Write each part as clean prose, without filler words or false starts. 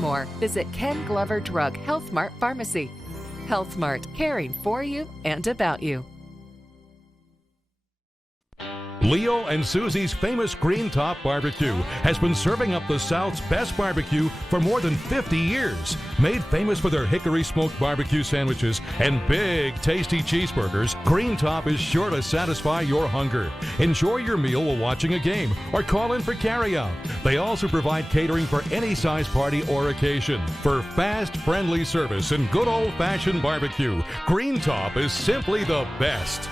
more, visit Ken Glover Drug Health Mart Pharmacy. Health Mart, caring for you and about you. Leo and Susie's famous Green Top Barbecue has been serving up the South's best barbecue for more than 50 years. Made famous for their hickory smoked barbecue sandwiches and big, tasty cheeseburgers, Green Top is sure to satisfy your hunger. Enjoy your meal while watching a game or call in for carryout. They also provide catering for any size party or occasion. For fast, friendly service and good old-fashioned barbecue, Green Top is simply the best.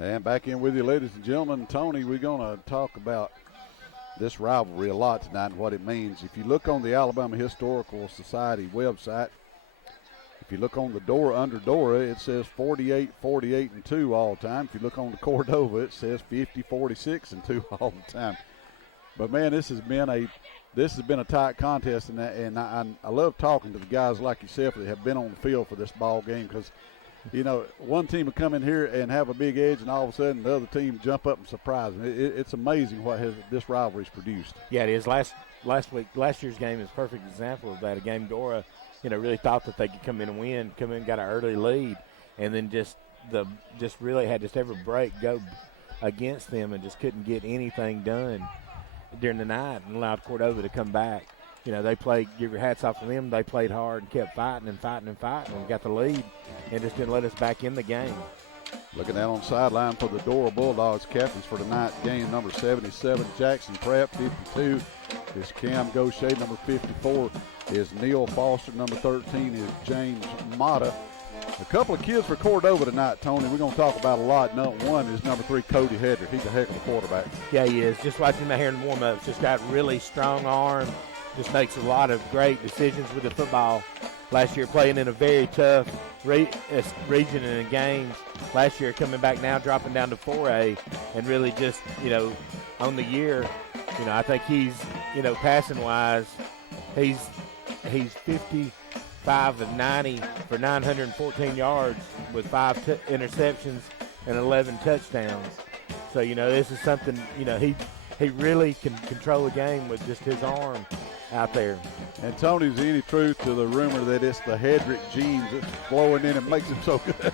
And back in with you, ladies and gentlemen. Tony, we're going to talk about this rivalry a lot tonight and what it means. If you look on the Alabama Historical Society website, if you look on the Dora under Dora, it says 48, 48, and 2 all the time. If you look on the Cordova, it says 50, 46, and 2 all the time. But, man, this has been a tight contest, and I love talking to the guys like yourself that have been on the field for this ball game because – you know, one team will come in here and have a big edge, and all of a sudden the other team jump up and surprise them. It's amazing what this rivalry's produced. Yeah, it is. Last year's game is a perfect example of that. A game Dora, really thought that they could come in and win, got an early lead, and then just really had just every break go against them and just couldn't get anything done during the night and allowed Cordova to come back. They played, give your hats off to them. They played hard and kept fighting and got the lead and just didn't let us back in the game. Looking out on the sideline for the Dora Bulldogs captains for tonight's game, number 77, Jackson Pratt, 52 is Cam Gaucher, number 54 is Neil Foster, number 13 is James Mata. A couple of kids for Cordova tonight, Tony, we're going to talk about a lot. One is number 3, Cody Hedrick. He's a heck of a quarterback. Yeah, he is. Just watching him out here in warm-ups, just got really strong arm. Just makes a lot of great decisions with the football. Last year playing in a very tough region and in games. Last year coming back now, dropping down to 4A, and really just, on the year, I think he's, passing-wise, he's 55 of 90 for 914 yards with 5 interceptions and 11 touchdowns. So, this is something, he really can control a game with just his arm out there. And Tony, is there any truth to the rumor that it's the Hedrick genes that's flowing in and makes him so good?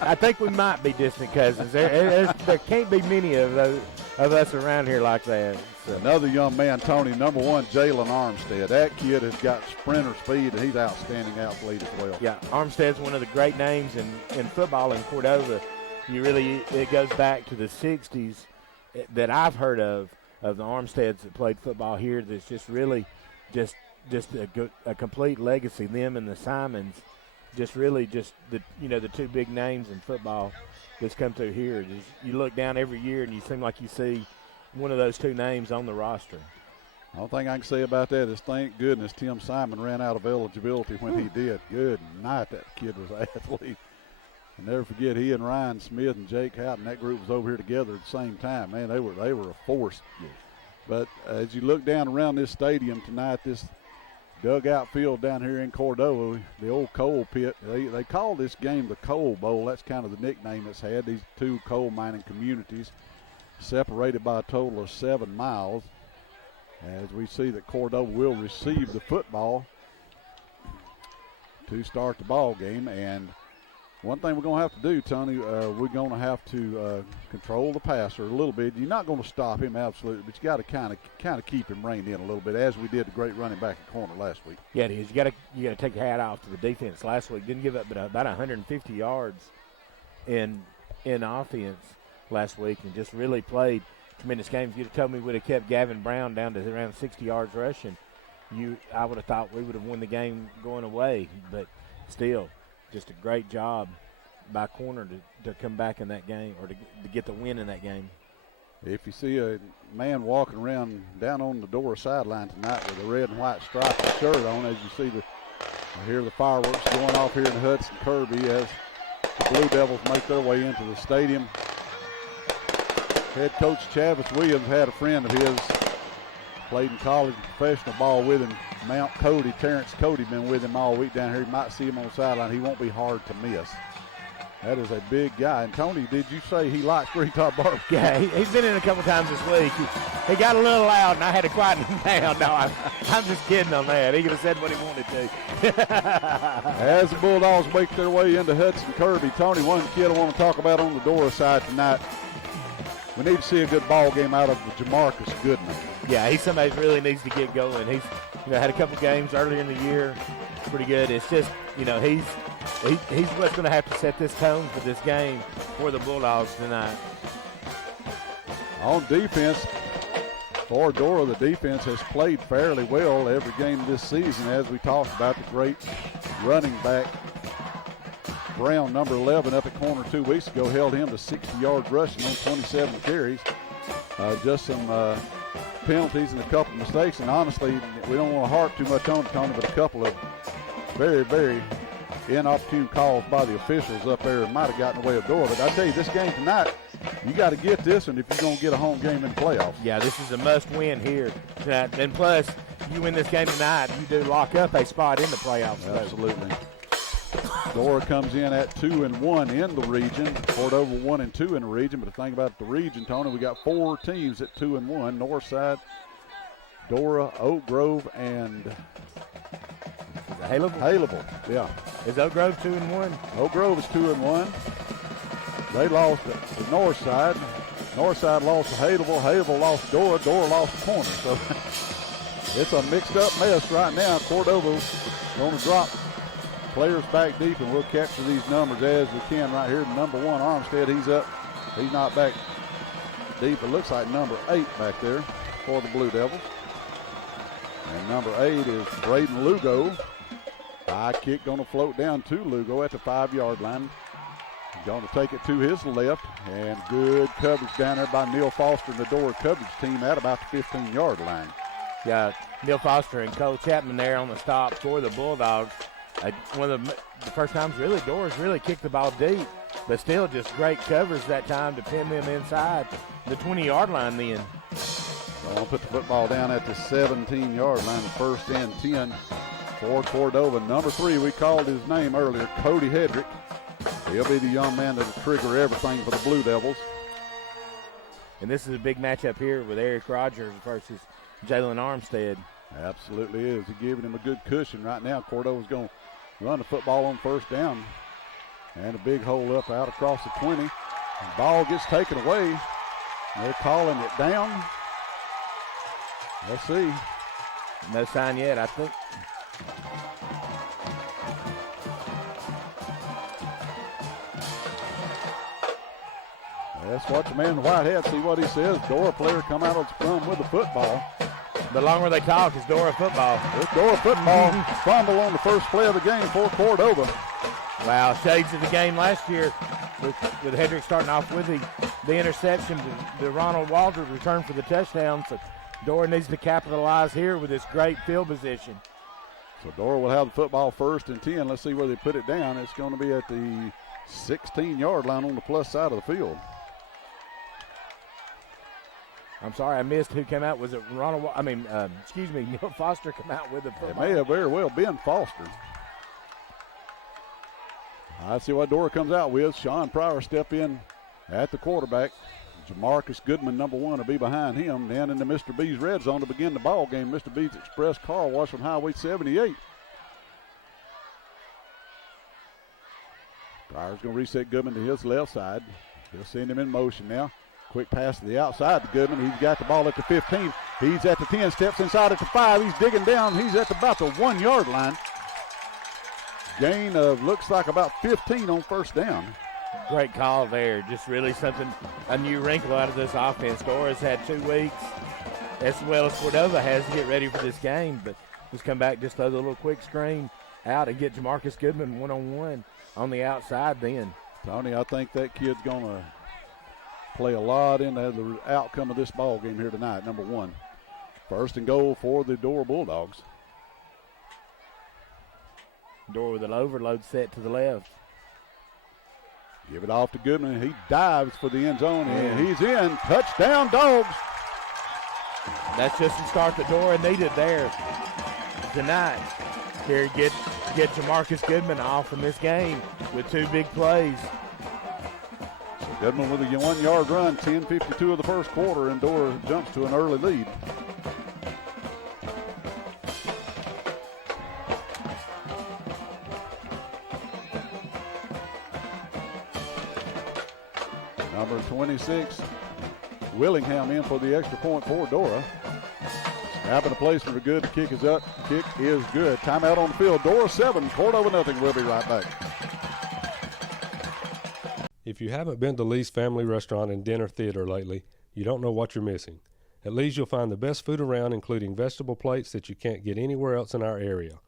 I think we might be distant cousins. There can't be many of us around here like that. So. Another young man, Tony, number 1, Jalen Armstead. That kid has got sprinter speed, and he's outstanding athlete as well. Yeah, Armstead's one of the great names in football in Cordova. It goes back to the 60s that I've heard of the Armsteads that played football here. That's just really just a complete legacy. Them and the Simons, just really just the two big names in football that's come through here. You look down every year and you seem like you see one of those two names on the roster. The only thing I can say about that is thank goodness Tim Simon ran out of eligibility when he did. Good night, that kid was an athlete. I'll never forget, he and Ryan Smith and Jake Houghton, that group was over here together at the same time. Man, they were a force. Yeah. But as you look down around this stadium tonight, this dugout field down here in Cordova, the old coal pit, they call this game the Coal Bowl. That's kind of the nickname it's had. These two coal mining communities separated by a total of 7 miles. As we see that Cordova will receive the football to start the ball game. And one thing we're going to have to do, Tony, we're going to have to control the passer a little bit. You're not going to stop him absolutely, but you got to kind of keep him reined in a little bit, as we did the great running back in corner last week. Yeah, it is. You got to take your hat off to the defense last week. Didn't give up but about 150 yards in offense last week, and just really played tremendous game. If you'd have told me we'd have kept Gavin Brown down to around 60 yards rushing, I would have thought we would have won the game going away. But still, just a great job by corner to come back in that game, or to get the win in that game. If you see a man walking around down on the Dora sideline tonight with a red and white striped shirt on, as you see I hear the fireworks going off here in Hudson Kirby as the Blue Devils make their way into the stadium. Head coach Chavis Williams had a friend of his Played in college and professional ball with him. Mount Cody, Terrence Cody, been with him all week down here. You might see him on the sideline. He won't be hard to miss. That is a big guy. And Tony, did you say he likes Green Top Barbecue? Yeah, he's been in a couple times this week. He got a little loud, and I had to quieten him down. No, I'm just kidding on that. He could have said what he wanted to. As the Bulldogs make their way into Hudson Kirby, Tony, one kid I want to talk about on the Dora side tonight. We need to see a good ball game out of Jamarcus Goodman. Yeah, he's somebody who really needs to get going. He's had a couple games earlier in the year, pretty good. It's just, he's what's going to have to set this tone for this game for the Bulldogs tonight. On defense, for Dora, the defense has played fairly well every game this season. As we talked about, the great running back, Brown, number 11, up at corner 2 weeks ago, held him to 60 yards rushing on 27 carries. Just some penalties and a couple of mistakes, and honestly, we don't want to harp too much on Tony, but a couple of very, very inopportune calls by the officials up there might have gotten in the way of Dora. But I tell you, this game tonight, you got to get this one if you're going to get a home game in the playoffs. Yeah, this is a must-win here tonight. And plus, you win this game tonight, you do lock up a spot in the playoffs. Absolutely. Dora comes in at 2-1 in the region. Cordova 1-2 in the region. But the thing about the region, Tony, we got 4 teams at 2-1. Northside, Dora, Oak Grove, and Haleville. Yeah. Is Oak Grove 2-1? Oak Grove is 2-1. They lost to Northside. Northside lost to Haleville. Haleville lost to Dora. Dora lost to Corner. So it's a mixed up mess right now. Cordova's going to drop players back deep, and we'll capture these numbers as we can right here. Number 1, Armstead, he's up. He's not back deep. It looks like number 8 back there for the Blue Devils. And number 8 is Braden Lugo. High kick going to float down to Lugo at the 5-yard line. Going to take it to his left, and good coverage down there by Neil Foster and the Dora coverage team at about the 15-yard line. Yeah, Neil Foster and Cole Chapman there on the stop for the Bulldogs. One of the first times really Dora's really kicked the ball deep, but still just great coverage that time to pin them inside the 20-yard line then. I'll put the football down at the 17-yard line, first and 10 for Cordova. Number 3, we called his name earlier, Cody Hedrick. He'll be the young man that will trigger everything for the Blue Devils. And this is a big matchup here with Eric Rogers versus Jalen Armstead. Absolutely is. He's giving him a good cushion right now. Cordova's going to run the football on first down. And a big hole up out across the 20. The ball gets taken away. They're calling it down. Let's see. No sign yet, I think. Let's watch the man in the white hat, see what he says. Dora player come out on the scrum with the football. The longer they talk, it's Dora football. It's Dora football. Fumble on the first play of the game for Cordova. Wow, shades of the game last year with Hedrick starting off with the interception to Ronald Walter return for the touchdown. So Dora needs to capitalize here with this great field position. So Dora will have the football first and 10. Let's see where they put it down. It's going to be at the 16-yard line on the plus side of the field. I'm sorry, I missed who came out. Was it Neil Foster come out with the football? It may have very well been Foster. I see what Dora comes out with. Sean Pryor step in at the quarterback. Jamarcus Goodman, number 1, will be behind him. Then into Mr. B's red zone to begin the ball game. Mr. B's Express Car Wash on Highway 78. Pryor's going to reset Goodman to his left side. He'll send him in motion now. Quick pass to the outside to Goodman. He's got the ball at the 15. He's at the 10, steps inside at the 5. He's digging down. He's at about the 1-yard line. Gain of looks like about 15 on first down. Great call there. Just really something, a new wrinkle out of this offense. Dora's had 2 weeks, as well as Cordova has, to get ready for this game. But just come back, just throw the little quick screen out and get Jamarcus Goodman one-on-one on the outside then. Tony, I think that kid's going to play a lot into the outcome of this ball game here tonight, number 1. First and goal for the Dora Bulldogs. Dora with an overload set to the left. Give it off to Goodman. He dives for the end zone, and he's in. Touchdown, Dogs. That's just the start that Dora needed there tonight. Here, get Jamarcus Goodman off in this game with 2 big plays. So Goodman with a 1-yard run, 10:52 of the first quarter, and Dora jumps to an early lead. Number 26, Willingham in for the extra point for Dora. Snapping a placement for good. The kick is up. Kick is good. Timeout on the field. Dora 7, Cordova nothing. We'll be right back. If you haven't been to Lee's Family Restaurant and Dinner Theater lately, you don't know what you're missing. At Lee's you'll find the best food around, including vegetable plates that you can't get anywhere else in our area.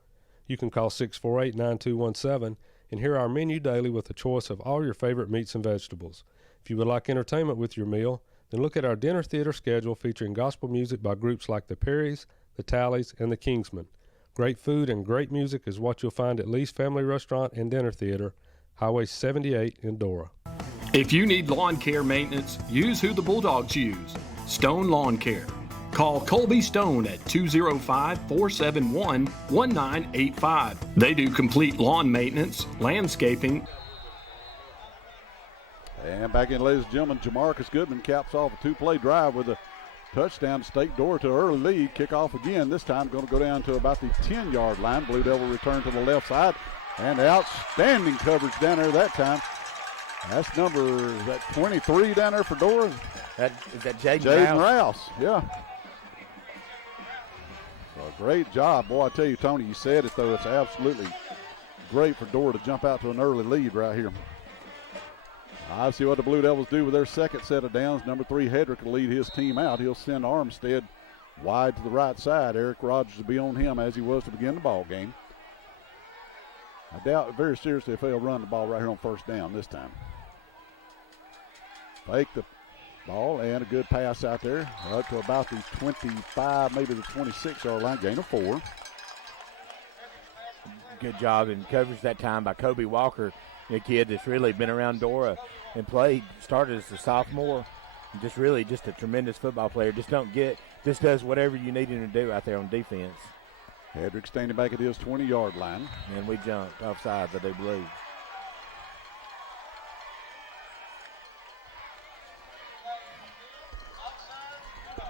You can call 648-9217 and hear our menu daily with a choice of all your favorite meats and vegetables. If you would like entertainment with your meal, then look at our dinner theater schedule featuring gospel music by groups like the Perrys, the Tallies, and the Kingsmen. Great food and great music is what you'll find at Lee's Family Restaurant and Dinner Theater, Highway 78 in Dora. If you need lawn care maintenance, use who the Bulldogs use, Stone Lawn Care. Call Colby Stone at 205-471-1985. They do complete lawn maintenance, landscaping. And back in, ladies and gentlemen, Jamarcus Goodman caps off a 2-play drive with a touchdown to take Dora to an early lead. Kickoff again, this time going to go down to about the 10-yard line. Blue Devil return to the left side. And outstanding coverage down there that time. That's number 23 down there for Dora. Is that Jaden Rouse? Yeah. So a great job. Boy, I tell you, Tony, you said it, though. It's absolutely great for Dora to jump out to an early lead right here. I see what the Blue Devils do with their second set of downs. Number 3, Hedrick will lead his team out. He'll send Armstead wide to the right side. Eric Rogers will be on him as he was to begin the ball game. I doubt very seriously if they'll run the ball right here on first down this time. Fake the ball and a good pass out there up to about the 25, maybe the 26-yard line. Gain of 4. Good job in coverage that time by Kobe Walker, a kid that's really been around Dora and started as a sophomore. Just a tremendous football player. Just does whatever you need him to do out there on defense. Hedrick standing back at his 20-yard line. And we jumped offsides, I do believe.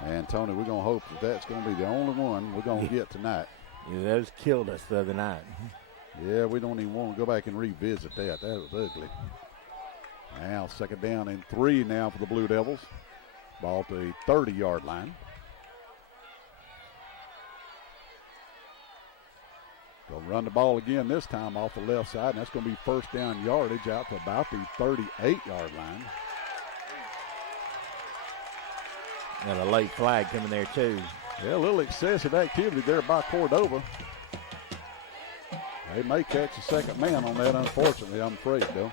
And, Tony, we're going to hope that's going to be the only one we're going to get tonight. Yeah, those killed us the other night. Yeah, we don't even want to go back and revisit that. That was ugly. Now, second down and 3 now for the Blue Devils. Ball to the 30-yard line. Going to run the ball again this time off the left side, and that's going to be first down yardage out to about the 38-yard line. And a late flag coming there, too. Yeah, a little excessive activity there by Cordova. They may catch a second man on that, unfortunately, I'm afraid, Bill.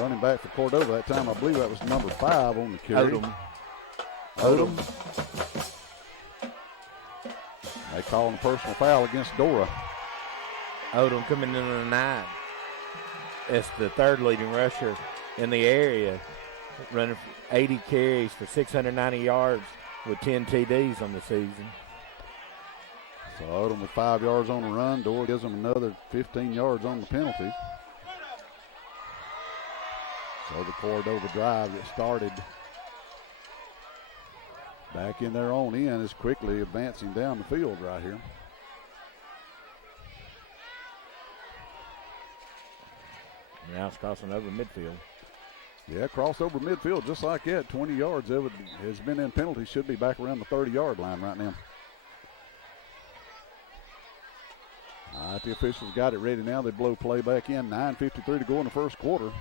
Running back for Cordova that time, I believe that was number 5 on the carry. Odom. They calling a personal foul against Dora. Odom coming in on the 9. It's the 3rd leading rusher in the area, running 80 carries for 690 yards with 10 TDs on the season. So Odom with 5 yards on the run. Dora gives them another 15 yards on the penalty. So the Cordova drive that started back in their own end is quickly advancing down the field right here. Now it's crossing over midfield. Yeah, crossover midfield just like that. 20 yards of it has been in penalty. Should be back around the 30-yard line right now. All right, the officials got it ready now. They blow play back in. 9:53 to go in the first quarter.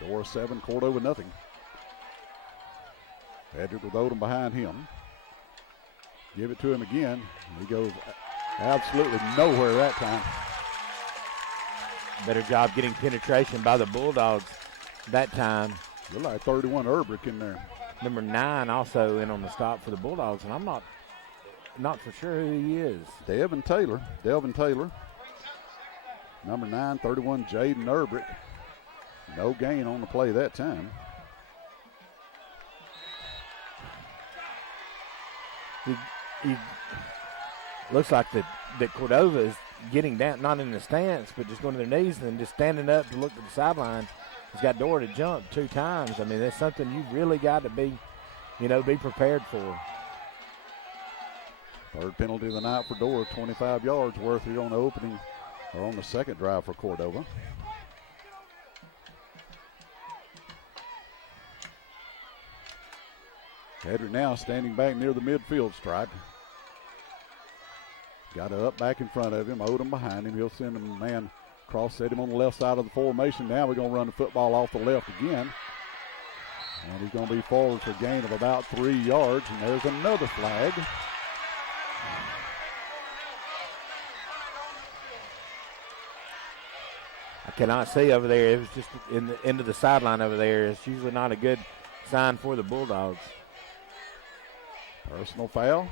Dora 7, Cordova nothing. Hedrick with Odom behind him. Give it to him again. He goes absolutely nowhere that time. Better job getting penetration by the Bulldogs that time. Look like 31 Urbrick in there. Number 9 also in on the stop for the Bulldogs, and I'm not for sure who he is. Delvin Taylor. Number 9, 31, Jaden Urbrick. No gain on the play that time. you looks like that Cordova is getting down, not in the stance, but just going to their knees and then just standing up to look to the sideline. He's got Dora to jump 2 times. I mean, that's something you really got to be prepared for. Third penalty of the night for Dora, 25 yards worth here on the opening, or on the second drive for Cordova. Hedrick now standing back near the midfield stripe. Got it up back in front of him, Odom behind him. He'll send a man cross, set him on the left side of the formation. Now we're going to run the football off the left again. And he's going to be forward for a gain of about 3 yards, and there's another flag. I cannot see over there. It was just in the end of the sideline over there. It's usually not a good sign for the Bulldogs. Personal foul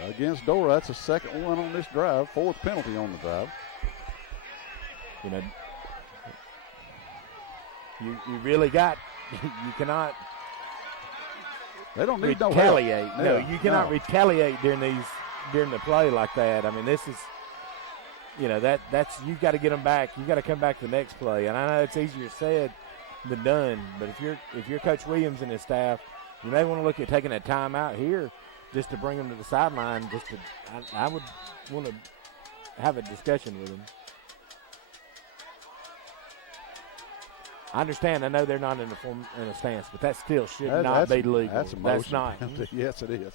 against Dora. That's the second one on this drive. 4th penalty on the drive. You really got, you cannot They don't need retaliate. No, you cannot retaliate during the play like that. I mean, this is, that's you've got to get them back. You've got to come back to the next play. And I know it's easier said than done, but if you're Coach Williams and his staff, you may want to look at taking a timeout here just to bring them to the sideline. I would want to have a discussion with them. I understand. I know they're not in a stance, but that still should not be legal. That's not. Yes, it is.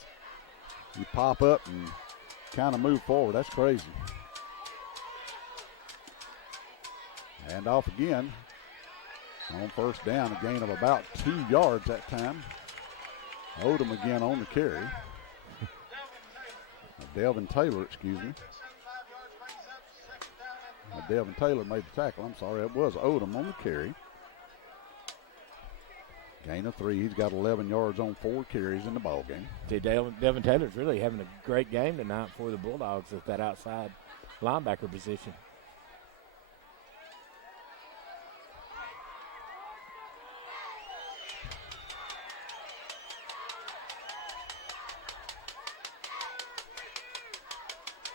You pop up and kind of move forward. That's crazy. And off again. On first down, a gain of about 2 yards that time. Odom again on the carry. Delvin Taylor, excuse me. Delvin Taylor made the tackle. I'm sorry, it was Odom on the carry. Gain of 3. He's got 11 yards on 4 carries in the ball game. Devin Taylor's really having a great game tonight for the Bulldogs at that outside linebacker position.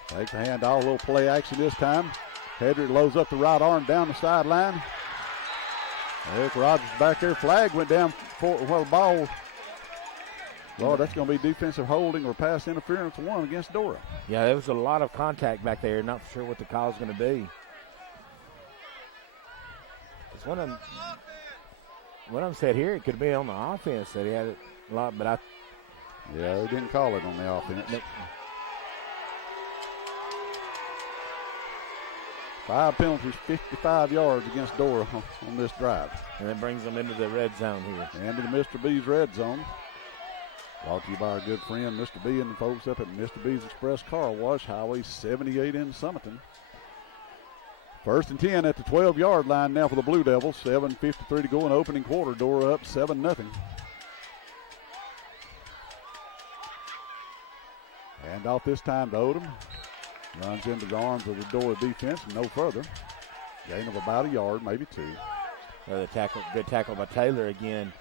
Take the handoff, a little play action this time. Hedrick loads up the right arm down the sideline. Eric Rogers back there. Flag went down for the ball. Lord, that's going to be defensive holding or pass interference 1 against Dora. Yeah, there was a lot of contact back there. Not sure what the call is going to be. It's one of them said here it could be on the offense that he had it a lot, but yeah, they didn't call it on the offense. Nope. 5 penalties, 55 yards against Dora on this drive. And that brings them into the red zone here. And to the Mr. B's red zone. Brought to you by our good friend Mr. B and the folks up at Mr. B's Express Car Wash, Highway 78 in Summerton. 1st and 10 at the 12-yard line now for the Blue Devils. 7:53 to go in the opening quarter. Dora up 7-0. And off this time to Odom. Runs into the arms of the Dora defense and no further. Gain of about a yard, maybe 2. Another tackle, good tackle by Taylor again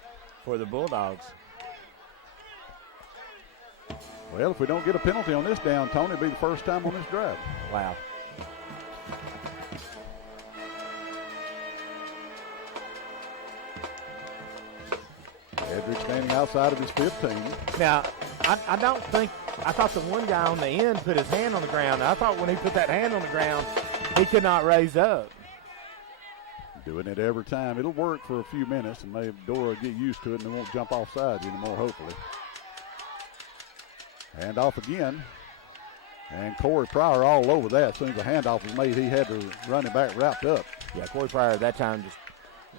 for the Bulldogs. Well, if we don't get a penalty on this down, Tony, it'll be the first time on this drive. Wow. Hedrick standing outside of his 15. Now, I don't think, I thought the one guy on the end put his hand on the ground. I thought when he put that hand on the ground, he could not raise up. Doing it every time. It'll work for a few minutes, and maybe Dora get used to it and they won't jump off sides anymore, hopefully. Hand off again. And Corey Pryor all over that. As soon as the handoff was made, he had the running back wrapped up. Yeah, Corey Pryor at that time just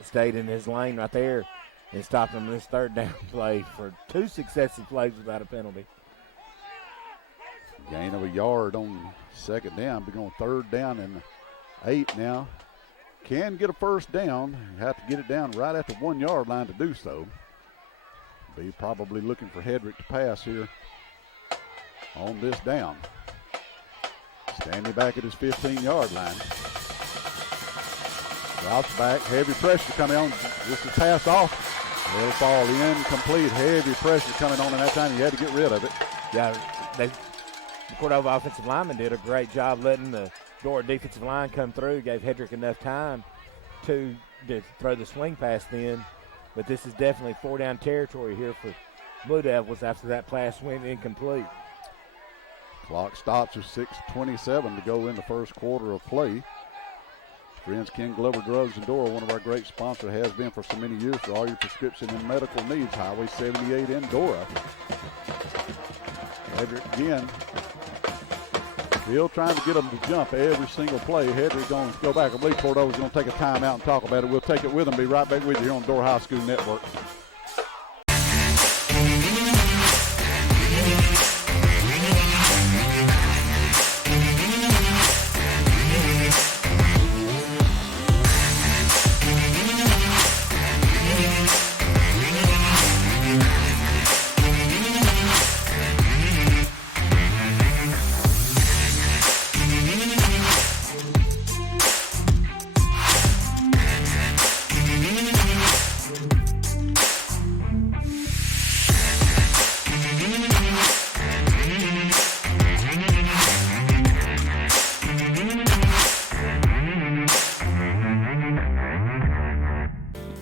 stayed in his lane right there and stopped him in this 3rd down play for 2 successive plays without a penalty. Gain of a yard on 2nd down. We're going 3rd down and 8 now. Can get a 1st down. Have to get it down right at the 1-yard line to do so. Be probably looking for Hedrick to pass here on this down. Standing back at his 15-yard line. Drops back. Heavy pressure coming on. This is passed off. It'll fall incomplete. Heavy pressure coming on, and that time you had to get rid of it. Yeah, the Cordova offensive lineman did a great job letting the Dora defensive line come through, gave Hedrick enough time to throw the swing pass then. But this is definitely 4-down territory here for Blue Devils after that pass went incomplete. Clock stops with 6:27 to go in the first quarter of play. Friends, Ken Glover Drugs and Dora, one of our great sponsors, has been for so many years for all your prescription and medical needs. Highway 78 in Dora. Hedrick again. Still trying to get them to jump every single play. Hedrick going to go back. I believe Cordova's going to take a timeout and talk about it. We'll take it with them. Be right back with you here on Dora High School Network.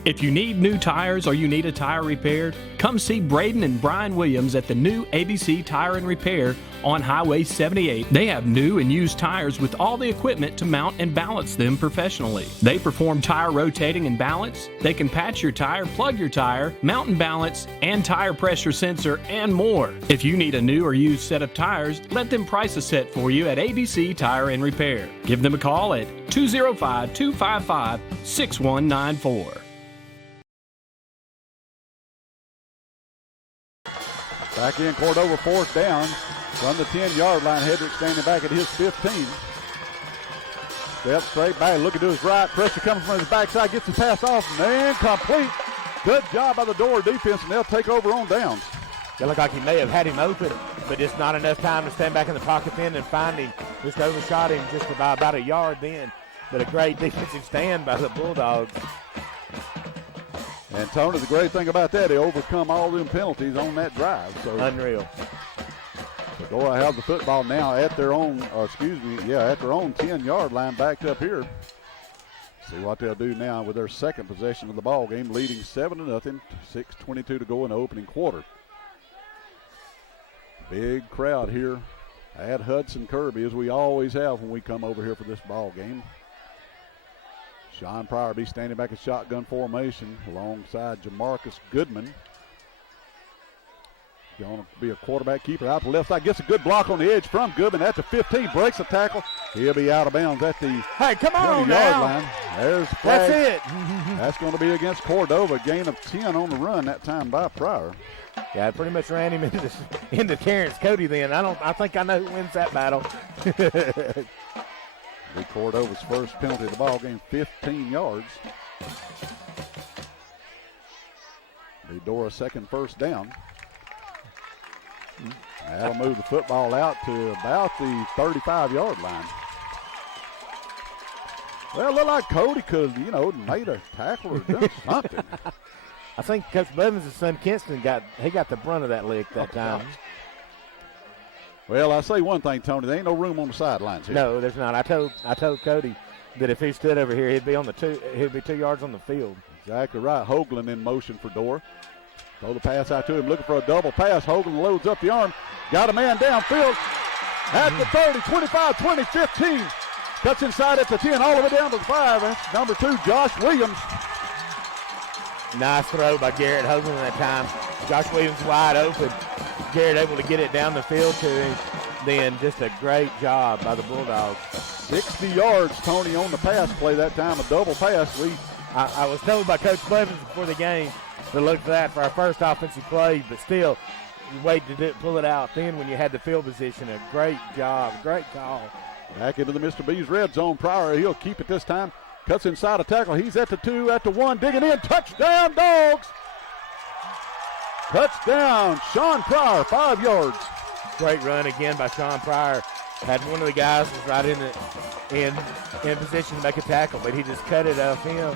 If you need new tires or you need a tire repaired, come see Braden and Brian Williams at the new ABC Tire and Repair on Highway 78. They have new and used tires with all the equipment to mount and balance them professionally. They perform tire rotating and balance. They can patch your tire, plug your tire, mount and balance, and tire pressure sensor, and more. If you need a new or used set of tires, let them price a set for you at ABC Tire and Repair. Give them a call at 205-255-6194. Back in Cordova, 4th down from the 10-yard line. Hedrick standing back at his 15. Step straight back, looking to his right. Pressure coming from his backside, gets the pass off, and complete. Good job by the Dora defense, and they'll take over on downs. It looked like he may have had him open, but just not enough time to stand back in the pocket then and find him. Just overshot him just about a yard then. But a great defensive stand by the Bulldogs. And Tony, the great thing about that, they overcome all them penalties on that drive. So unreal. So Dora have the football now at their own, at their own 10-yard line, backed up here. See what they'll do now with their second possession of the ball game, leading 7-0, 6:22 to go in the opening quarter. Big crowd here at Hudson Kirby, as we always have when we come over here for this ball game. Sean Pryor be standing back in shotgun formation alongside Jamarcus Goodman. Going to be a quarterback keeper out the left side. Gets a good block on the edge from Goodman at the 15. Breaks the tackle. He'll be out of bounds at the 20-yard line. There's the flag. That's it. That's going to be against Cordova. Gain of 10 on the run that time by Pryor. Yeah, I pretty much ran him into Terrence Cody then. I think I know who wins that battle. Be Cordova's first penalty of the ball game, 15 yards. Be Dora's second first down. That'll move the football out to about the 35-yard line. Well, it looked like Cody could, made a tackle or done something. I think Coach Bevins' son Kinston got the brunt of that lick that time. Gosh. Well, I say one thing, Tony. There ain't no room on the sidelines here. No, there's not. I told Cody that if he stood over here, he'd be 2 yards on the field. Exactly right. Hoagland in motion for Dora. Throw the pass out to him, looking for a double pass. Hoagland loads up the arm. Got a man downfield at the 30, 25, 20, 15. Cuts inside at the 10, all the way down to the 5. That's number 2, Josh Williams. Nice throw by Garrett Hoagland that time. Josh Williams wide open. Garrett able to get it down the field to him. Then just a great job by the Bulldogs. 60 yards, Tony, on the pass play that time, a double pass. I was told by Coach Blevins before the game to look for that for our first offensive play, but still, you wait to pull it out. Then when you had the field position, a great job, great call. Back into the Mr. B's red zone. Pryor, he'll keep it this time. Cuts inside a tackle. He's at the 2, at the 1, digging in. Touchdown, Dogs! Touchdown, Sean Pryor, 5 yards. Great run again by Sean Pryor. Had one of the guys was right in position to make a tackle, but he just cut it off him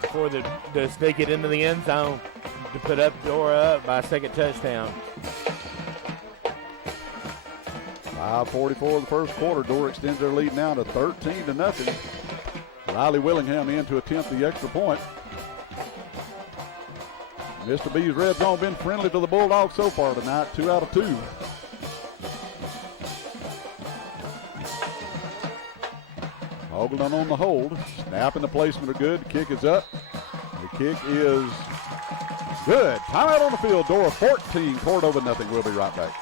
before to sneak it into the end zone to put up Dora up by a second touchdown. 5:44 of the first quarter. Dora extends their lead now to 13-0. Riley Willingham in to attempt the extra point. Mr. B's Red Zone been friendly to the Bulldogs so far tonight, 2 out of 2. Ogleton on the hold. Snap and the placement are good. The kick is up. The kick is good. Timeout on the field. Dora 14, Cordova nothing. We'll be right back.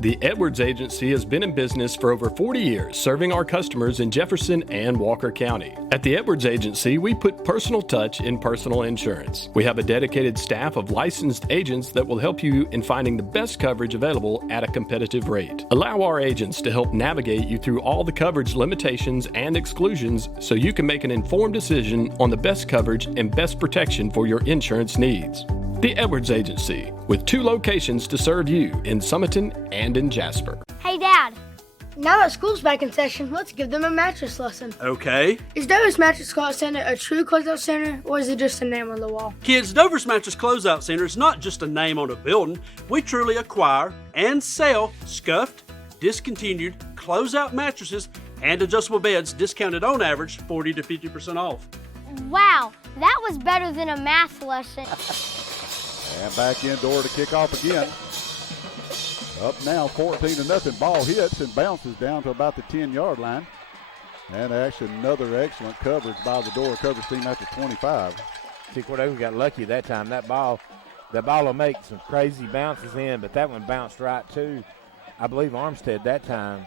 The Edwards Agency has been in business for over 40 years, serving our customers in Jefferson and Walker County. At the Edwards Agency, we put personal touch in personal insurance. We have a dedicated staff of licensed agents that will help you in finding the best coverage available at a competitive rate. Allow our agents to help navigate you through all the coverage limitations and exclusions so you can make an informed decision on the best coverage and best protection for your insurance needs. The Edwards Agency, with 2 locations to serve you in Summerton and in Jasper. Hey, Dad. Now that school's back in session, let's give them a mattress lesson. Okay. Is Dover's Mattress Closeout Center a true closeout center, or is it just a name on the wall? Kids, Dover's Mattress Closeout Center is not just a name on a building. We truly acquire and sell scuffed, discontinued, closeout mattresses and adjustable beds discounted on average 40 to 50% off. Wow, that was better than a math lesson. And back in, Dora to kick off again. Up now, 14-0. Ball hits and bounces down to about the 10-yard line. And actually another excellent coverage by the Dora coverage team at the 25. See, Cordova got lucky that time. That ball will make some crazy bounces in, but that one bounced right to, I believe, Armstead that time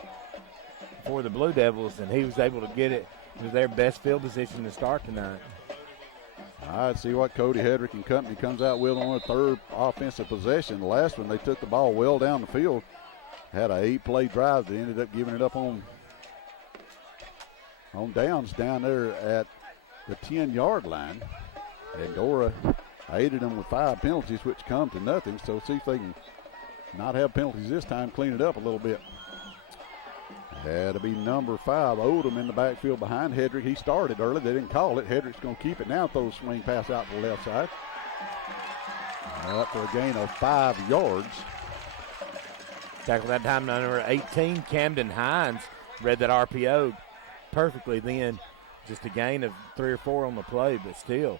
for the Blue Devils, and he was able to get it to their best field position to start tonight. All right, see what Cody Hedrick and company comes out with on a third offensive possession. The last one, they took the ball well down the field. Had a 8-play drive. They ended up giving it up on downs down there at the 10-yard line. And Dora aided them with 5 penalties, which come to nothing. So see if they can not have penalties this time, clean it up a little bit. Had to be number 5, Odom, in the backfield behind Hedrick. He started early. They didn't call it. Hedrick's going to keep it now. Throws swing pass out to the left side. Up for a gain of 5 yards. Tackle that time, number 18, Camden Hines, read that RPO perfectly then. Just a gain of 3 or 4 on the play, but still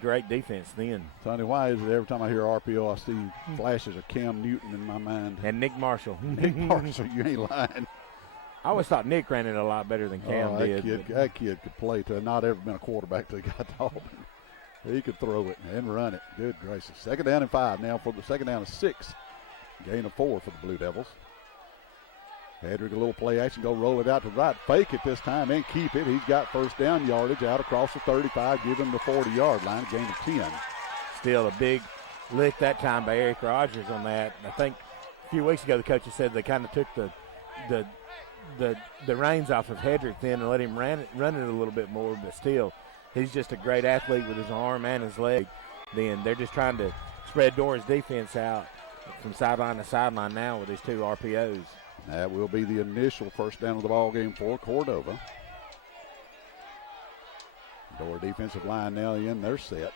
great defense then. Tony, why is it every time I hear RPO, I see flashes of Cam Newton in my mind? And Nick Marshall. Nick Marshall, you ain't lying. I always thought Nick ran it a lot better than Cam did. That kid could play to not ever been a quarterback till he got to Auburn. He could throw it and run it. Good gracious. 2nd down and 5 now for the 2nd down and 6. Gain of 4 for the Blue Devils. Hedrick, a little play action, go roll it out to the right. Fake it this time and keep it. He's got first down yardage out across the 35. Give him the 40-yard line. Gain of 10. Still a big lick that time by Eric Rogers on that. I think a few weeks ago the coaches said they kind of took the reins off of Hedrick then and let him run it a little bit more, but still, he's just a great athlete with his arm and his leg. Then they're just trying to spread Dora's defense out from sideline to sideline now with his 2 RPOs. That will be the initial first down of the ball game for Cordova. Dora defensive line now in, they're set.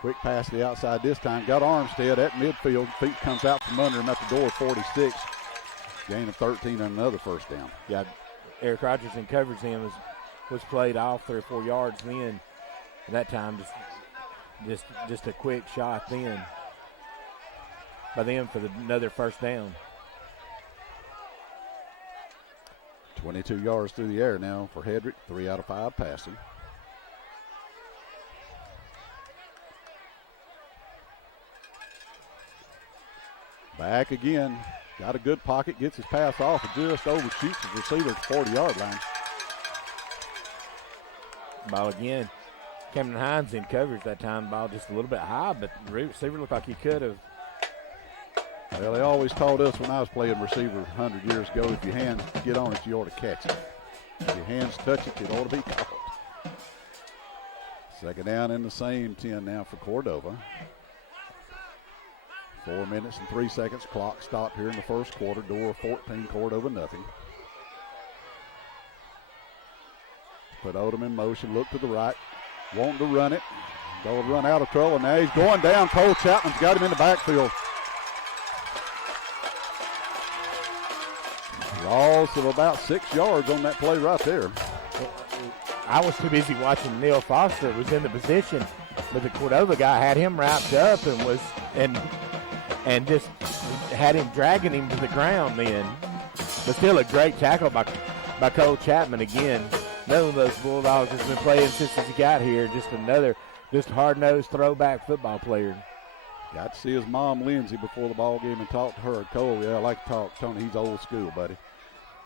Quick pass to the outside this time. Got Armstead at midfield. Feet comes out from under him at the Dora 46. Gain of 13 and another first down. Yeah, Eric Rogers in coverage then was played off 3 or 4 yards then. And that time just a quick shot then by them for another first down. 22 yards through the air now for Hedrick. 3 out of 5 passing. Back again. Got a good pocket. Gets his pass off and just overshoots his receiver at the 40-yard line. Ball again. Camden Hines in coverage that time. Ball just a little bit high, but the receiver looked like he could have. Well, they always taught us when I was playing receiver 100 years ago, if your hands get on it, you ought to catch it. If your hands touch it, it ought to be caught. 2nd down in the same 10 now for Cordova. 4 minutes and 3 seconds. Clock stopped here in the first quarter. Dora 14, Cordova nothing. Put Odom in motion. Look to the right. Wanting to run it. They'll run out of trouble. Now he's going down. Cole Chapman's got him in the backfield. Loss of about 6 yards on that play right there. I was too busy watching Neil Foster was in the position, but the Cordova guy had him wrapped up and was and just had him dragging him to the ground then. But still a great tackle by Cole Chapman again. None of those Bulldogs has been playing since he got here. Just hard-nosed throwback football player. Got to see his mom, Lindsay, before the ball game and talk to her. Cole, yeah, I like to talk. Tony, he's old school, buddy.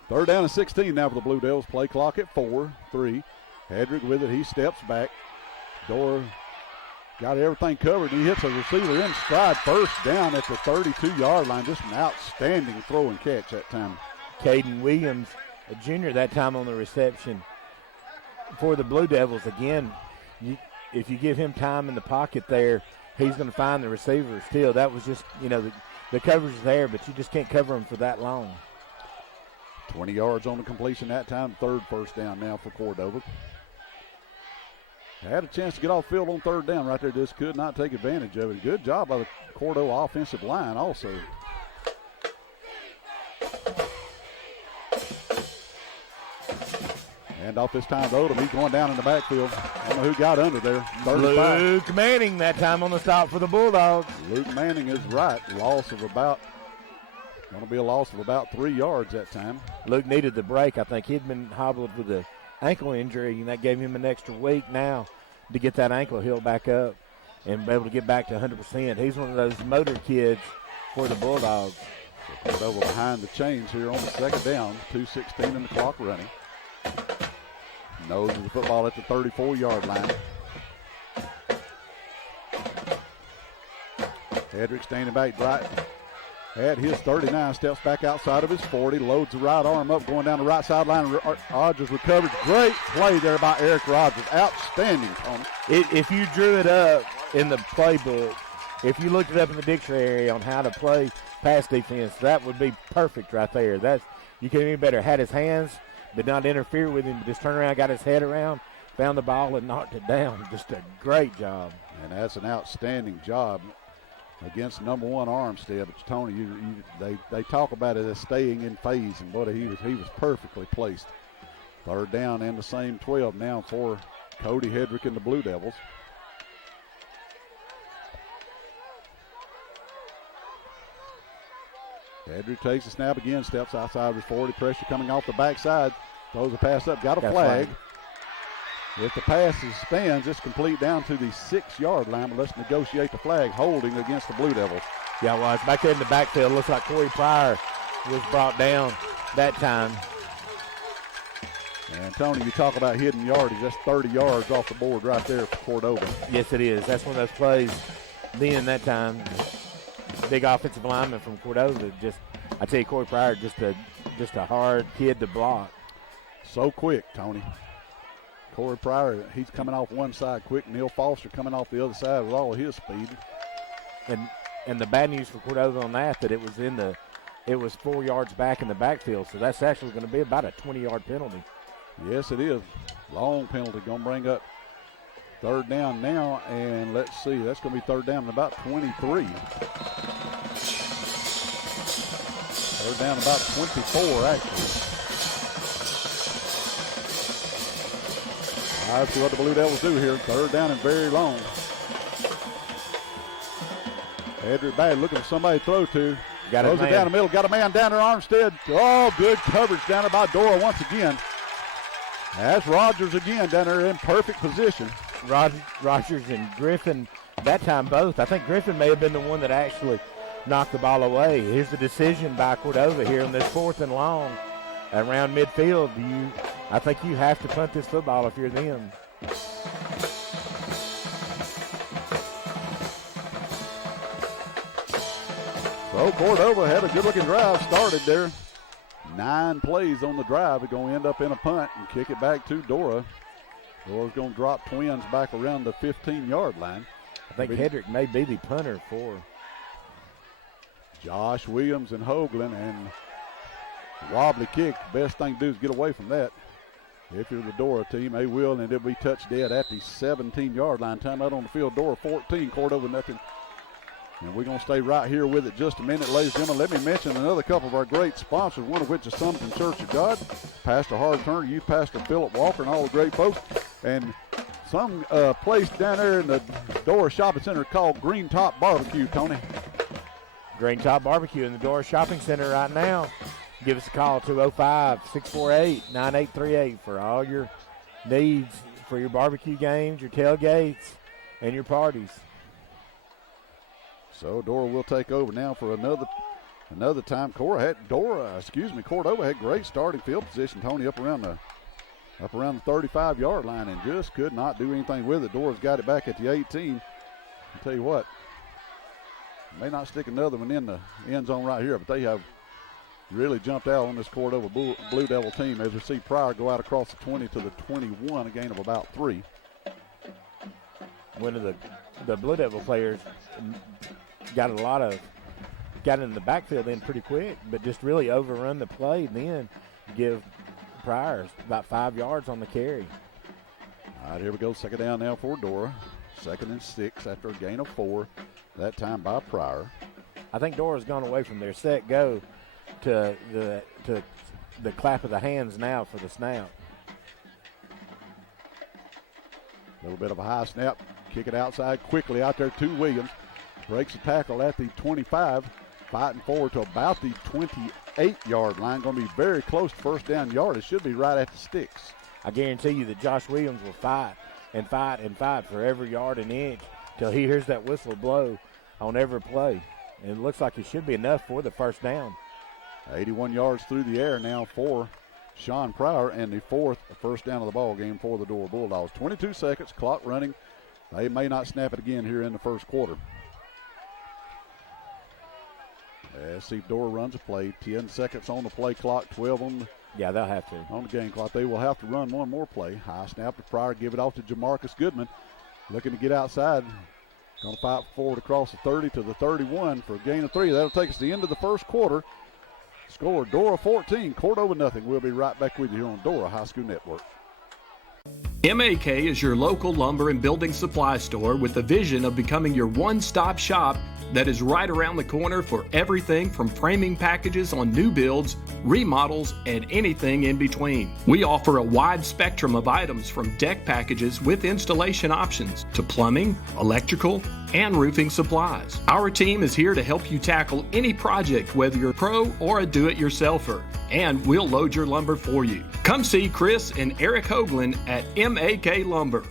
3rd down and 16 now for the Blue Devils. Play clock at 4-3. Hedrick with it. He steps back. Dora got everything covered. He hits a receiver in stride. 1st down at the 32-yard line. Just an outstanding throw and catch that time. Caden Williams, a junior that time on the reception for the Blue Devils. Again, if you give him time in the pocket there, he's going to find the receiver still. That was just, the coverage is there, but you just can't cover him for that long. 20 yards on the completion that time. 3rd first down now for Cordova. Had a chance to get off field on 3rd down right there. Just could not take advantage of it. Good job by the Cordova offensive line also. And off this time to Odom. He's going down in the backfield. I don't know who got under there. 35. Luke Manning that time on the stop for the Bulldogs. Luke Manning is right. Going to be a loss of about 3 yards that time. Luke needed the break. I think he'd been hobbled with an ankle injury, and that gave him an extra week now to get that ankle healed back up and be able to get back to 100%. He's one of those motor kids for the Bulldogs. So Cordova behind the chains here on the 2nd down. 2:16 in the clock running. Noses the football at the 34-yard line. Hedrick standing back right at his 39, steps back outside of his 40, loads the right arm up, going down the right sideline. Rogers recovers. Great play there by Eric Rogers. Outstanding, Tony. If you drew it up in the playbook, if you looked it up in the dictionary on how to play pass defense, that would be perfect right there. You can't even better. Had his hands, but not interfere with him. Just turned around, got his head around, found the ball, and knocked it down. Just a great job. And that's an outstanding job against number 1 Armstead. But Tony, they talk about it as staying in phase, and boy, he was perfectly placed. 3rd down and the same 12 now for Cody Hedrick and the Blue Devils. Hedrick takes the snap again, steps outside of his 40, pressure coming off the backside, throws a pass up, got a flag. If the pass stands, it's complete down to the 6-yard line, but let's negotiate the flag, holding against the Blue Devils. Yeah, well, it's back there in the backfield. Looks like Corey Pryor was brought down that time. And, Tony, you talk about hidden yardage. That's 30 yards off the board right there for Cordova. Yes, it is. That's one of those plays then that time. Big offensive lineman from Cordova. I tell you, Corey Pryor, just a hard kid to block. So quick, Tony. Corey Pryor, he's coming off one side quick. Neil Foster coming off the other side with all of his speed. And the bad news for Cordova on that it was 4 yards back in the backfield, so that's actually going to be about a 20-yard penalty. Yes, it is. Long penalty. Going to bring up 3rd down now, and let's see. That's going to be 3rd down and about 23. 3rd down about 24, actually. All right, let's see what the Blue Devils do here. 3rd down and very long. Hedrick Bad looking for somebody to throw to. Throws it down the middle. Got a man down there, Armstead. Oh, good coverage down there by Dora once again. That's Rogers again down there in perfect position. Rogers and Griffin, that time both. I think Griffin may have been the one that actually knocked the ball away. Here's the decision by Cordova here on this 4th and long around midfield. I think you have to punt this football if you're them. So Cordova had a good-looking drive started there. 9 plays on the drive. They're going to end up in a punt and kick it back to Dora. Dora's going to drop Twins back around the 15-yard line. I think Hedrick may be the punter for Josh Williams and Hoagland, and wobbly kick. Best thing to do is get away from that. If you're the Dora team, they will, and it'll be touched dead at the 17-yard line. Time out on the field, Dora 14, Cordova nothing. And we're going to stay right here with it just a minute, ladies and gentlemen. Let me mention another couple of our great sponsors, one of which is Summerton Church of God, Pastor Hard Turner, Youth Pastor Philip Walker, and all the great folks. And some place down there in the Dora Shopping Center called Green Top Barbecue, Tony. Green Top Barbecue in the Dora Shopping Center right now. Give us a call, 205-648-9838 for all your needs for your barbecue games, your tailgates, and your parties. So Dora will take over now for another time. Cordova had great starting field position, Tony, up around the 35-yard line, and just could not do anything with it. Dora's got it back at the 18. I'll tell you what, may not stick another one in the end zone right here, but they have really jumped out on this Cordova Blue Devil team as we see Pryor go out across the 20 to the 21, a gain of about 3. One of the Blue Devil players got in the backfield in pretty quick, but just really overrun the play and then give Pryor about 5 yards on the carry. All right, here we go. Second down now for Dora. 2nd and 6 after a gain of 4, that time by Pryor. I think Dora's gone away from their set go to the clap of the hands now for the snap. A little bit of a high snap. Kick it outside quickly out there to Williams. Breaks the tackle at the 25. Fighting forward to about the 28-yard line. Going to be very close to first down yard. It should be right at the sticks. I guarantee you that Josh Williams will fight and fight and fight for every yard and inch till he hears that whistle blow on every play. And it looks like it should be enough for the first down. 81 yards through the air now for Sean Pryor, and the 4th first down of the ball game for the Dora Bulldogs. 22 seconds, clock running. They may not snap it again here in the first quarter. Let's see if Dora runs a play. 10 seconds on the play clock, 12 on the they'll have to. On the game clock. They will have to run one more play. High snap to Pryor, give it off to Jamarcus Goodman. Looking to get outside. Going to fight forward across the 30 to the 31 for a gain of 3. That'll take us to the end of the first quarter. Score Dora 14, Cordova nothing. We'll be right back with you here on Dora High School Network. MAK is your local lumber and building supply store with the vision of becoming your one-stop shop that is right around the corner for everything from framing packages on new builds, remodels, and anything in between. We offer a wide spectrum of items from deck packages with installation options to plumbing, electrical, and roofing supplies. Our team is here to help you tackle any project, whether you're a pro or a do-it-yourselfer, and we'll load your lumber for you. Come see Chris and Eric Hoagland at MAK Lumber.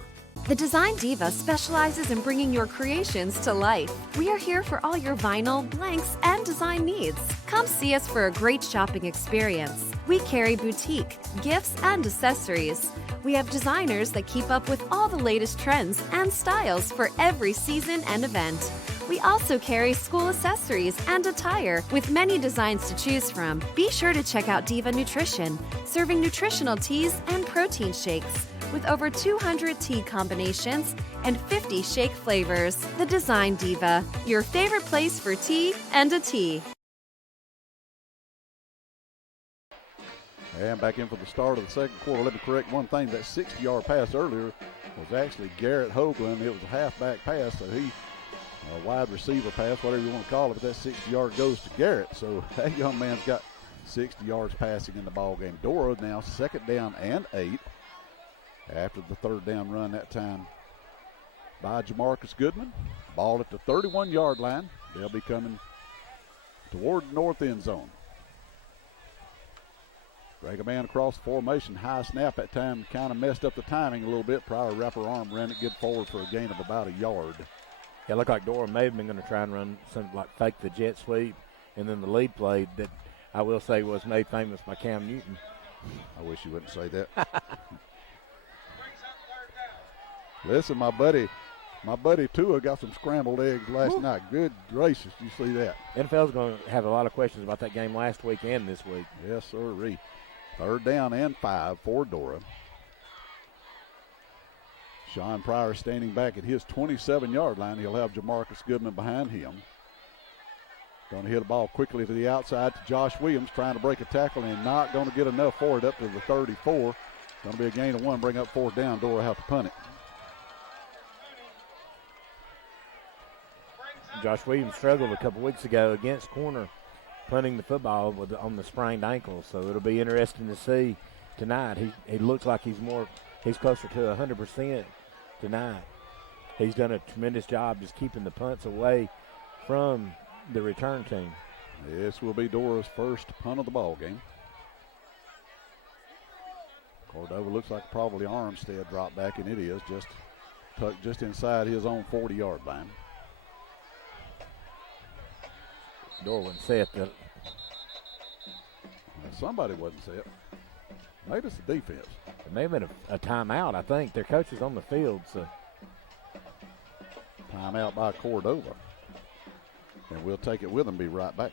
The Design Diva specializes in bringing your creations to life. We are here for all your vinyl, blanks, and design needs. Come see us for a great shopping experience. We carry boutique, gifts, and accessories. We have designers that keep up with all the latest trends and styles for every season and event. We also carry school accessories and attire with many designs to choose from. Be sure to check out Diva Nutrition, serving nutritional teas and protein shakes with over 200 tea combinations and 50 shake flavors. The Design Diva, your favorite place for tea and a tea. And back in for the start of the second quarter. Let me correct one thing. That 60-yard pass earlier was actually Garrett Hoagland. It was a halfback pass, so he, a wide receiver pass, whatever you want to call it, but that 60-yard goes to Garrett. So that young man's got 60 yards passing in the ball game. Dora now 2nd down and 8 after the 3rd down run that time by Jamarcus Goodman. Ball at the 31-yard line. They'll be coming toward the north end zone. Drag a man across the formation. High snap that time. Kind of messed up the timing a little bit. Pryor wrap her arm, ran it good forward for a gain of about a yard. Yeah, it looked like Dora may have been going to try and run something like fake the jet sweep, and then the lead play that I will say was made famous by Cam Newton. I wish you wouldn't say that. Listen, my buddy Tua got some scrambled eggs last night. Good gracious, you see that? NFL's going to have a lot of questions about that game last week and this week. Yes, sir. 3rd down and 5 for Dora. Sean Pryor standing back at his 27-yard line. He'll have Jamarcus Goodman behind him. Going to hit a ball quickly to the outside to Josh Williams, trying to break a tackle and not going to get enough for it up to the 34. Going to be a gain of 1, bring up 4th down. Dora have to punt it. Josh Williams struggled a couple weeks ago against corner, punting the football on the sprained ankle. So it'll be interesting to see tonight. He looks like he's closer to 100% tonight. He's done a tremendous job just keeping the punts away from the return team. This will be Dora's first punt of the ball game. Cordova looks like probably Armstead dropped back, and it is just tucked just inside his own 40-yard line. Dora wasn't set. Somebody wasn't set. Maybe it's the defense. It may have been a timeout, I think. Their coach is on the field, so. Timeout by Cordova. And we'll take it with them, be right back.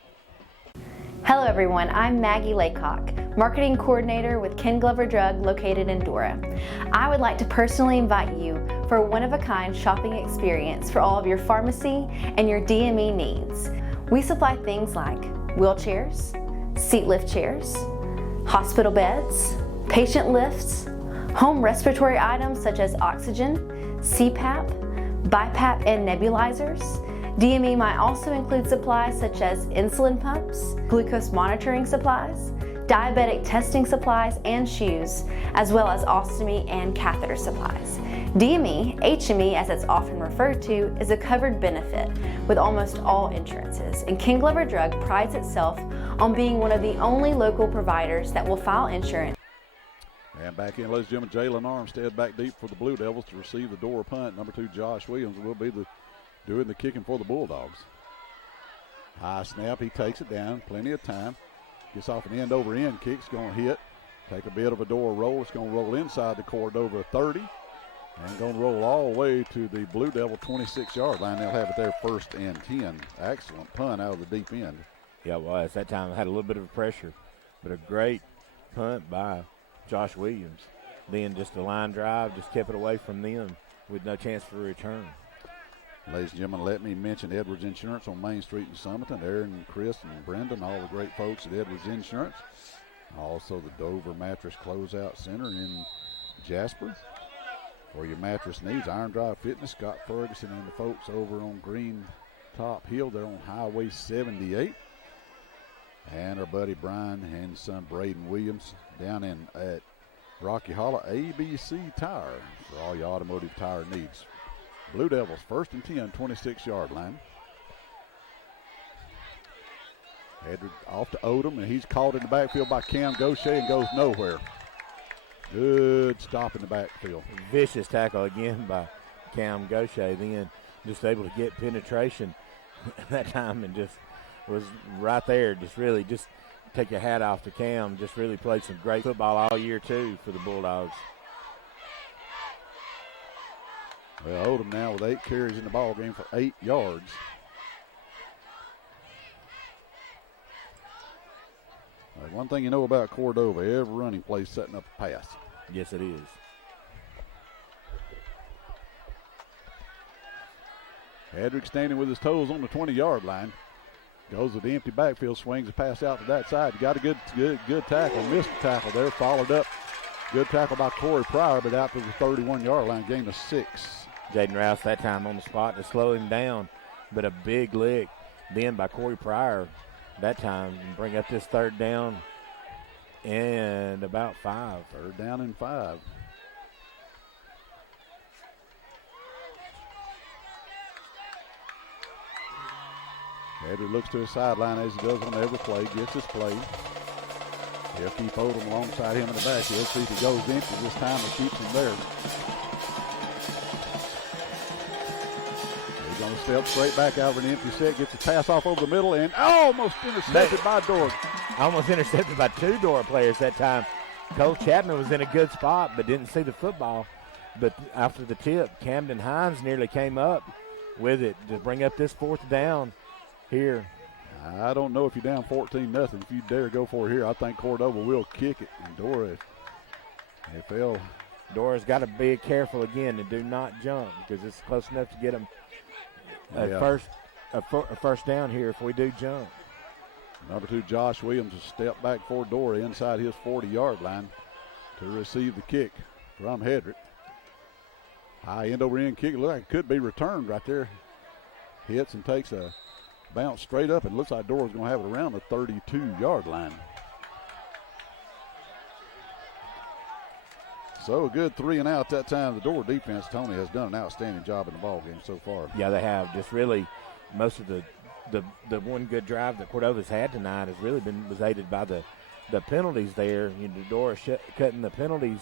Hello everyone, I'm Maggie Laycock, Marketing Coordinator with Ken Glover Drug located in Dora. I would like to personally invite you for a one-of-a-kind shopping experience for all of your pharmacy and your DME needs. We supply things like wheelchairs, seat lift chairs, hospital beds, patient lifts, home respiratory items such as oxygen, CPAP, BiPAP and nebulizers. DME might also include supplies such as insulin pumps, glucose monitoring supplies, diabetic testing supplies and shoes, as well as ostomy and catheter supplies. DME, HME as it's often referred to, is a covered benefit with almost all insurances, and Ken Glover Drug prides itself on being one of the only local providers that will file insurance. And back in, ladies and gentlemen, Jalen Armstead back deep for the Blue Devils to receive the Dora punt. Number 2, Josh Williams will be doing the kicking for the Bulldogs. High snap, he takes it down, plenty of time. Gets off an end-over-end kick, it's going to hit. Take a bit of a Dora roll, it's going to roll inside the Cordova 30. And going to roll all the way to the Blue Devil 26-yard line. They'll have it there 1st and 10. Excellent punt out of the deep end. Yeah, it was. That time it had a little bit of pressure, but a great punt by Josh Williams. Then just a line drive, just kept it away from them with no chance for a return. Ladies and gentlemen, let me mention Edwards Insurance on Main Street in Summerton. Aaron, Chris, and Brendan, all the great folks at Edwards Insurance. Also the Dover Mattress Closeout Center in Jasper. For your mattress needs, Iron Drive Fitness, Scott Ferguson and the folks over on Green Top Hill. They're on Highway 78. And our buddy Brian and son Braden Williams down at Rocky Hollow, ABC Tire for all your automotive tire needs. Blue Devils 1st and 10, 26-yard line. Edward off to Odom, and he's caught in the backfield by Cam Gaucher and goes nowhere. Good stop in the backfield. Vicious tackle again by Cam Gaucher. Then just able to get penetration that time and just was right there. Just really just take your hat off to Cam. Just really played some great football all year, too, for the Bulldogs. Well, Odom now with 8 carries in the ball game for 8 yards. One thing you know about Cordova, every running play is setting up a pass. Yes, it is. Hedrick standing with his toes on the 20-yard line. Goes with the empty backfield, swings the pass out to that side. Got a good tackle, missed the tackle there, followed up. Good tackle by Corey Pryor, but out to the 31-yard line, gain of 6. Jaden Rouse that time on the spot to slow him down, but a big lick then by Corey Pryor that time and bring up this 3rd down and about 5. 3rd down and 5. Edward looks to his sideline as he does on every play, gets his play. He'll keep Odom alongside him in the backfield. See if he goes empty this time and keeps him there. He's going to step straight back out of an empty set, gets the pass off over the middle, and almost intercepted by Dora. Almost intercepted by 2 Dora players that time. Cole Chapman was in a good spot but didn't see the football. But after the tip, Camden Hines nearly came up with it to bring up this 4th down here. I don't know if you're down 14-0. If you dare go for it here, I think Cordova will kick it. And Dora, it fell. Dora's got to be careful again and do not jump because it's close enough to get them a first down here if we do jump. Number 2, Josh Williams, a step back for Dora inside his 40-yard line to receive the kick from Hedrick. High end over end kick. Look like it could be returned right there. hits and takes a bounce straight up, and looks like Dora's going to have it around the 32-yard line. So a good 3 and out that time. The Dora defense, Tony, has done an outstanding job in the ball game so far. Yeah, they have. Just really most of the one good drive that Cordova's had tonight has really was aided by the penalties there. You know, Dora cutting the penalties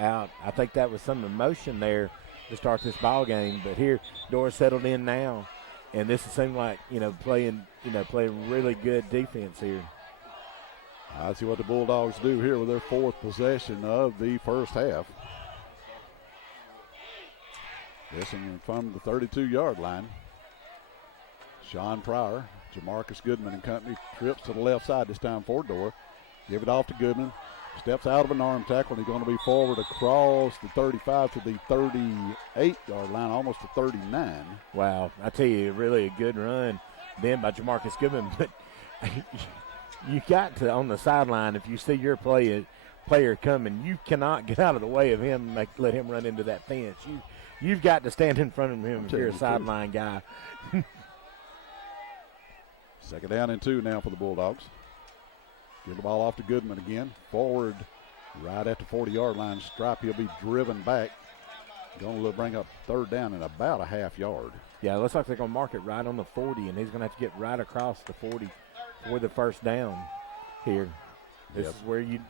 out. I think that was some emotion there to start this ball game. But here, Dora settled in now, and this seemed like playing really good defense here. I see what the Bulldogs do here with their 4th possession of the first half. This one from the 32-yard line. Sean Pryor, Jamarcus Goodman and company trips to the left side this time for Dora. Give it off to Goodman. Steps out of an arm tackle, and he's going to be forward across the 35 to the 38-yard line, almost to 39. Wow, I tell you, really a good run then by Jamarcus Goodman, but you got to, on the sideline, if you see your player coming, you cannot get out of the way of him and let him run into that fence. You've got to stand in front of him if you're a sideline guy. 2nd down and 2 now for the Bulldogs. Give the ball off to Goodman again. Forward right at the 40-yard line stripe. He'll be driven back. Going to bring up 3rd down and about a half yard. Yeah, it looks like they're going to mark it right on the 40, and he's going to have to get right across the 40 for the first down here. This is where you'd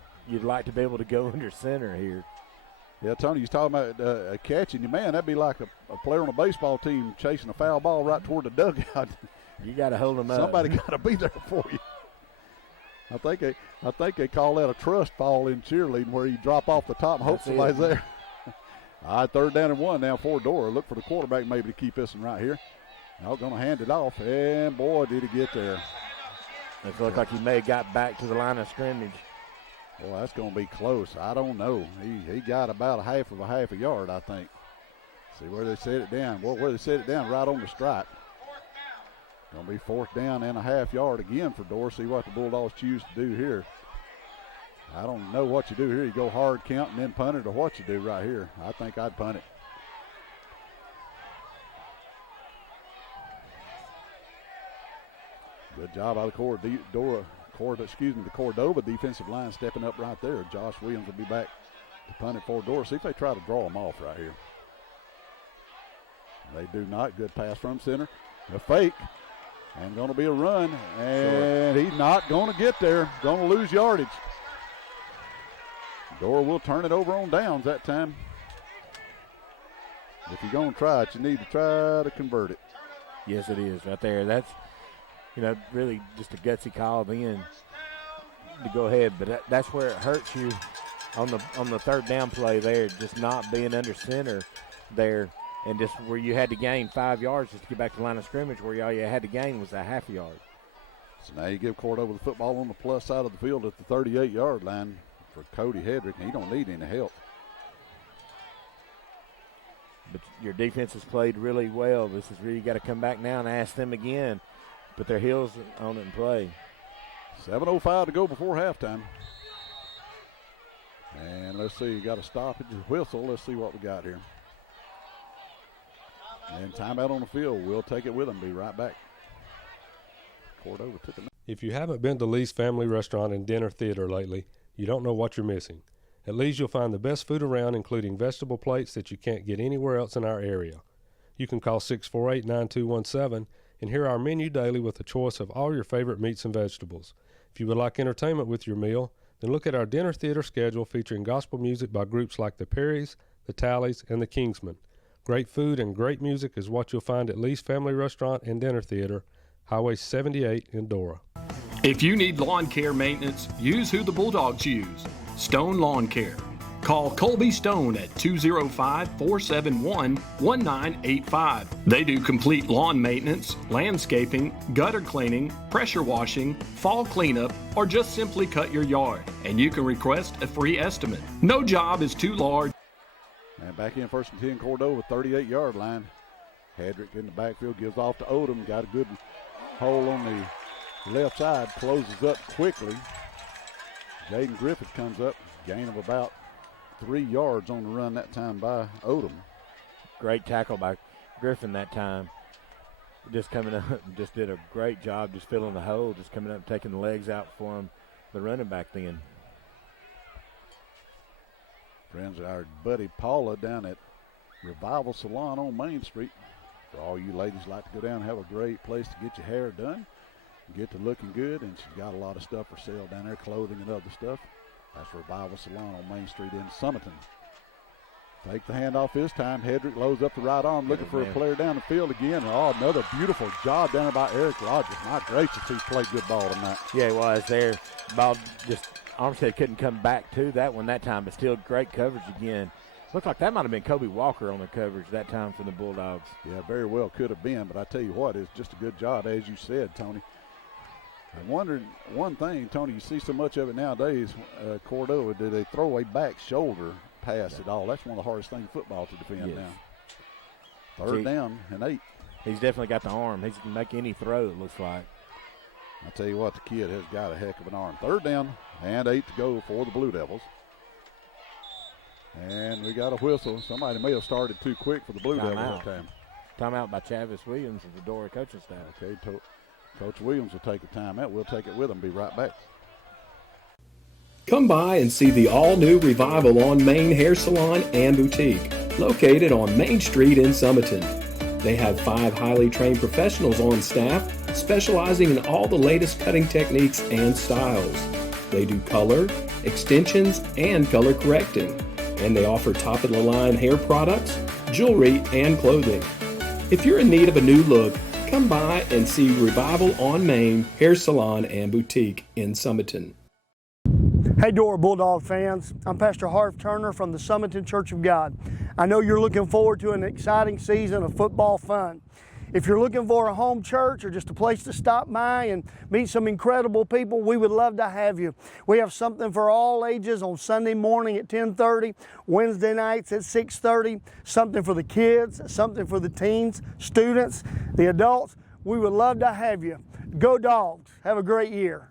like to be able to go under center here. Yeah, Tony, you're talking about catching your man. That'd be like a player on a baseball team chasing a foul ball right toward the dugout. You got to hold them up. Somebody got to be there for you. I think they call that a trust fall in cheerleading, where you drop off the top and hope somebody's there. All right, 3rd down and 1 now for Dora. Look for the quarterback maybe to keep this one right here. Now going to hand it off, and boy, did he get there. It looked like he may have got back to the line of scrimmage. Well, that's going to be close. I don't know. He got about a half a yard, I think. See where they set it down. Well, where they set it down, right on the stripe. Going to be 4th down and a half yard again for Dora. See what the Bulldogs choose to do here. I don't know what you do here. You go hard count and then punt it, or what you do right here. I think I'd punt it. Good job by the Cordova defensive line stepping up right there. Josh Williams will be back to punt it for Dora. See if they try to draw them off right here. They do not. Good pass from center. A fake. And going to be a run. And he's not going to get there. Going to lose yardage. Dora will turn it over on downs that time. If you're going to try it, you need to try to convert it. Yes, it is right there. That's, really just a gutsy call then to go ahead. But that's where it hurts you on the 3rd down play there, just not being under center there, and just where you had to gain 5 yards just to get back to the line of scrimmage, where all you had to gain was a half a yard. So now you give Cordova the football on the plus side of the field at the 38-yard line for Cody Hedrick, and he don't need any help. But your defense has played really well. This is where you got to come back now and ask them again. Put their heels on it and play. 7:05 to go before halftime. And let's see, you got a stoppage whistle. Let's see what we got here. And timeout on the field. We'll take it with them. Be right back. Cordova took it. If you haven't been to Lee's Family Restaurant and Dinner Theater lately, you don't know what you're missing. At Lee's you'll find the best food around, including vegetable plates that you can't get anywhere else in our area. You can call 648-9217 and hear our menu daily with a choice of all your favorite meats and vegetables. If you would like entertainment with your meal, then look at our dinner theater schedule featuring gospel music by groups like the Perrys, the Tallies, and the Kingsmen. Great food and great music is what you'll find at Lee's Family Restaurant and Dinner Theater, Highway 78 in Dora. If you need lawn care maintenance, use who the Bulldogs use, Stone Lawn Care. Call Colby Stone at 205-471-1985. They do complete lawn maintenance, landscaping, gutter cleaning, pressure washing, fall cleanup, or just simply cut your yard. And you can request a free estimate. No job is too large. And back in 1st and 10, Cordova, 38-yard line. Hedrick in the backfield, gives off to Odom. Got a good hole on the left side, closes up quickly. Jaden Griffith comes up, gain of about 3 yards on the run that time by Odom. Great tackle by Griffin that time. just coming up, just did a great job just filling the hole, just coming up and taking the legs out for him, the running back then. Friends, our buddy Paula down at Revival Salon on Main Street. For all you ladies like to go down and have a great place to get your hair done, get to looking good, and she's got a lot of stuff for sale down there, clothing and other stuff. That's Revival Salon on Main Street in Summerton. Take the handoff this time. Hedrick loads up the right arm, looking for a player down the field again. Oh, another beautiful job down there by Eric Rogers. My gracious, he played good ball tonight. Yeah, he was there. Ball just, Armstead couldn't come back to that one that time, but still great coverage again. Looked like that might have been Kobe Walker on the coverage that time for the Bulldogs. Yeah, very well could have been, but I tell you what, it's just a good job, as you said, Tony. I wondered one thing, Tony, you see so much of it nowadays, Cordova, do they throw a back shoulder pass at all? That's one of the hardest things in football to defend now. Third down and 8. He's definitely got the arm. He can make any throw, it looks like. I tell you what, the kid has got a heck of an arm. Third down and 8 to go for the Blue Devils. And we got a whistle. Somebody may have started too quick for the Blue Devils that time. Timeout by Chavis Williams of the Dora coaching staff. Okay, Coach Williams will take a timeout. We'll take it with him. Be right back. Come by and see the all-new Revival on Main Hair Salon and Boutique, located on Main Street in Summerton. They have 5 highly trained professionals on staff, specializing in all the latest cutting techniques and styles. They do color, extensions, and color correcting, and they offer top-of-the-line hair products, jewelry, and clothing. If you're in need of a new look, come by and see Revival on Main Hair Salon and Boutique in Summerton. Hey Dora Bulldog fans, I'm Pastor Harv Turner from the Summerton Church of God. I know you're looking forward to an exciting season of football fun. If you're looking for a home church or just a place to stop by and meet some incredible people, we would love to have you. We have something for all ages on Sunday morning at 10:30, Wednesday nights at 6:30, something for the kids, something for the teens, students, the adults. We would love to have you. Go Dogs. Have a great year.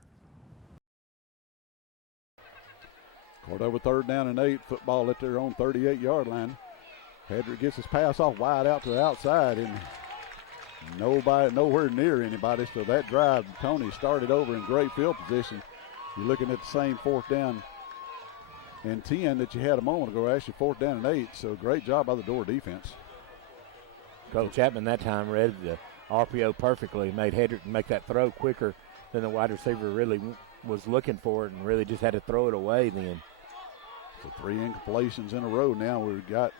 Cordova third down and 8. Football at their own 38-yard line. Hedrick gets his pass off wide out to the outside, and nowhere near anybody. So that drive, Tony, started over in great field position. You're looking at the same 4th down and 10 that you had a moment ago. Actually, 4th down and 8. So great job by the Dora defense. Coach Chapman that time read the RPO perfectly, made Hedrick make that throw quicker than the wide receiver really was looking for it, and really just had to throw it away then. So 3 incompletions in a row now. We've got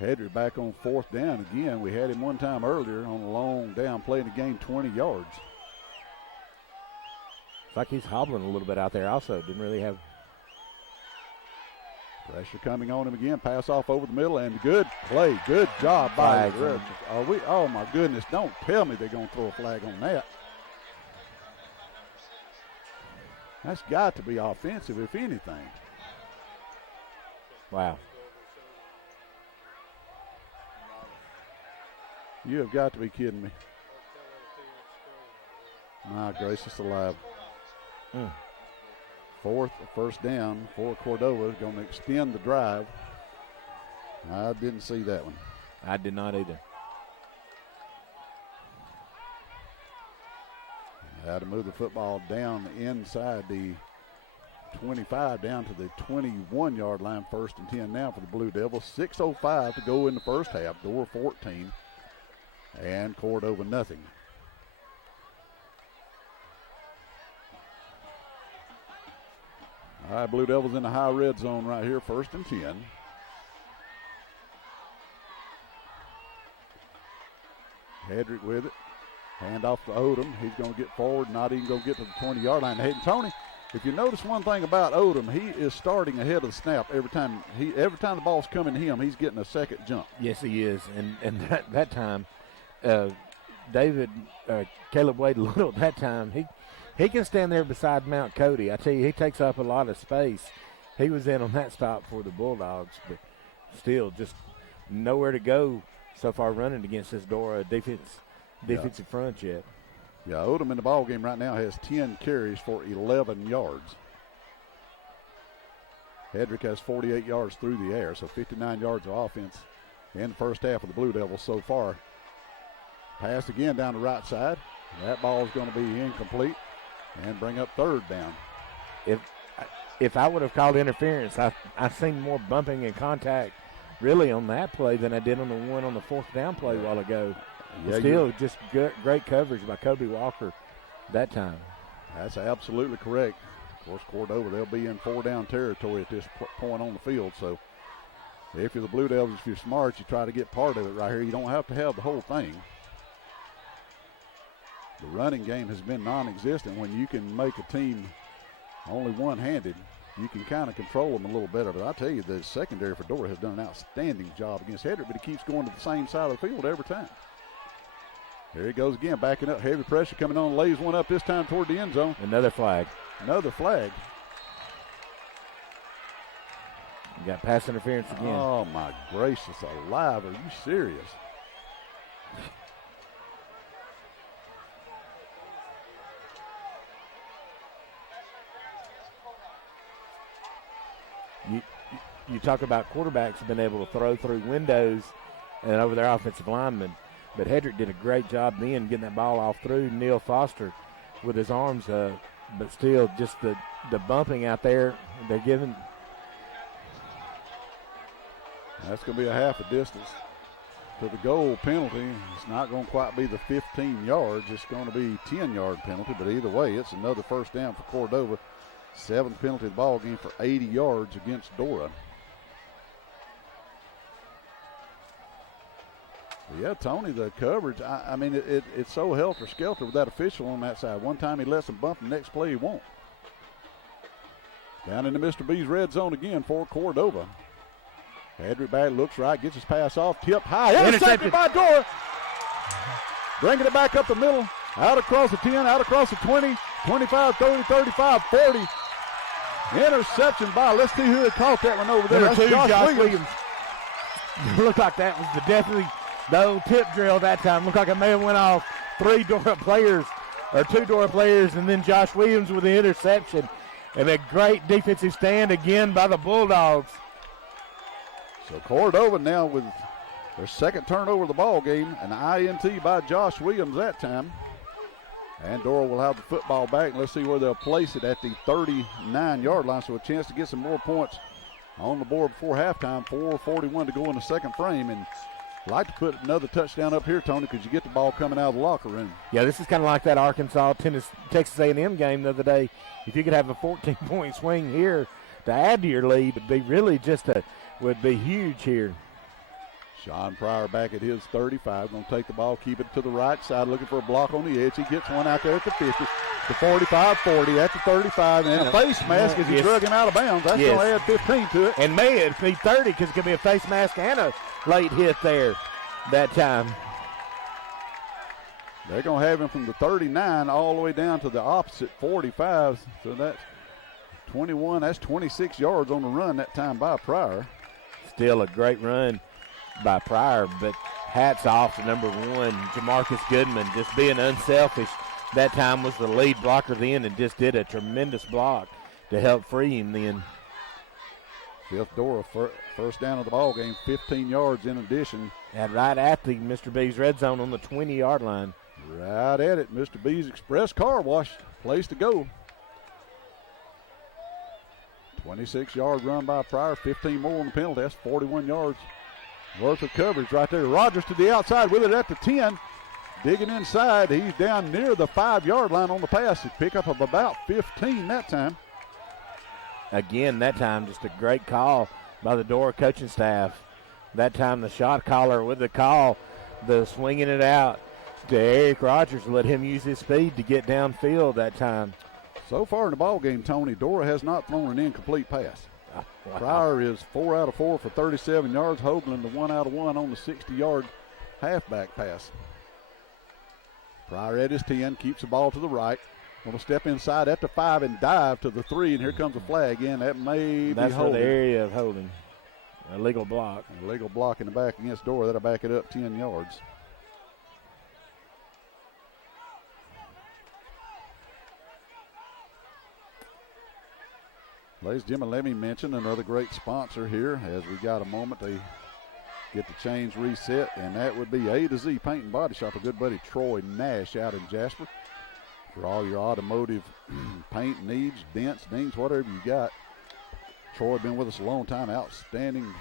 Hedrick back on 4th down again. We had him one time earlier on a long down play to gain 20 yards. It's like he's hobbling a little bit out there also. Didn't really have pressure coming on him again. Pass off over the middle, and good play. Good job by the Rebels. Oh my goodness, don't tell me they're going to throw a flag on that. That's got to be offensive, if anything. Wow. You have got to be kidding me. My gracious alive. 1st down for Cordova. Going to extend the drive. I didn't see that one. I did not either. Had to move the football down inside the 25 down to the 21-yard line. 1st and 10 now for the Blue Devils. 6:05 to go in the first half. Dora 14 and Cordova nothing. All right, Blue Devils in the high red zone right here. 1st and 10. Hedrick with it. Hand off to Odom. He's going to get forward, not even going to get to the 20-yard line. And Tony, if you notice one thing about Odom, he is starting ahead of the snap every time the ball's coming to him, he's getting a second jump. Yes, he is. And that time, Caleb Wade Little, that time, he can stand there beside Mount Cody. I tell you, he takes up a lot of space. He was in on that stop for the Bulldogs, but still just nowhere to go so far running against this Dora defensive front yet. Yeah, Odom in the ball game right now has 10 carries for 11 yards. Hedrick has 48 yards through the air, so 59 yards of offense in the first half of the Blue Devils so far. Pass again down the right side. That ball is going to be incomplete and bring up third down. If I would have called interference, I seen more bumping and contact really on that play than I did on the one on the fourth down play a while ago. Yeah, still, just great coverage by Kobe Walker that time. That's absolutely correct. Of course, Cordova, they'll be in 4-down territory at this point on the field. So if you're the Blue Devils, if you're smart, you try to get part of it right here. You don't have to have the whole thing. The running game has been non-existent. When you can make a team only one-handed, you can kind of control them a little better. But I tell you, the secondary for Dora has done an outstanding job against Hedrick, but he keeps going to the same side of the field every time. Here he goes again, backing up, heavy pressure coming on, lays one up this time toward the end zone. Another flag. Another flag. You got pass interference again. Oh, my gracious alive. Are you serious? You talk about quarterbacks being able to throw through windows and over their offensive linemen, but Hedrick did a great job then getting that ball off through Neil Foster with his arms, but still just the bumping out there they're giving. That's going to be a half a distance to the goal penalty. It's not going to quite be the 15 yards. It's going to be 10-yard penalty, but either way, it's another first down for Cordova. 7th penalty of the ball game for 80 yards against Dora. Yeah, Tony, the coverage, I mean, it's so helter-skelter with that official on that side. One time he lets him bump, the next play he won't. Down into Mr. B's red zone again for Cordova. Hedrick back, looks right, gets his pass off, tip high, intercepted by Dora. Bringing it back up the middle, out across the 10, out across the 20, 25, 30, 35, 40. Interception by, let's see who had caught that one over there. Number 2, Josh Williams. Looked like that was definitely the old tip drill that time. Looked like it may have went off 2 Dora players, and then Josh Williams with the interception. And a great defensive stand again by the Bulldogs. So Cordova now with their second turnover of the ball game, an INT by Josh Williams that time. And Dora will have the football back. Let's see where they'll place it at the 39-yard line. So a chance to get some more points on the board before halftime. 4:41 to go in the second frame. And I'd like to put another touchdown up here, Tony, because you get the ball coming out of the locker room. Yeah, this is kind of like that Texas A&M game the other day. If you could have a 14-point swing here to add to your lead, it'd be really would be huge here. Sean Pryor back at his 35. Going to take the ball, keep it to the right side, looking for a block on the edge. He gets one out there at the 50, the 45, 40, at the 35, and a face mask as he drug him out of bounds. That's going to add 15 to it. And may it be 30 because it could be a face mask and a late hit there that time. They're going to have him from the 39 all the way down to the opposite 45. So that's 21. That's 26 yards on the run that time by Pryor. Still a great run by Pryor, but hats off to number 1, Jamarcus Goodman, just being unselfish. That time was the lead blocker then and just did a tremendous block to help free him then. 5th Dora, first down of the ball game, 15 yards in addition. And right at the Mr. B's red zone on the 20-yard line. Right at it, Mr. B's Express Car Wash, place to go. 26-yard run by Pryor, 15 more on the penalty. That's 41 yards worth of coverage right there. Rogers to the outside with it at the 10. Digging inside. He's down near the 5-yard line on the pass. A pickup of about 15 that time. Again, that time just a great call by the Dora coaching staff. That time the shot caller with the call, the swinging it out to Eric Rogers, let him use his speed to get downfield that time. So far in the ball game, Tony, Dora has not thrown an incomplete pass. Wow. Pryor is 4 out of 4 for 37 yards. Hoagland the 1 out of 1 on the 60-yard halfback pass. Pryor at his 10, keeps the ball to the right. Going to step inside at the 5 and dive to the 3, and here comes a flag in. That may That's be holding. That's the area of holding. A legal block. A legal block in the back against Dora. That'll back it up 10 yards. Ladies and gentlemen, let me mention another great sponsor here as we got a moment. They get the chains reset, and that would be A to Z Paint and Body Shop, our good buddy Troy Nash out in Jasper. For all your automotive paint needs, dents, dings, whatever you got. Troy been with us a long time. Outstanding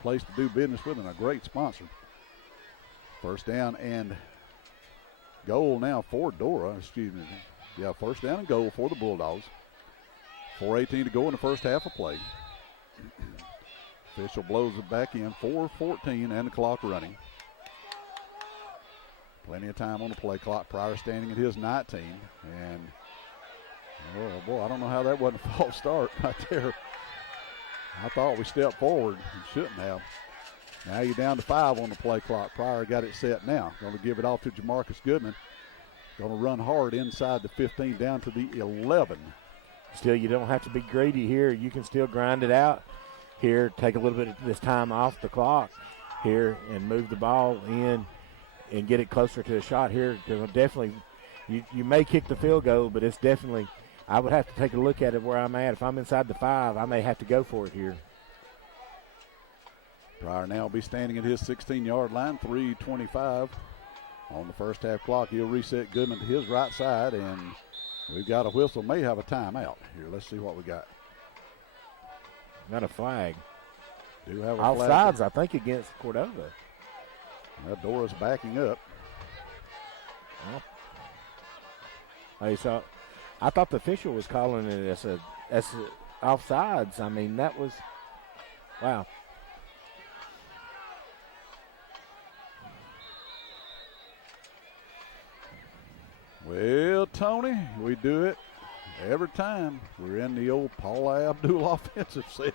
place to do business with and a great sponsor. First down and goal now for Dora. Excuse me. Yeah, first down and goal for the Bulldogs. 4:18 to go in the first half of play. Official blows it back in. 4:14 and the clock running. Plenty of time on the play clock. Pryor standing at his 19. And, oh, boy, I don't know how that wasn't a false start right there. I thought we stepped forward. We shouldn't have. Now you're down to 5 on the play clock. Pryor got it set now. Going to give it off to Jamarcus Goodman. Going to run hard inside the 15 down to the 11. Still, you don't have to be greedy here. You can still grind it out here. Take a little bit of this time off the clock here and move the ball in and get it closer to a shot here. Because definitely, you may kick the field goal, but it's definitely, I would have to take a look at it where I'm at. If I'm inside the 5, I may have to go for it here. Pryor now will be standing at his 16-yard line, 3:25 on the first half clock. He'll reset Goodman to his right side, and we've got a whistle. May have a timeout. Here, let's see what we got. Got a flag. Do have a offsides, flag. I think, against Cordova. That Dora's backing up. Well, I thought the official was calling it as a offsides. I mean, that was, wow. Well, Tony, we do it every time. We're in the old Paula Abdul offensive set.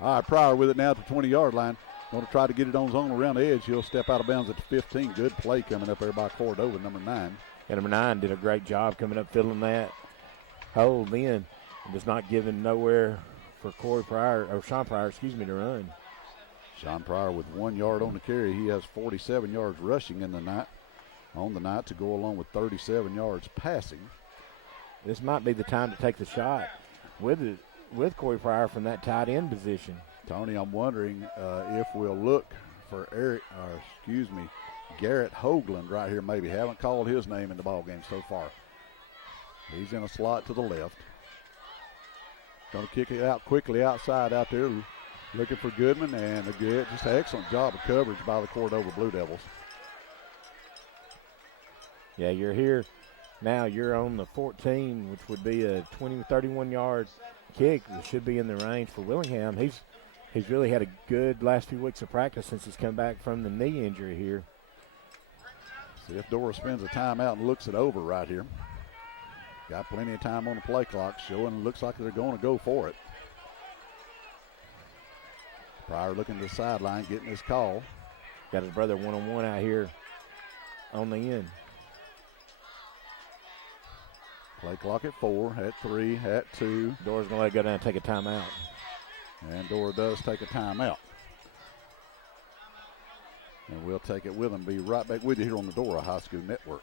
All right, Pryor with it now at the 20-yard line. Going to try to get it on zone around the edge. He'll step out of bounds at the 15. Good play coming up there by Cordova, number 9. And number 9 did a great job coming up, filling that hole then. It was not given nowhere for Sean Pryor, to run. Sean Pryor with 1 yard on the carry. He has 47 yards rushing on the night to go along with 37 yards passing. This might be the time to take the shot with Corey Pryor from that tight end position. Tony, I'm wondering if we'll look for Garrett Hoagland right here maybe. Haven't called his name in the ball game so far. He's in a slot to the left. Going to kick it out quickly outside out there, looking for Goodman, and just an excellent job of coverage by the Cordova Blue Devils. Yeah, you're here now. You're on the 14, which would be a 31-yard kick that should be in the range for Willingham. He's really had a good last few weeks of practice since he's come back from the knee injury here. See if Dora spends a timeout and looks it over right here. Got plenty of time on the play clock, showing looks like they're going to go for it. Pryor looking to the sideline, getting his call. Got his brother one-on-one out here on the end. Play clock at 4, at 3, at 2. Dora's going to let it go down and take a timeout. And Dora does take a timeout. And we'll take it with them. Be right back with you here on the Dora High School Network.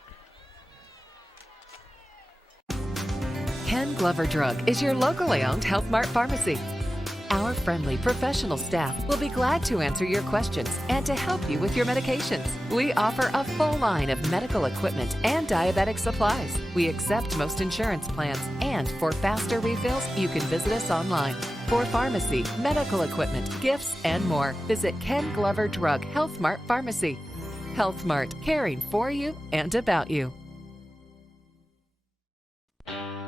Ken Glover Drug is your locally owned Health Mart pharmacy. Our friendly professional staff will be glad to answer your questions and to help you with your medications. We offer a full line of medical equipment and diabetic supplies. We accept most insurance plans, and for faster refills, you can visit us online. For pharmacy, medical equipment, gifts, and more, visit Ken Glover Drug Health Mart Pharmacy. Health Mart, caring for you and about you.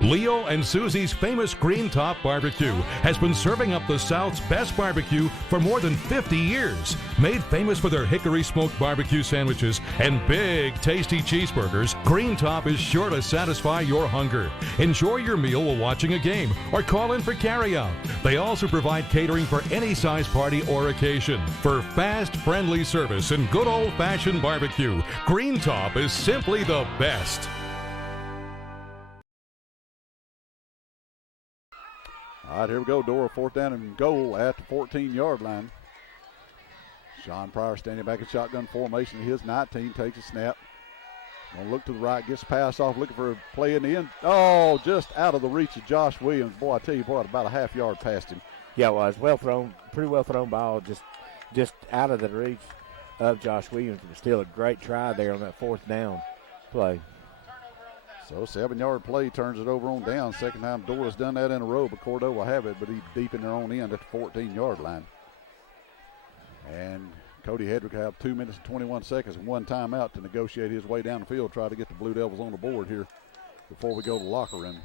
Leo and Susie's famous Green Top Barbecue has been serving up the South's best barbecue for more than 50 years. Made famous for their hickory smoked barbecue sandwiches and big, tasty cheeseburgers, Green Top is sure to satisfy your hunger. Enjoy your meal while watching a game or call in for carryout. They also provide catering for any size party or occasion. For fast, friendly service and good old-fashioned barbecue, Green Top is simply the best. All right, here we go. Dora, 4th down and goal at the 14-yard line. Sean Pryor standing back in shotgun formation at his 19, takes a snap. Gonna look to the right, gets pass off, looking for a play in the end. Oh, just out of the reach of Josh Williams. Boy, I tell you what, about a half yard past him. Yeah, well, it's well thrown, pretty well thrown ball. Just just out of the reach of Josh Williams, but still a great try there on that 4th down play. So 7-yard play turns it over on down. Second time Dora's done that in a row, but Cordova will have it, but he's deep in their own end at the 14-yard line. And Cody Hedrick will have 2 minutes and 21 seconds and 1 timeout to negotiate his way down the field, try to get the Blue Devils on the board here before we go to the locker room.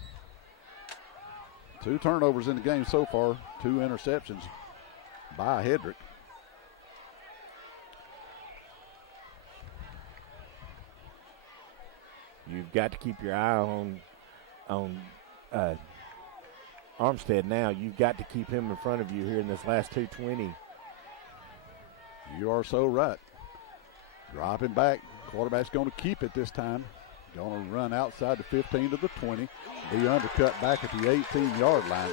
2 turnovers in the game so far, 2 interceptions by Hedrick. You've got to keep your eye on Armstead now. You've got to keep him in front of you here in this last 2:20. You are so right. Dropping back. Quarterback's going to keep it this time. Going to run outside the 15 to the 20. Be undercut back at the 18-yard line.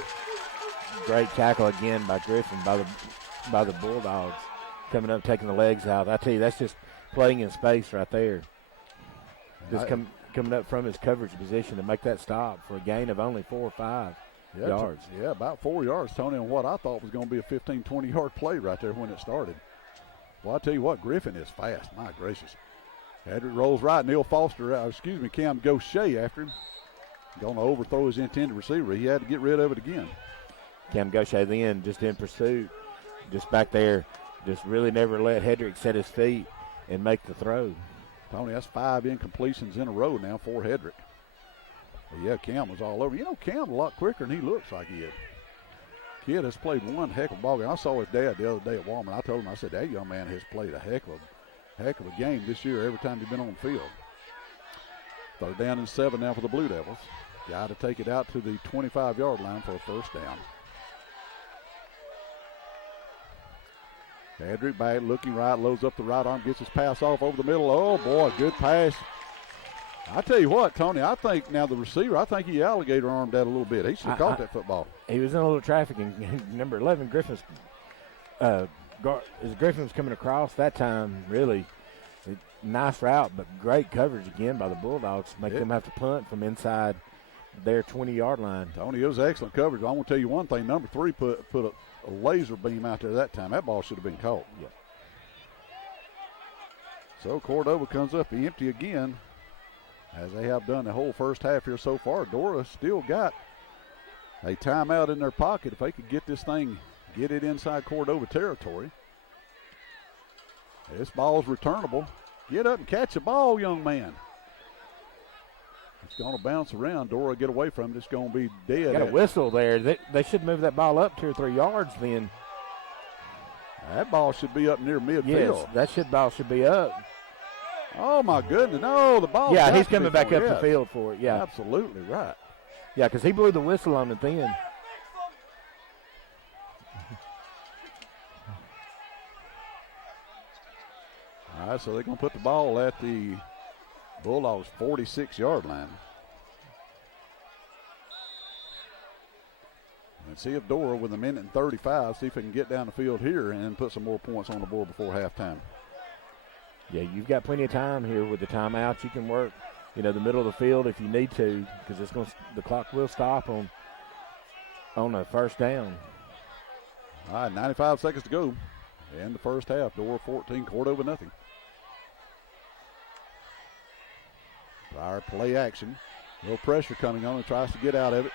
Great tackle again by Griffin by the Bulldogs. Coming up, taking the legs out. I tell you, that's just playing in space right there. Just coming up from his coverage position to make that stop for a gain of only 4 or 5 yards. Yeah, about 4 yards, Tony, on what I thought was going to be a 15, 20-yard play right there when it started. Well, I tell you what, Griffin is fast. My gracious. Hedrick rolls right. Neil Foster, Cam Gaucher after him. Going to overthrow his intended receiver. He had to get rid of it again. Cam Gaucher then just in pursuit, just back there, just really never let Hedrick set his feet and make the throw. Tony, that's 5 incompletions in a row now for Hedrick. But yeah, Cam was all over. You know, Cam's a lot quicker than he looks like he is. Kid has played one heck of a ball game. I saw his dad the other day at Walmart. I told him, I said, that young man has played a heck of a game this year every time he's been on the field. 3rd down and 7 now for the Blue Devils. Got to take it out to the 25-yard line for a 1st down. Hedrick back, looking right, loads up the right arm, gets his pass off over the middle. Oh, boy, good pass. I tell you what, Tony, I think now the receiver, I think he alligator armed that a little bit. He should have caught that football. He was in a little traffic, and number 11, Griffin's coming across that time, really nice route, but great coverage again by the Bulldogs. Make them have to punt from inside their 20-yard line. Tony, it was excellent coverage. I want to tell you one thing. Number 3 put a laser beam out there that time. That ball should have been caught. Yeah. So Cordova comes up empty again, as they have done the whole first half here so far. Dora still got a timeout in their pocket if they could get this thing, get it inside Cordova territory. This ball's returnable. Get up and catch the ball, young man. It's going to bounce around. Dora get away from it. It's going to be dead. Got a whistle there. They should move that ball up 2 or 3 yards then. That ball should be up near midfield. Yes, that ball should be up. Oh, my goodness. No, the ball. Yeah, he's coming back up the field for it. Yeah. Absolutely right. Yeah, because he blew the whistle on it then. All right, so they're going to put the ball at the Bulldogs' 46-yard line. And see if Dora, with 1:35, see if they can get down the field here and put some more points on the board before halftime. Yeah, you've got plenty of time here with the timeouts. You can work, the middle of the field if you need to, because the clock will stop on a 1st down. All right, 95 seconds to go in the first half. Dora 14, Cordova nothing. Prior play action. A little pressure coming on. He tries to get out of it.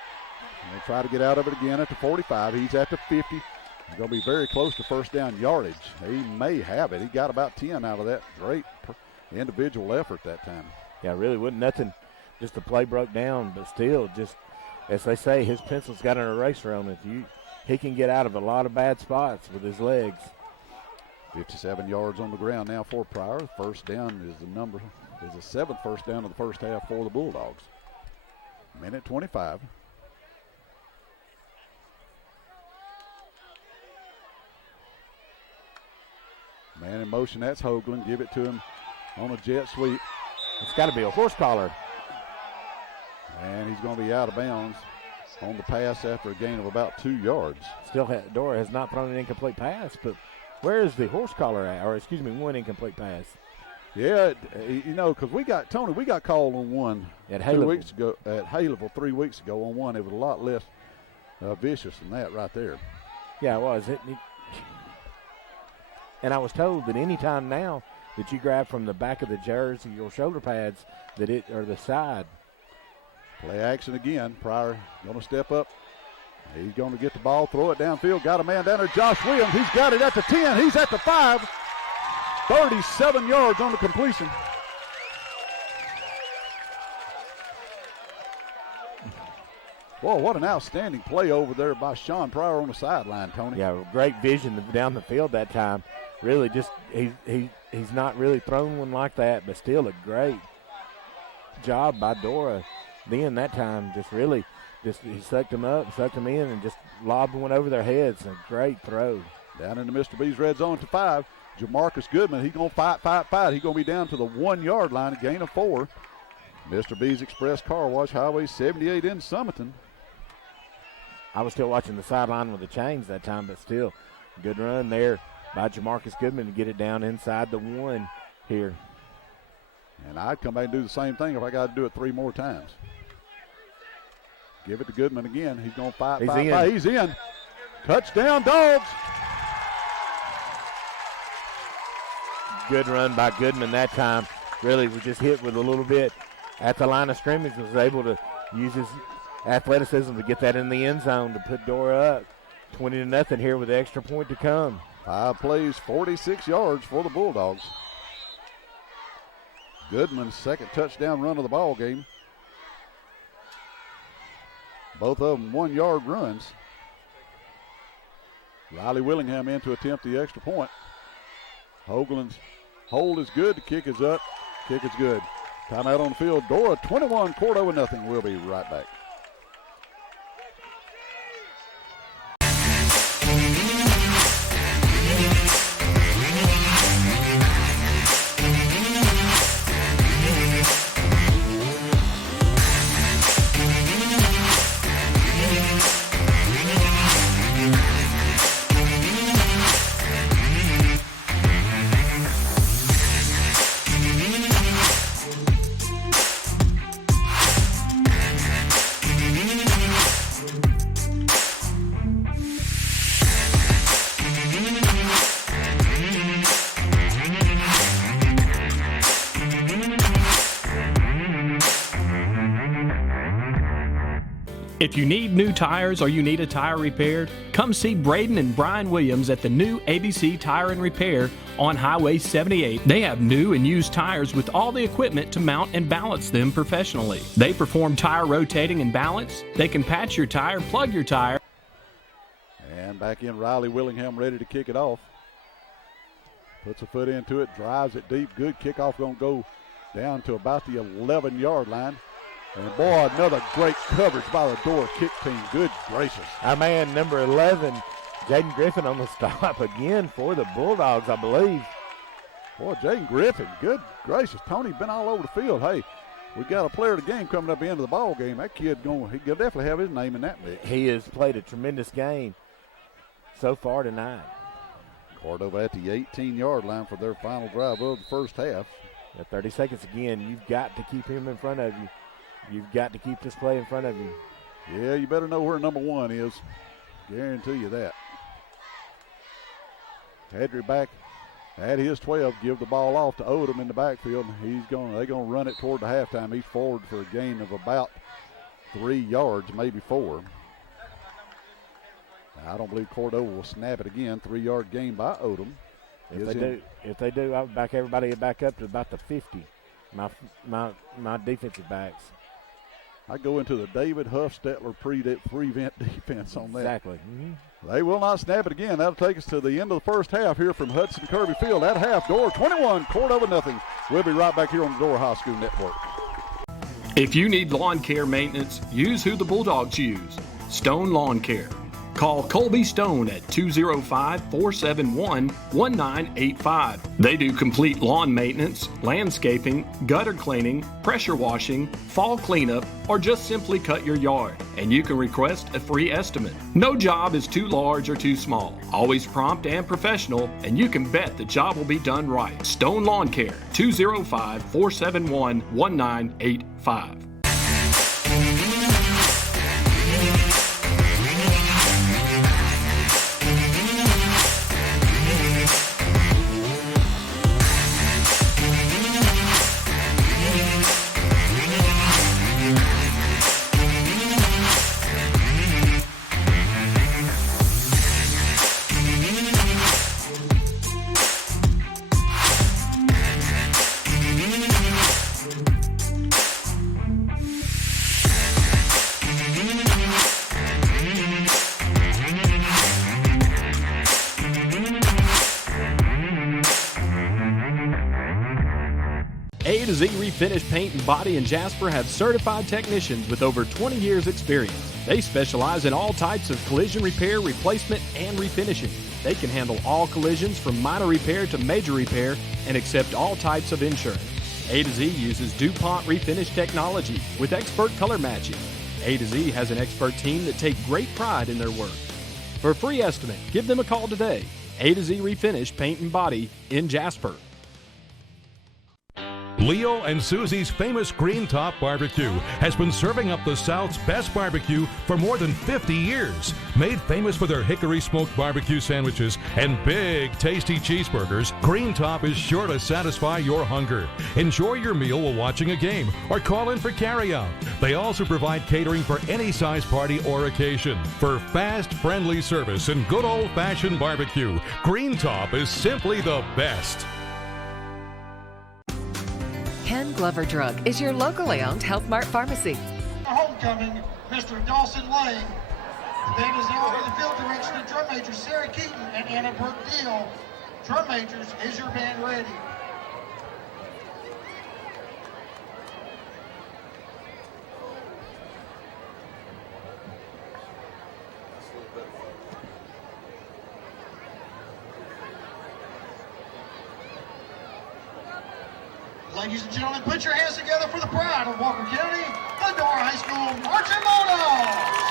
And they try to get out of it again at the 45. He's at the 50. He's going to be very close to 1st down yardage. He may have it. He got about 10 out of that. Great individual effort that time. Yeah, really wasn't nothing. Just the play broke down, but still, just as they say, his pencil's got an eraser on it. He can get out of a lot of bad spots with his legs. 57 yards on the ground now for Pryor. 1st down is the 7th 1st down of the first half for the Bulldogs. 1:25. Man in motion, that's Hoagland. Give it to him on a jet sweep. It's got to be a horse collar. And he's going to be out of bounds on the pass after a gain of about 2 yards. Dora has not thrown an incomplete pass, but where is the horse collar at? Or, one incomplete pass. Yeah, because we got called on one at 2 weeks ago, at Haleville 3 weeks ago on one. It was a lot less vicious than that right there. Yeah, it was. And I was told that any time now that you grab from the back of the jersey or shoulder pads, that it or the side. Play action again. Pryor going to step up. He's going to get the ball, throw it downfield. Got a man down there, Josh Williams. He's got it at the 10. He's at the 5. 37 yards on the completion. Boy, what an outstanding play over there by Sean Pryor on the sideline, Tony. Yeah, great vision down the field that time. Really just he's not really thrown one like that, but still a great job by Dora. Then that time he sucked him up, sucked him in, and just lobbed one over their heads. A great throw. Down into Mr. B's red zone to 5. Jamarcus Goodman, he's going to fight. He's going to be down to the 1 yard line, a gain of 4. Mr. B's Express Car Wash, Highway 78 in Summerton. I was still watching the sideline with the chains that time, but still, good run there by Jamarcus Goodman to get it down inside the 1 here. And I'd come back and do the same thing if I got to do it 3 more times. Give it to Goodman again. He's going to fight. He's in. Touchdown, Dogs. Good run by Goodman that time. Really was just hit with a little bit at the line of scrimmage. Was able to use his athleticism to get that in the end zone to put Dora up 20-0 here with the extra point to come. 5 plays, 46 yards for the Bulldogs. Goodman's second touchdown run of the ball game. Both of them 1 yard runs. Riley Willingham in to attempt the extra point. Hoagland's hold is good. The kick is up. Kick is good. Timeout on the field. Dora 21, Cordova nothing. We'll be right back. If you need new tires or you need a tire repaired, come see Braden and Brian Williams at the new ABC Tire and Repair on Highway 78. They have new and used tires with all the equipment to mount and balance them professionally. They perform tire rotating and balance. They can patch your tire, plug your tire. And back in Riley Willingham ready to kick it off. Puts a foot into it, drives it deep. Good kickoff, going to go down to about the 11-yard line. And boy, another great coverage by the Dora kick team. Good gracious. Our man, number 11, Jaden Griffin on the stop again for the Bulldogs, I believe. Boy, Jaden Griffin, good gracious. Tony been all over the field. Hey, we got a player of the game coming up at the end of the ball game. That kid he'll definitely have his name in that mix. He has played a tremendous game so far tonight. Cordova at the 18-yard line for their final drive of the first half. At 30 seconds again, you've got to keep him in front of you. You've got to keep this play in front of you. Yeah, you better know where number 1 is. Guarantee you that. Hedry back at his 12. Give the ball off to Odom in the backfield. They're going to run it toward the halftime. He's forward for a gain of about 3 yards, maybe 4. I don't believe Cordova will snap it again. 3-yard gain by Odom. If they do, I would back everybody back up to about the 50. My defensive backs. I go into the David Huffstetler prevent defense on that. Exactly. Mm-hmm. They will not snap it again. That'll take us to the end of the first half here from Hudson Kirby Field. At half, Dora 21, Cordova nothing. We'll be right back here on the Dora High School Network. If you need lawn care maintenance, use who the Bulldogs use, Stone Lawn Care. Call Colby Stone at 205-471-1985. They do complete lawn maintenance, landscaping, gutter cleaning, pressure washing, fall cleanup, or just simply cut your yard. And you can request a free estimate. No job is too large or too small. Always prompt and professional, and you can bet the job will be done right. Stone Lawn Care, 205-471-1985. A to Z Refinish Paint and Body in Jasper have certified technicians with over 20 years experience. They specialize in all types of collision repair, replacement, and refinishing. They can handle all collisions from minor repair to major repair and accept all types of insurance. A to Z uses DuPont Refinish technology with expert color matching. A to Z has an expert team that take great pride in their work. For a free estimate, give them a call today. A to Z Refinish Paint and Body in Jasper. Leo and Susie's famous Green Top Barbecue has been serving up the South's best barbecue for more than 50 years. Made famous for their hickory smoked barbecue sandwiches and big, tasty cheeseburgers, Green Top is sure to satisfy your hunger. Enjoy your meal while watching a game or call in for carryout. They also provide catering for any size party or occasion. For fast, friendly service and good old-fashioned barbecue, Green Top is simply the best. Ken Glover Drug is your locally owned Health Mart pharmacy. Homecoming, Mr. Dawson Lang. The band is now under the field direction of drum majors Sarah Keaton and Anna Brooke Deal. Drum majors, is your band ready? Ladies and gentlemen, put your hands together for the pride of Walker County, the Dora High School Marching Bulldogs.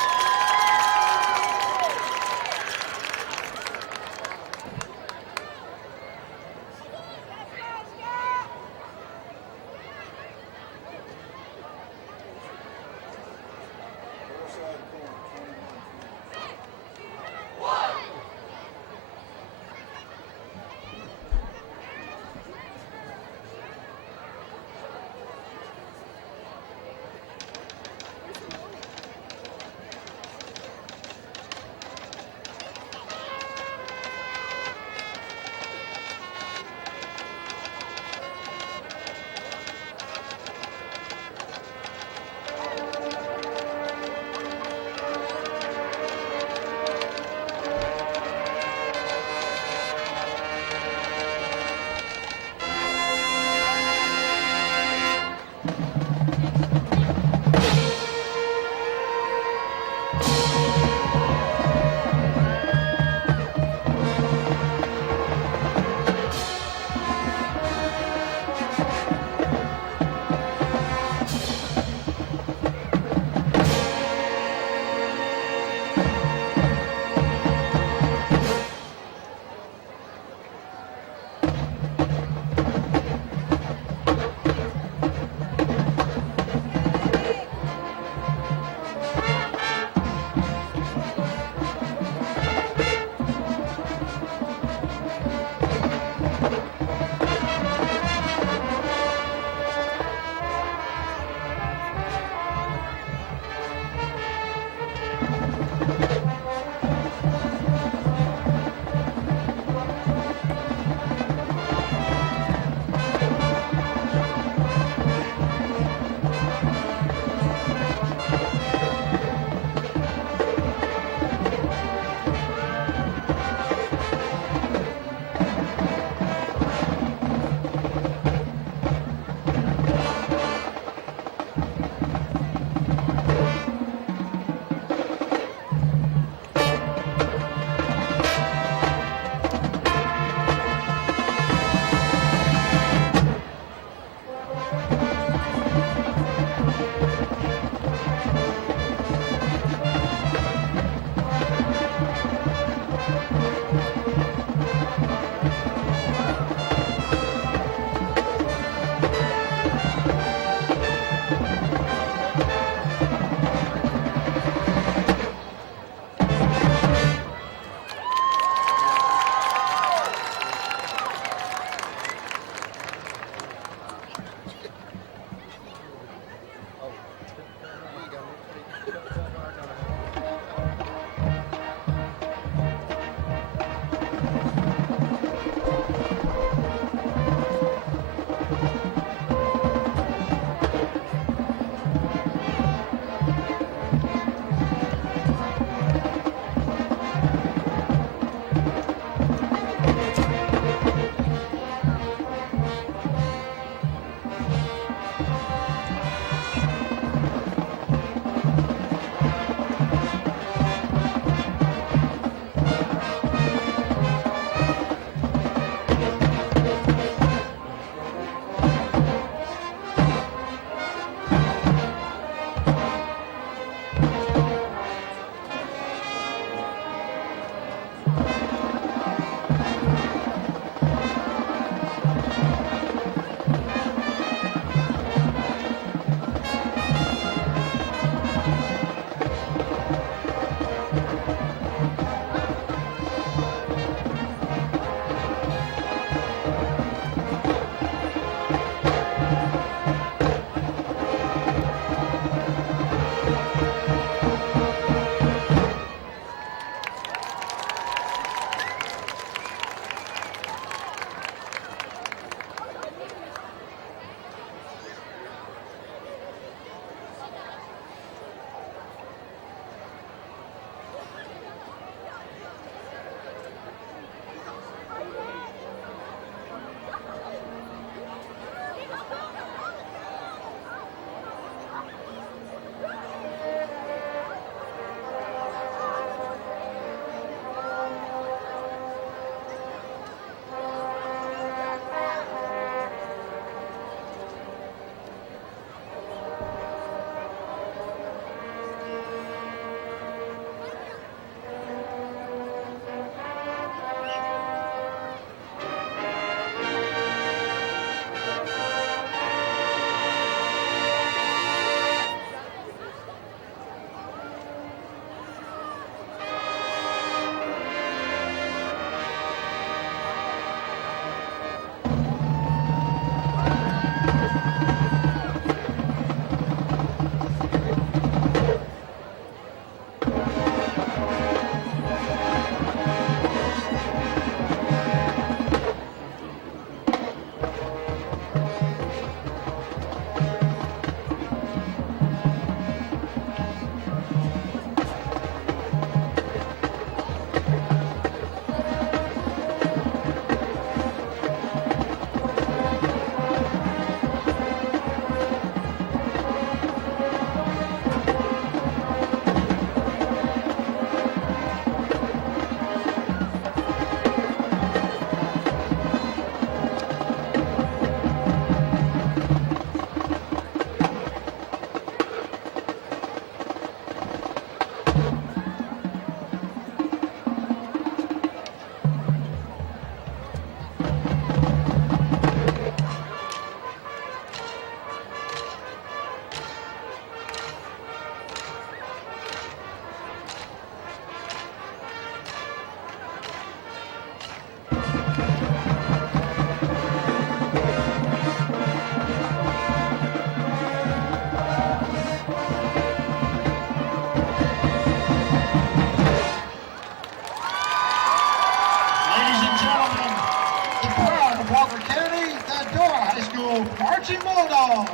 Marching Bulldogs.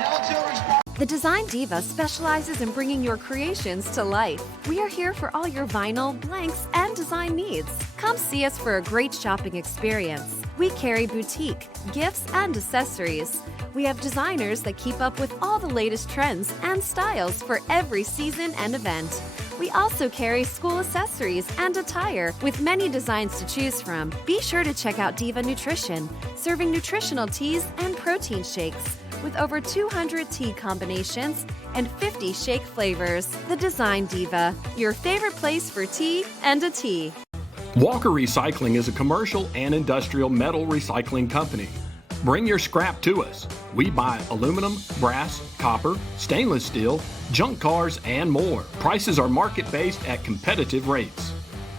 Yellowtail Response. The Design Diva specializes in bringing your creations to life. We are here for all your vinyl, blanks, and design needs. Come see us for a great shopping experience. We carry boutique, gifts, and accessories. We have designers that keep up with all the latest trends and styles for every season and event. We also carry school accessories and attire with many designs to choose from. Be sure to check out Diva Nutrition, serving nutritional teas and protein shakes with over 200 tea combinations and 50 shake flavors. The Design Diva, your favorite place for tea and a tea. Walker Recycling is a commercial and industrial metal recycling company. Bring your scrap to us. We buy aluminum, brass, copper, stainless steel, junk cars, and more. Prices are market-based at competitive rates.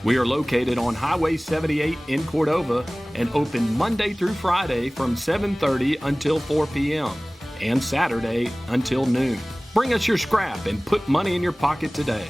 We are located on Highway 78 in Cordova and open Monday through Friday from 7:30 until 4 p.m. and Saturday until noon. Bring us your scrap and put money in your pocket today.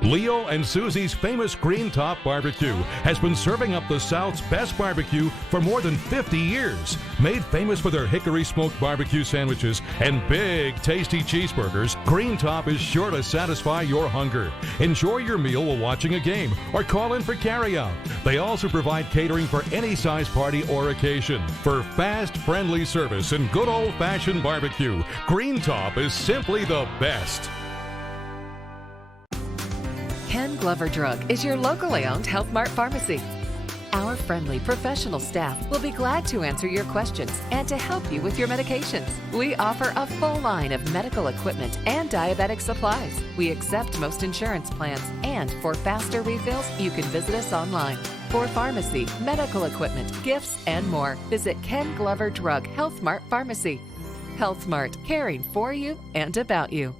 Leo and Susie's famous Green Top Barbecue has been serving up the South's best barbecue for more than 50 years. Made famous for their hickory smoked barbecue sandwiches and big, tasty cheeseburgers, Green Top is sure to satisfy your hunger. Enjoy your meal while watching a game or call in for carryout. They also provide catering for any size party or occasion. For fast, friendly service and good old-fashioned barbecue, Green Top is simply the best. Ken Glover Drug is your locally owned Health Mart pharmacy. Our friendly professional staff will be glad to answer your questions and to help you with your medications. We offer a full line of medical equipment and diabetic supplies. We accept most insurance plans, and for faster refills, you can visit us online. For pharmacy, medical equipment, gifts, and more, visit Ken Glover Drug Health Mart Pharmacy. Health Mart, caring for you and about you.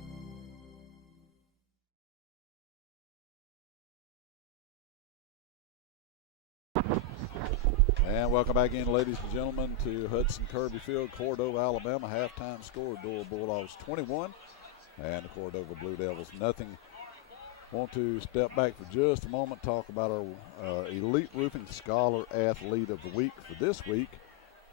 And welcome back in, ladies and gentlemen, to Hudson Kirby Field, Cordova, Alabama. Halftime score, Dora Bulldogs 21 and the Cordova Blue Devils nothing. Want to step back for just a moment, talk about our Elite Roofing Scholar Athlete of the Week for this week.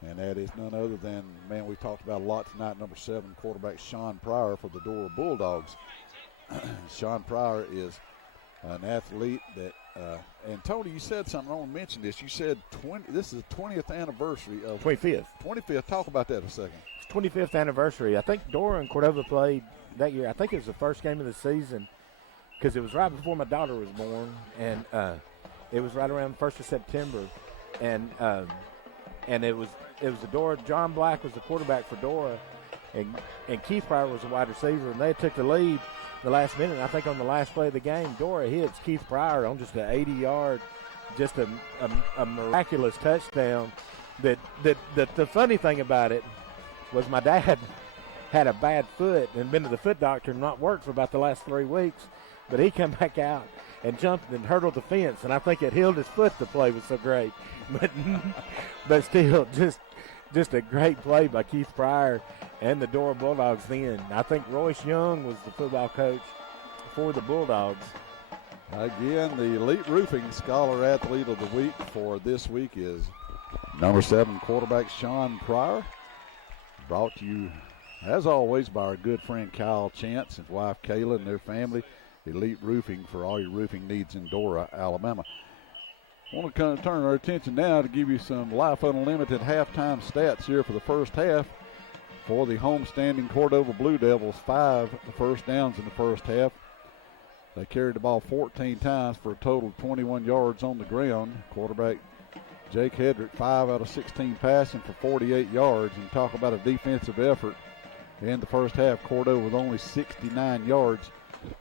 And that is none other than, man, we talked about a lot tonight, number 7, quarterback Sean Pryor for the Dora Bulldogs. Sean Pryor is an athlete that, and Tony, you said something, I want to mention this. You said this is the 20th anniversary of 25th. 25th. Talk about that a second. It's 25th anniversary. I think Dora and Cordova played that year. I think it was the first game of the season because it was right before my daughter was born, and it was right around the 1st of September, and it was the Dora. John Black was the quarterback for Dora, and Keith Pryor was the wide receiver, and they took the lead the last minute. I think on the last play of the game, Dora hits Keith Pryor on just an 80-yard, just a miraculous touchdown. That the funny thing about it was my dad had a bad foot and been to the foot doctor and not worked for about the last 3 weeks, but he come back out and jumped and hurdled the fence, and I think it healed his foot. The play was so great, but still just a great play by Keith Pryor and the Dora Bulldogs then. I think Royce Young was the football coach for the Bulldogs. Again, the Elite Roofing Scholar Athlete of the Week for this week is number 7, quarterback Sean Pryor. Brought to you, as always, by our good friend Kyle Chance and wife Kayla and their family. Elite Roofing for all your roofing needs in Dora, Alabama. I want to kind of turn our attention now to give you some Life Unlimited halftime stats here for the first half. For the homestanding Cordova Blue Devils, 5 first downs in the first half. They carried the ball 14 times for a total of 21 yards on the ground. Quarterback Jake Hedrick, 5 out of 16 passing for 48 yards. And talk about a defensive effort in the first half. Cordova with only 69 yards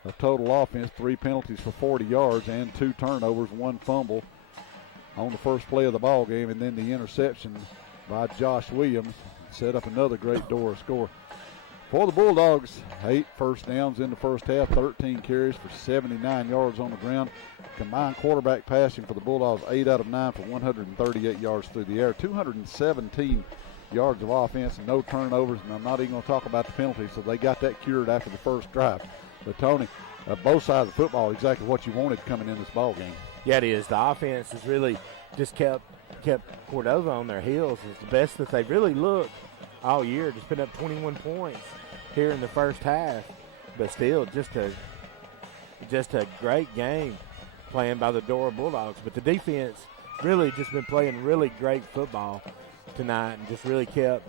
of total offense, 3 penalties for 40 yards, and 2 turnovers, 1 fumble on the first play of the ball game, and then the interception by Josh Williams set up another great Dora score. For the Bulldogs, 8 first downs in the first half, 13 carries for 79 yards on the ground. Combined quarterback passing for the Bulldogs, 8 out of 9 for 138 yards through the air, 217 yards of offense and no turnovers, and I'm not even going to talk about the penalties, so they got that cured after the first drive. But Tony, both sides of the football, exactly what you wanted coming in this ball game. Yeah, it is. The offense has really just kept kept Cordova on their heels. It's the best that they've really looked all year. Just put up 21 points here in the first half, but still just a great game playing by the Dora Bulldogs. But the defense really just been playing really great football tonight and just really kept,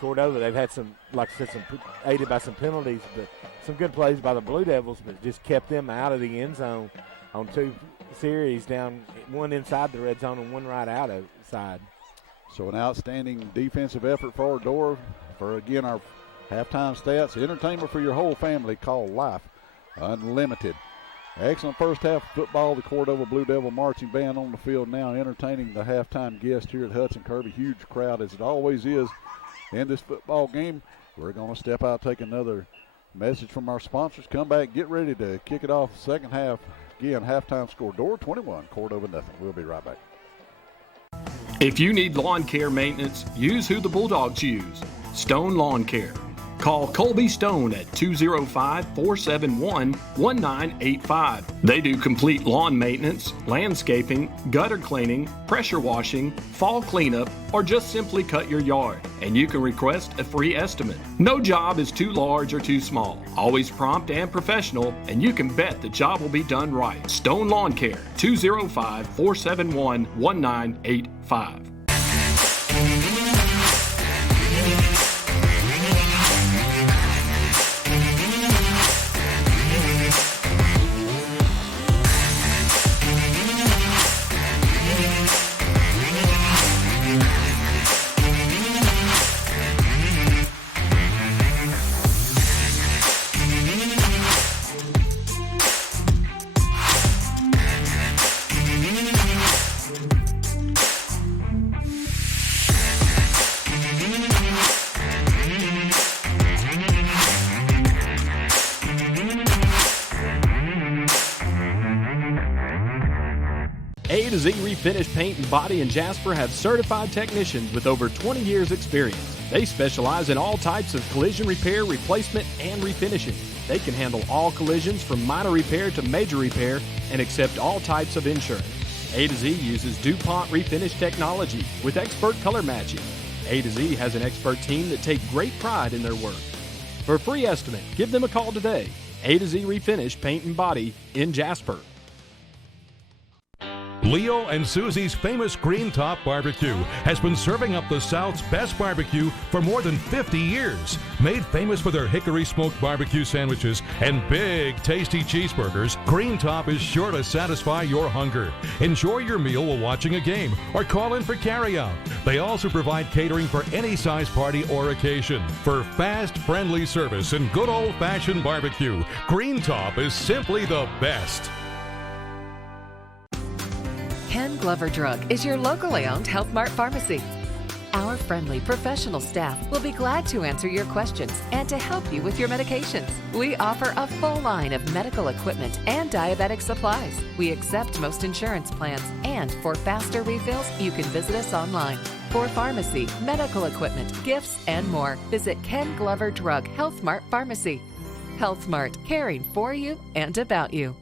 Cordova. They've had some, like I said, aided by some penalties, but some good plays by the Blue Devils, but just kept them out of the end zone on 2 series, down one inside the red zone and one right outside. So an outstanding defensive effort for Dora. For, again, our halftime stats, entertainment for your whole family, called Life Unlimited. Excellent first half of football. The Cordova Blue Devil marching band on the field now, entertaining the halftime guest here at Hudson Kirby. Huge crowd, as it always is in this football game. We're going to step out, take another message from our sponsors. Come back, get ready to kick it off the second half. Again, halftime score, Dora 21, Cordova nothing. We'll be right back. If you need lawn care maintenance, use who the Bulldogs use, Stone Lawn Care. Call Colby Stone at 205-471-1985. They do complete lawn maintenance, landscaping, gutter cleaning, pressure washing, fall cleanup, or just simply cut your yard. And you can request a free estimate. No job is too large or too small. Always prompt and professional, and you can bet the job will be done right. Stone Lawn Care, 205-471-1985. A to Z Refinish Paint and Body in Jasper have certified technicians with over 20 years experience. They specialize in all types of collision repair, replacement, and refinishing. They can handle all collisions from minor repair to major repair and accept all types of insurance. A to Z uses DuPont Refinish technology with expert color matching. A to Z has an expert team that take great pride in their work. For a free estimate, give them a call today. A to Z Refinish Paint and Body in Jasper. Leo and Susie's famous Green Top Barbecue has been serving up the South's best barbecue for more than 50 years. Made famous for their hickory smoked barbecue sandwiches and big, tasty cheeseburgers, Green Top is sure to satisfy your hunger. Enjoy your meal while watching a game or call in for carryout. They also provide catering for any size party or occasion. For fast, friendly service and good old-fashioned barbecue, Green Top is simply the best. Ken Glover Drug is your locally owned Health Mart pharmacy. Our friendly professional staff will be glad to answer your questions and to help you with your medications. We offer a full line of medical equipment and diabetic supplies. We accept most insurance plans, and for faster refills, you can visit us online. For pharmacy, medical equipment, gifts, and more, visit Ken Glover Drug Health Mart Pharmacy. Health Mart, caring for you and about you.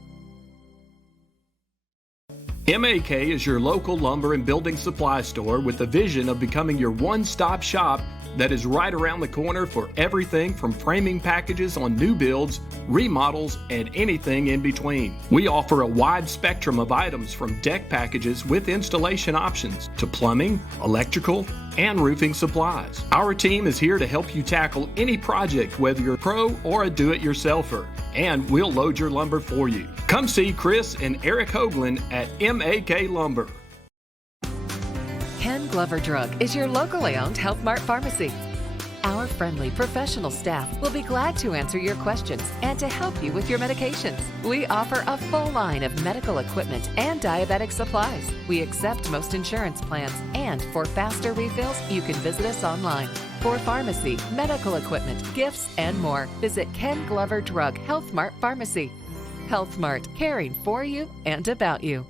MAK is your local lumber and building supply store with the vision of becoming your one-stop shop that is right around the corner for everything from framing packages on new builds, remodels, and anything in between. We offer a wide spectrum of items from deck packages with installation options to plumbing, electrical, and roofing supplies. Our team is here to help you tackle any project, whether you're a pro or a do-it-yourselfer, and we'll load your lumber for you. Come see Chris and Eric Hoagland at MAK Lumber. Ken Glover Drug is your locally owned Health Mart pharmacy. Our friendly professional staff will be glad to answer your questions and to help you with your medications. We offer a full line of medical equipment and diabetic supplies. We accept most insurance plans, and for faster refills, you can visit us online. For pharmacy, medical equipment, gifts, and more, visit Ken Glover Drug Health Mart Pharmacy. Health Mart, caring for you and about you.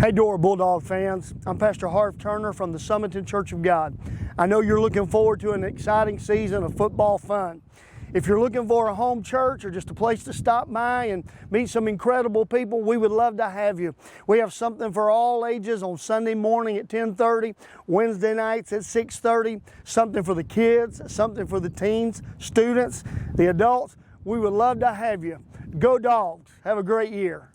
Hey Dora Bulldog fans, I'm Pastor Harv Turner from the Summiton Church of God. I know you're looking forward to an exciting season of football fun. If you're looking for a home church or just a place to stop by and meet some incredible people, we would love to have you. We have something for all ages on Sunday morning at 10:30, Wednesday nights at 6:30, something for the kids, something for the teens, students, the adults. We would love to have you. Go Dogs. Have a great year.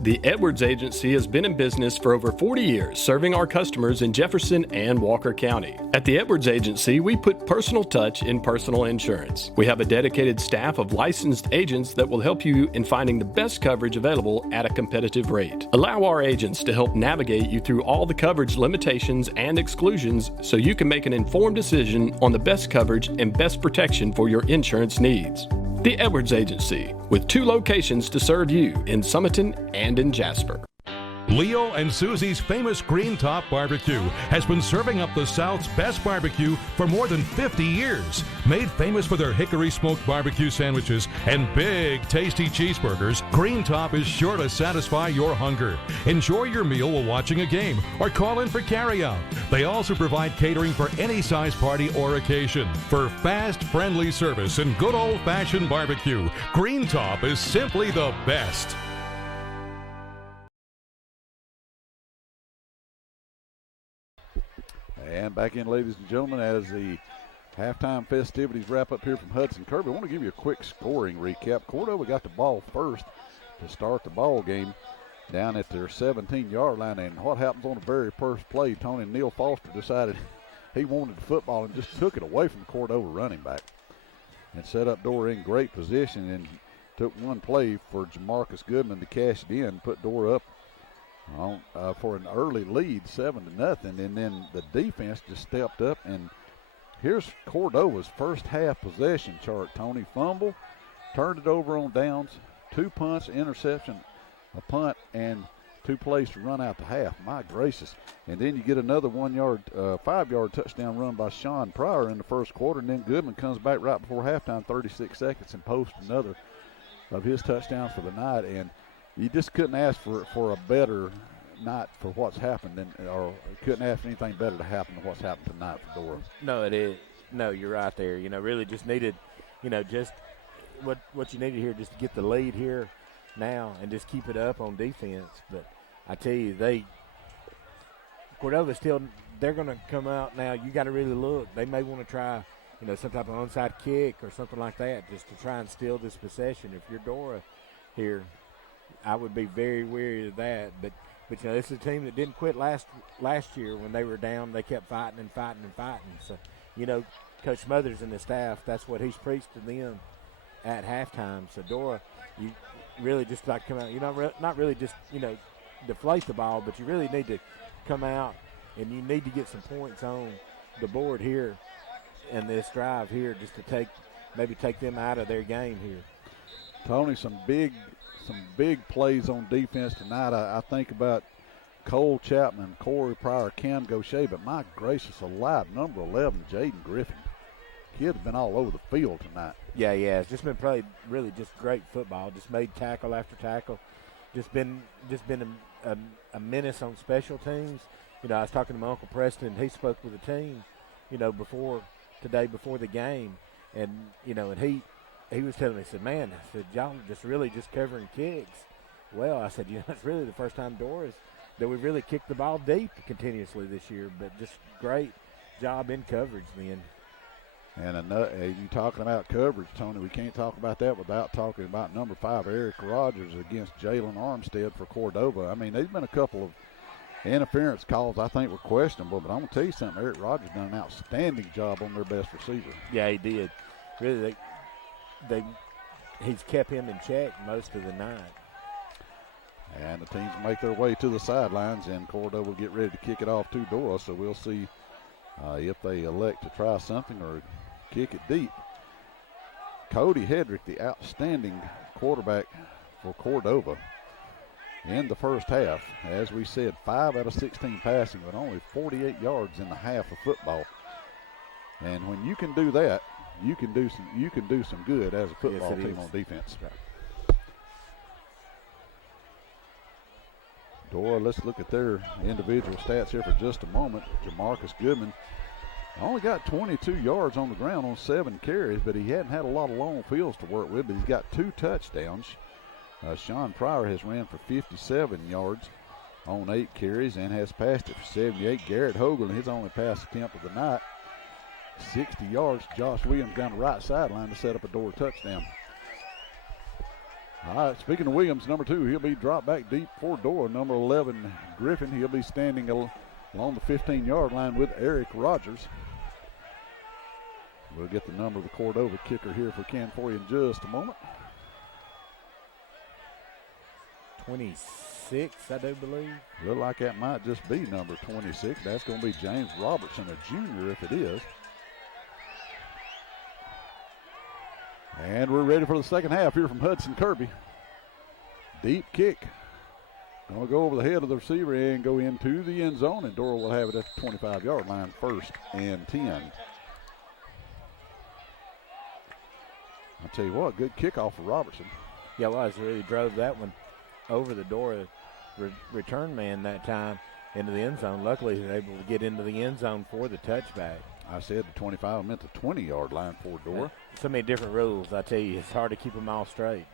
The Edwards Agency has been in business for over 40 years, serving our customers in Jefferson and Walker County. At the Edwards Agency, we put personal touch in personal insurance. We have a dedicated staff of licensed agents that will help you in finding the best coverage available at a competitive rate. Allow our agents to help navigate you through all the coverage limitations and exclusions so you can make an informed decision on the best coverage and best protection for your insurance needs. The Edwards Agency, with 2 locations to serve you in Summerton and in Jasper. Leo and Susie's famous Green Top Barbecue has been serving up the South's best barbecue for more than 50 years. Made famous for their hickory smoked barbecue sandwiches and big, tasty cheeseburgers, Green Top is sure to satisfy your hunger. Enjoy your meal while watching a game or call in for carryout. They also provide catering for any size party or occasion. For fast, friendly service and good old-fashioned barbecue, Green Top is simply the best. And back in, ladies and gentlemen, as the halftime festivities wrap up here from Hudson Kirby. I want to give you a quick scoring recap. Cordova got the ball first to start the ball game down at their 17-yard line. And what happens on the very first play, Tony and Neil Foster decided he wanted the football and just took it away from the Cordova running back and set up Dora in great position and took one play for Jamarcus Goodman to cash it in, put Dora up for an early lead, 7-0, and then the defense just stepped up. And here's Cordova's first half possession chart. Tony fumble, turned it over on downs, 2 punts, interception, a punt, and 2 plays to run out the half. My gracious! And then you get another 5-yard touchdown run by Sean Pryor in the first quarter, and then Goodman comes back right before halftime, 36 seconds, and posts another of his touchdowns for the night. And you just couldn't ask for a better night for what's happened, or couldn't ask anything better to happen than what's happened tonight for Dora. No, it is. No, you're right there. Really just needed, just what you needed here, just to get the lead here now and just keep it up on defense. But I tell you, Cordova they're going to come out now. You got to really look. They may want to try, some type of onside kick or something like that, just to try and steal this possession. If you're Dora here, I would be very wary of that. But this is a team that didn't quit last year when they were down. They kept fighting and fighting and fighting. So, Coach Smothers and the staff, that's what he's preached to them at halftime. So, Dora, you really just like come out. Not really just, deflate the ball, but you really need to come out and you need to get some points on the board here in this drive here just to take them out of their game here. Tony, some big plays on defense tonight. I think about Cole Chapman, Corey Pryor, Cam Gaucher, but my gracious alive, number 11, Jaden Griffin. Kid's been all over the field tonight. Yeah, it's just been played really just great football. Just made tackle after tackle. Just been a menace on special teams. I was talking to my Uncle Preston. He spoke with the team, before the game, and and he was telling me, he said, man, y'all just really just covering kicks. Well, I said, it's really the first time that we've really kicked the ball deep continuously this year, but just great job in coverage then. And you talking about coverage, Tony, we can't talk about that without talking about number 5, Eric Rogers, against Jalen Armstead for Cordova. I mean, there's been a couple of interference calls I think were questionable, but I'm going to tell you something, Eric Rogers done an outstanding job on their best receiver. Yeah, he did. Really, he's kept him in check most of the night. And the teams make their way to the sidelines, and Cordova will get ready to kick it off to Dora, so we'll see if they elect to try something or kick it deep. Cody Hedrick, the outstanding quarterback for Cordova in the first half. As we said, 5 out of 16 passing, but only 48 yards in the half of football. And when you can do that, you can do some good as a football team on defense. Dora, let's look at their individual stats here for just a moment. Jamarcus Goodman Only got 22 yards on the ground on 7 carries, but he hadn't had a lot of long fields to work with, but he's got 2 touchdowns. Sean Pryor has ran for 57 yards on 8 carries and has passed it for 78. Garrett Hoagland, his only pass attempt of the night, 60 yards. Josh Williams down the right sideline to set up a Dora touchdown. All right, speaking of Williams, number 2, he'll be dropped back deep for Dora. Number 11, Griffin, he'll be standing along the 15-yard line with Eric Rogers. We'll get the number of the Cordova kicker here if we can for you in just a moment. 26, I do believe. Look like that might just be number 26. That's going to be James Robertson, a junior, if it is. And we're ready for the second half here from Hudson Kirby. Deep kick. Going to go over the head of the receiver and go into the end zone, and Dora will have it at the 25-yard line, 1st and 10. I'll tell you what, good kickoff for Robertson. Yeah, well, he really drove that one over the Dora return man that time into the end zone. Luckily, he was able to get into the end zone for the touchback. I said the 25, I meant the 20-yard line for Dora. So many different rules, I tell you, it's hard to keep them all straight.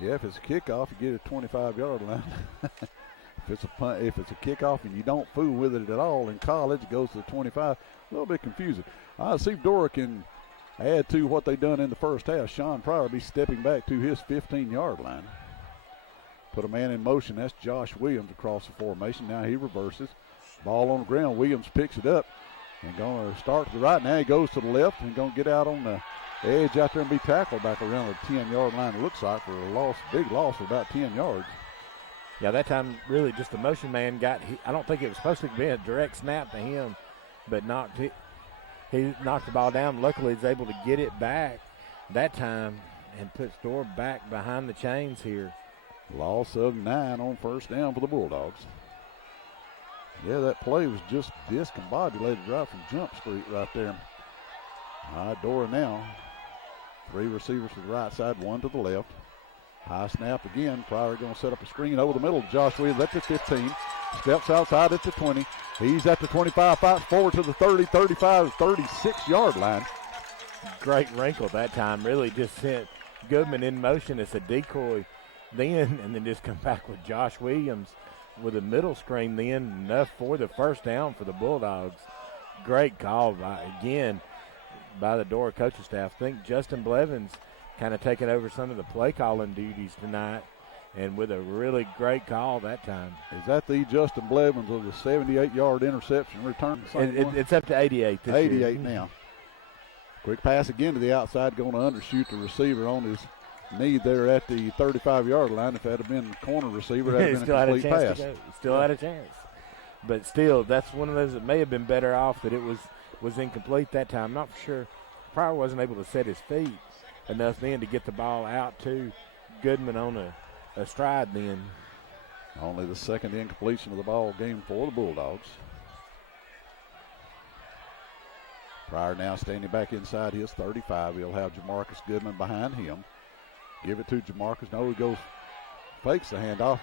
Yeah, if it's a kickoff, you get a 25-yard line. If it's a punt, if it's a kickoff and you don't fool with it at all in college, it goes to the 25. A little bit confusing. I'll see if Dora can add to what they done in the first half. Sean Pryor will be stepping back to his 15-yard line. Put a man in motion. That's Josh Williams across the formation. Now he reverses. Ball on the ground. Williams picks it up and going to start to the right. Now he goes to the left and going to get out on the edge out there and be tackled back around the 10-yard line, it looks like, for a loss, big loss of about 10 yards. Yeah, that time really just the motion man got, I don't think it was supposed to be a direct snap to him, but he knocked the ball down. Luckily, he's able to get it back that time and puts Dora back behind the chains here. Loss of 9 on 1st down for the Bulldogs. Yeah, that play was just discombobulated right from Jump Street right there. All right, Dora now. 3 receivers to the right side, 1 to the left. High snap again. Pryor going to set up a screen over the middle. Josh Williams at the 15. Steps outside at the 20. He's at the 25, fights forward to the 30, 35, 36-yard line. Great wrinkle that time. Really just sent Goodman in motion as a decoy then, and then just come back with Josh Williams with a middle screen then, enough for the 1st down for the Bulldogs. Great call by the Dora coaching staff. I think Justin Blevins kind of taking over some of the play calling duties tonight, and with a really great call that time. Is that the Justin Blevins with the 78-yard interception return? It's up to 88 this 88 year. now. Quick pass again to the outside, going to undershoot the receiver on his knee there at the 35-yard line. If that had been a corner receiver, that would have been a complete pass. Still had a chance. But still, that's one of those that may have been better off that it was incomplete that time. Not for sure. Pryor wasn't able to set his feet enough then to get the ball out to Goodman on a stride then. Only the 2nd incompletion of the ball game for the Bulldogs. Pryor now standing back inside his 35. He'll have Jamarcus Goodman behind him. Give it to Jamarcus. No, he goes, fakes the handoff.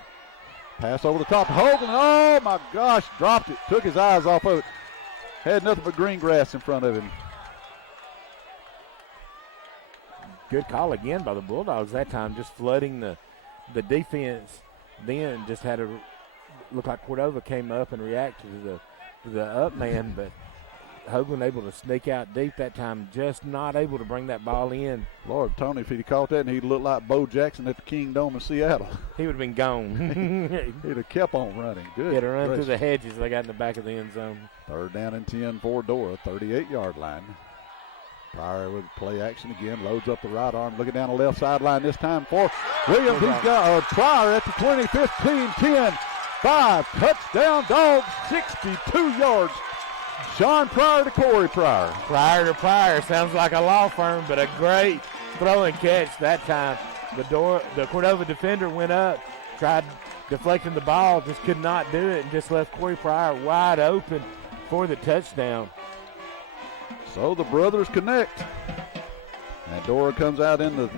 Pass over the top. Hogan, oh my gosh, dropped it. Took his eyes off of it. Had nothing but green grass in front of him. Good call again by the Bulldogs that time, just flooding the defense. Then just had look like Cordova came up and reacted to the up man, but Hoagland able to sneak out deep that time, just not able to bring that ball in. Lord, Tony, if he'd caught that, he'd look like Bo Jackson at the Kingdom in Seattle. He would have been gone. He'd have kept on running. Good. He'd have run through the hedges they got in the back of the end zone. 3rd down and 10 for Dora, 38-yard line. Pryor with play action again, loads up the right arm, looking down the left sideline this time for Williams. He's got Pryor at the 20, 15, 10, 5, touchdown Dogs, 62 yards. Sean Pryor to Corey Pryor. Pryor to Pryor, sounds like a law firm, but a great throw and catch that time. The Cordova defender went up, tried deflecting the ball, just could not do it, and just left Corey Pryor wide open for the touchdown. So the brothers connect. And Dora comes out in the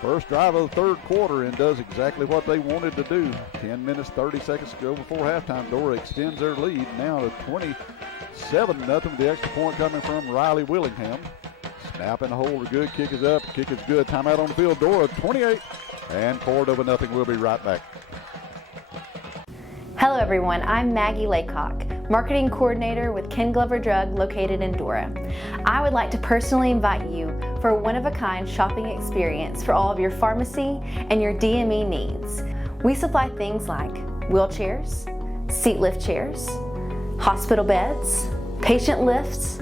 First drive of the third quarter and does exactly what they wanted to do. 10 minutes, 30 seconds to go before halftime. Dora extends their lead now to 27-0 with the extra point coming from Riley Willingham. Snap and hold, good. Kick is up. Kick is good. Timeout on the field. Dora 28 and Cordova nothing. We'll be right back. Hello everyone, I'm Maggie Laycock, Marketing Coordinator with Ken Glover Drug located in Dora. I would like to personally invite you for a one-of-a-kind shopping experience for all of your pharmacy and your DME needs. We supply things like wheelchairs, seat lift chairs, hospital beds, patient lifts,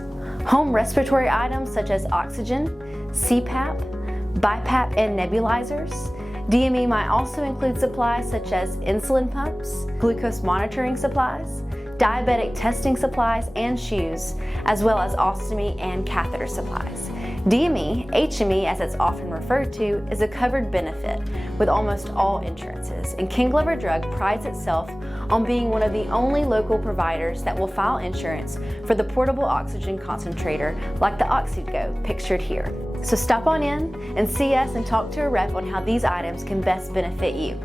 home respiratory items such as oxygen, CPAP, BiPAP and nebulizers. DME might also include supplies such as insulin pumps, glucose monitoring supplies, diabetic testing supplies and shoes, as well as ostomy and catheter supplies. DME, HME as it's often referred to, is a covered benefit with almost all insurances, and Ken Glover Drug prides itself on being one of the only local providers that will file insurance for the portable oxygen concentrator like the OxyGo pictured here. So stop on in and see us and talk to a rep on how these items can best benefit you.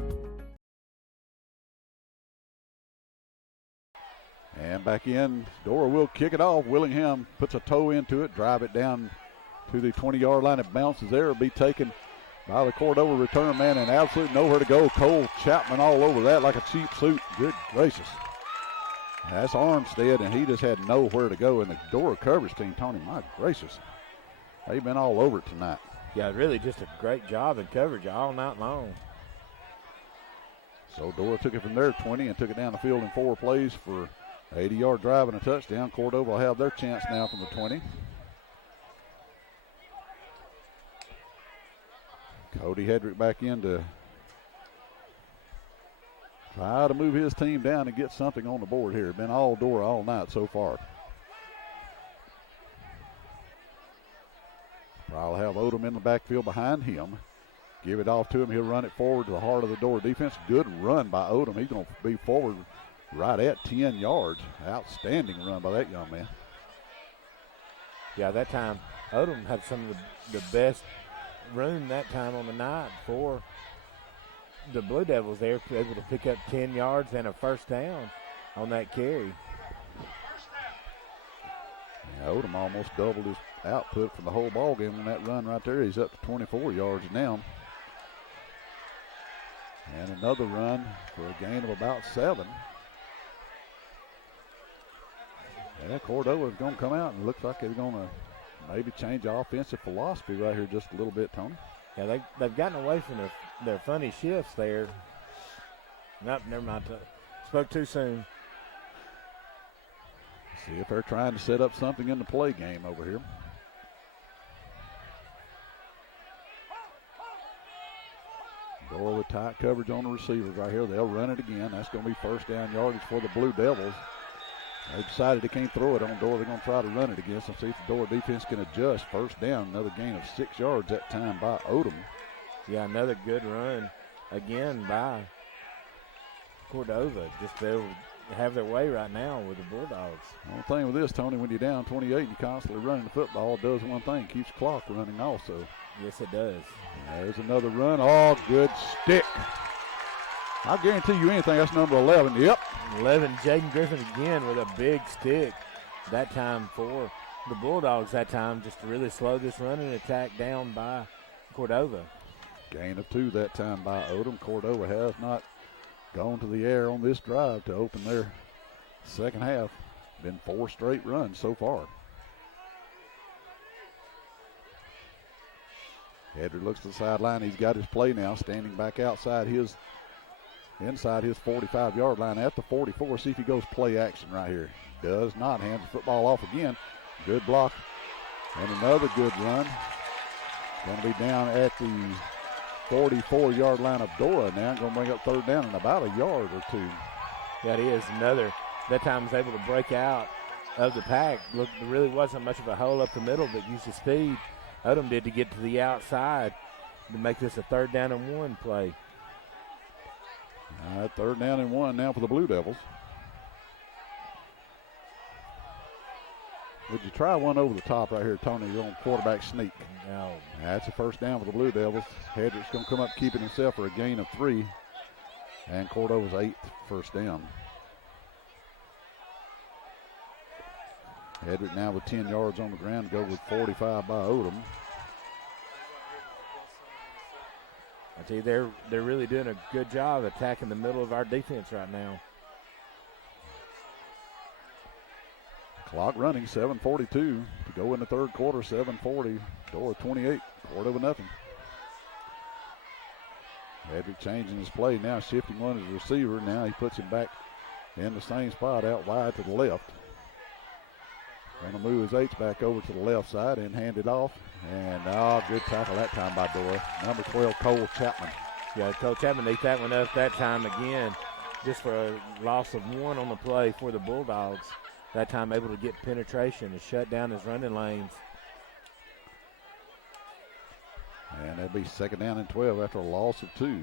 And back in, Dora will kick it off. Willingham puts a toe into it, drive it down to the 20-yard line. It bounces there. It'll be taken by the Cordova return man and absolutely nowhere to go. Cole Chapman all over that like a cheap suit. Good gracious. That's Armstead, and he just had nowhere to go. And the Dora coverage team, Tony, my gracious, they've been all over it tonight. Yeah, really just a great job in coverage all night long. So Dora took it from their 20 and took it down the field in 4 plays for 80-yard drive and a touchdown. Cordova will have their chance now from the 20. Cody Hedrick back in to try to move his team down and get something on the board here. Been all Dora all night so far. I'll have Odom in the backfield behind him. Give it off to him. He'll run it forward to the heart of the Dora defense. Good run by Odom. He's going to be forward right at 10 yards. Outstanding run by that young man. Yeah, that time Odom had some of the best room that time on the night for the Blue Devils. They were able to pick up 10 yards and a first down on that carry. Yeah, Odom almost doubled his output for the whole ball game on that run right there. He's up to 24 yards now. And another run for a gain of about 7. Yeah, Cordova is going to come out and looks like they're going to maybe change the offensive philosophy right here just a little bit, Tony. Yeah, they've gotten away from their funny shifts there. Nope, never mind. Spoke too soon. See if they're trying to set up something in the play game over here. Dora with tight coverage on the receivers right here. They'll run it again. That's going to be first down yardage for the Blue Devils. They decided they can't throw it on Dora. They're going to try to run it against them. See if the Dora defense can adjust. First down, another gain of 6 yards that time by Odom. Yeah, another good run again by Cordova. Just they'll have their way right now with the Bulldogs. The only thing with this, Tony, when you're down 28 and you're constantly running the football, it does one thing, keeps the clock running also. Yes, it does. There's another run. Oh, good stick. I guarantee you anything, that's number 11. Yep. 11, Jaden Griffin again with a big stick. That time for the Bulldogs that time, just to really slow this running attack down by Cordova. Gain of 2 that time by Odom. Cordova has not gone to the air on this drive to open their second half. Been 4 straight runs so far. Hedrick looks to the sideline. He's got his play now, standing back inside his 45-yard line at the 44. See if he goes play action right here. Does not. Hands the football off again. Good block. And another good run. Going to be down at the 44-yard line of Dora now. Going to bring up third down in about a yard or 2. Yeah, it is. Another. That time was able to break out of the pack. Look, there really wasn't much of a hole up the middle, but used the speed Odom did to get to the outside to make this a 3rd down and 1 play. All right, 3rd down and 1 now for the Blue Devils. Would you try one over the top right here, Tony? You're on quarterback sneak. No. That's a first down for the Blue Devils. Hedrick's going to come up keeping himself for a gain of 3. And Cordova's 8th first down. Hedrick now with 10 yards on the ground to go with 45 by Odom. I tell you, they're really doing a good job attacking the middle of our defense right now. Clock running, 7:42 to go in the third quarter, 7:40. Dora 28, Cordova nothing. Hedrick changing his play now, shifting one as a receiver. Now he puts him back in the same spot out wide to the left. Going to move his H-back over to the left side and hand it off. And, good tackle that time by Dora. Number 12, Cole Chapman. Yeah, Cole Chapman ate that one up that time again, just for a loss of 1 on the play for the Bulldogs. That time able to get penetration and shut down his running lanes. And that'll be second down and 12 after a loss of 2.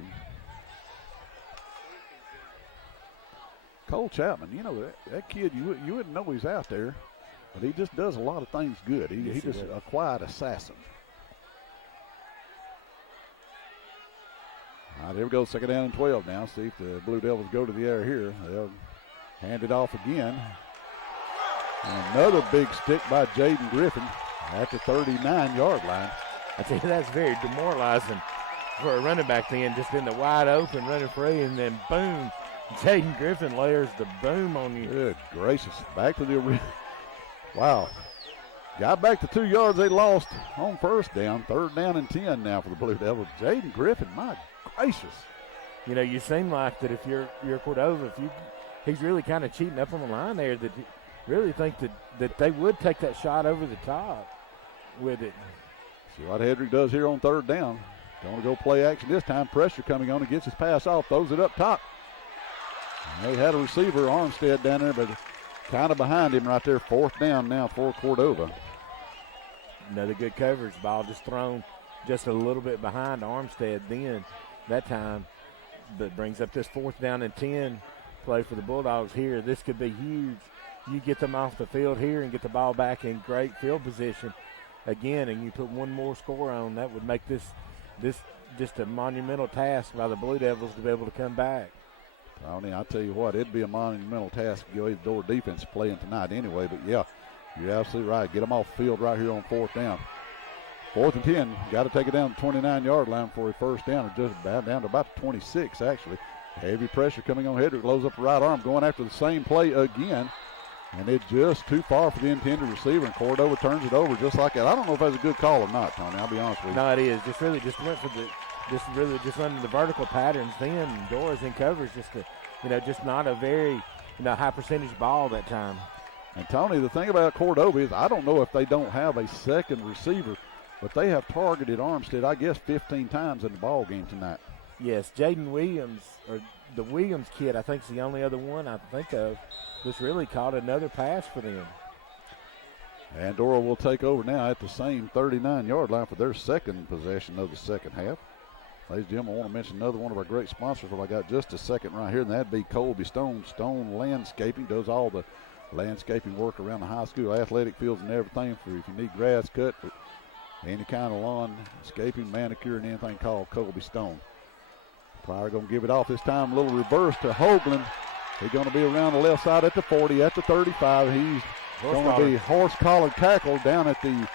Cole Chapman, you know, that kid, you wouldn't know he's out there, but he just does a lot of things good. He's just a quiet assassin. All right, here we go, second down and 12 now. See if the Blue Devils go to the air here. They'll hand it off again. And another big stick by Jaden Griffin at the 39-yard line. I tell you, that's very demoralizing for a running back then, just in the wide open, running free, and then boom, Jaden Griffin layers the boom on you. Good gracious. Back to the wow. Got back to 2 yards they lost on first down. Third down and 10 now for the Blue Devils. Jaden Griffin, my gracious. You know, you seem like that if you're Cordova, he's really kind of cheating up on the line there, that you really think that they would take that shot over the top with it. See what Hedrick does here on third down. Going to go play action this time. Pressure coming on. He gets his pass off. Throws it up top. They had a receiver, Armstead, down there, but kind of behind him right there. Fourth down now for Cordova. Another good coverage. Ball just thrown just a little bit behind Armstead then that time. But brings up this fourth down and 10 play for the Bulldogs here. This could be huge. You get them off the field here and get the ball back in great field position again, and you put one more score on, that would make this just a monumental task by the Blue Devils to be able to come back. Tony, I tell you what, it'd be a monumental task to go the Dora defense playing tonight anyway, but yeah, you're absolutely right. Get them off the field right here on fourth down. Fourth and 10, got to take it down to the 29-yard line for a first down, or just down to about the 26 actually. Heavy pressure coming on Hedrick, loads up the right arm, going after the same play again. And it's just too far for the intended receiver, and Cordova turns it over just like that. I don't know if that's a good call or not, Tony. I'll be honest with you. No, it is. Just went for just running the vertical patterns. Then Dora's in coverage, just not a very high percentage ball that time. And Tony, the thing about Cordova is I don't know if they don't have a second receiver, but they have targeted Armstead, I guess, 15 times in the ball game tonight. Yes, Jaden Williams, or the Williams kid, I think is the only other one I think of that's really caught another pass for them. And Dora will take over now at the same 39-yard line for their second possession of the second half. Ladies and gentlemen, I want to mention another one of our great sponsors. Well, I got just a second right here, and that'd be Colby Stone. Stone Landscaping does all the landscaping work around the high school athletic fields and everything for if you need grass cut, any kind of landscaping, manicure, and anything called Colby Stone. Pryor going to give it off this time. A little reverse to Hoagland. He's going to be around the left side at the 40, at the 35. He's going to be horse-collared tackle down at the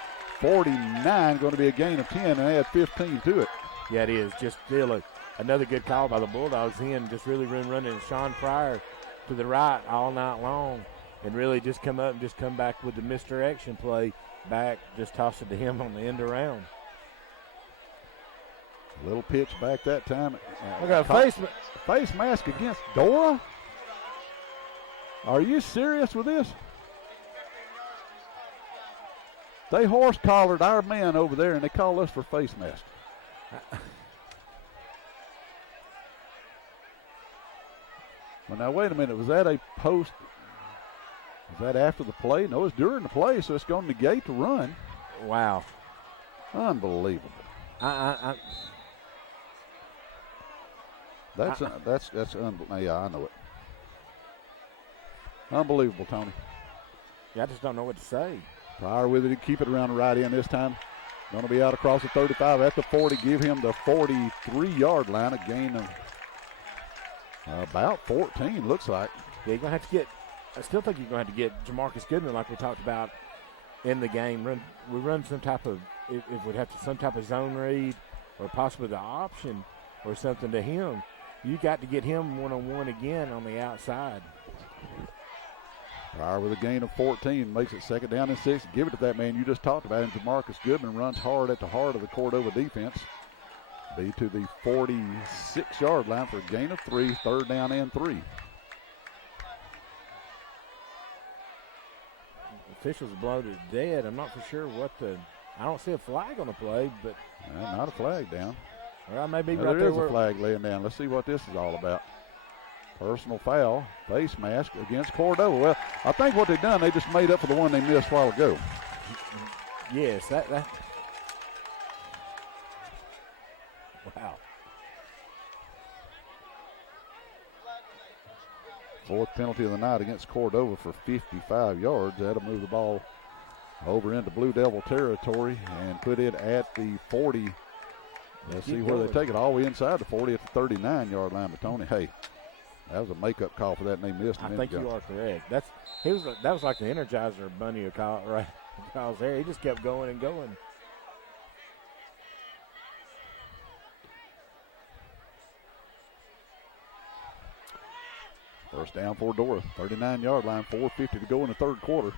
49. Going to be a gain of 10 and add 15 to it. Yeah, it is. Just still another good call by the Bulldogs in. Just really running Sean Pryor to the right all night long. And really just come up and just come back with the misdirection play back. Just toss it to him on the end around. Little pitch back that time. I got a face mask against Dora? Are you serious with this? They horse-collared our man over there, and they call us for face mask. Well, now, wait a minute. Was that a post? Was that after the play? No, it's during the play, so it's going to negate the run. Wow. Unbelievable. That's yeah, I know it. Unbelievable, Tony. Yeah, I just don't know what to say. Pryor with it to keep it around the right end this time. Going to be out across the 35 at the 40. Give him the 43-yard line. A gain of about 14, looks like. Yeah, you're going to have to get – I still think you're going to have to get Jamarcus Goodman like we talked about in the game. We run some type of – if we'd have some type of zone read or possibly the option or something to him, you got to get him one-on-one again on the outside. Pryor with a gain of 14 makes it 2nd down and 6. Give it to that man you just talked about. And Jamarcus Goodman runs hard at the heart of the Cordova defense. Be to the 46-yard line for a gain of 3, 3rd down and 3. Officials blowed it dead. I'm not for sure what I don't see a flag on the play, but. Not a flag down. Well, maybe right there is a flag laying down. Let's see what this is all about. Personal foul, face mask against Cordova. Well, I think what they've done, they just made up for the one they missed a while ago. Yes, that. Wow. 4th penalty of the night against Cordova for 55 yards. That'll move the ball over into Blue Devil territory and put it at the 40. Let's see where they take it. All the way inside the 40 at the 39-yard line. But Tony, hey, that was a makeup call for that, and they missed him. I think you are correct. That was like the Energizer Bunny call, right? Calls there. He just kept going and going. First down for Dora, 39-yard line, 4:50 to go in the 3rd quarter.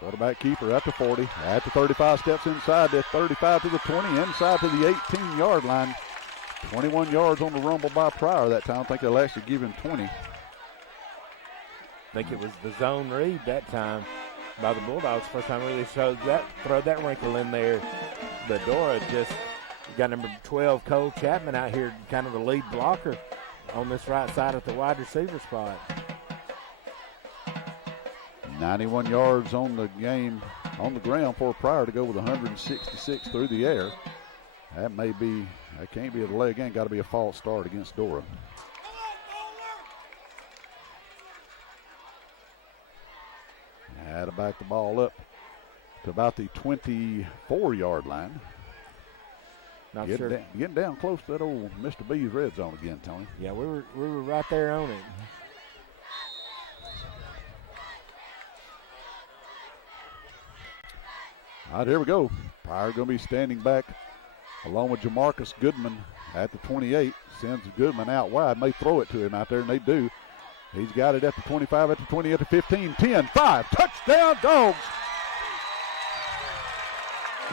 Quarterback keeper at the 40, at the 35, steps inside the 35 to the 20, inside to the 18-yard line. 21 yards on the rumble by Pryor that time. I think they'll actually give him 20. I think it was the zone read that time by the Bulldogs. First time really showed that, throw that wrinkle in there. But Dora just got number 12, Cole Chapman, out here, kind of the lead blocker on this right side at the wide receiver spot. 91 yards on the game, on the ground for Pryor to go with 166 through the air. That can't be a delay again. Got to be a false start against Dora. Had to back the ball up to about the 24-yard line. Getting down close to that old Mr. B's red zone again, Tony. Yeah, we were right there on it. All right, here we go. Pryor going to be standing back along with Jamarcus Goodman at the 28. Sends Goodman out wide. May throw it to him out there, and they do. He's got it at the 25, at the 20, at the 15, 10, 5. Touchdown, Dogs.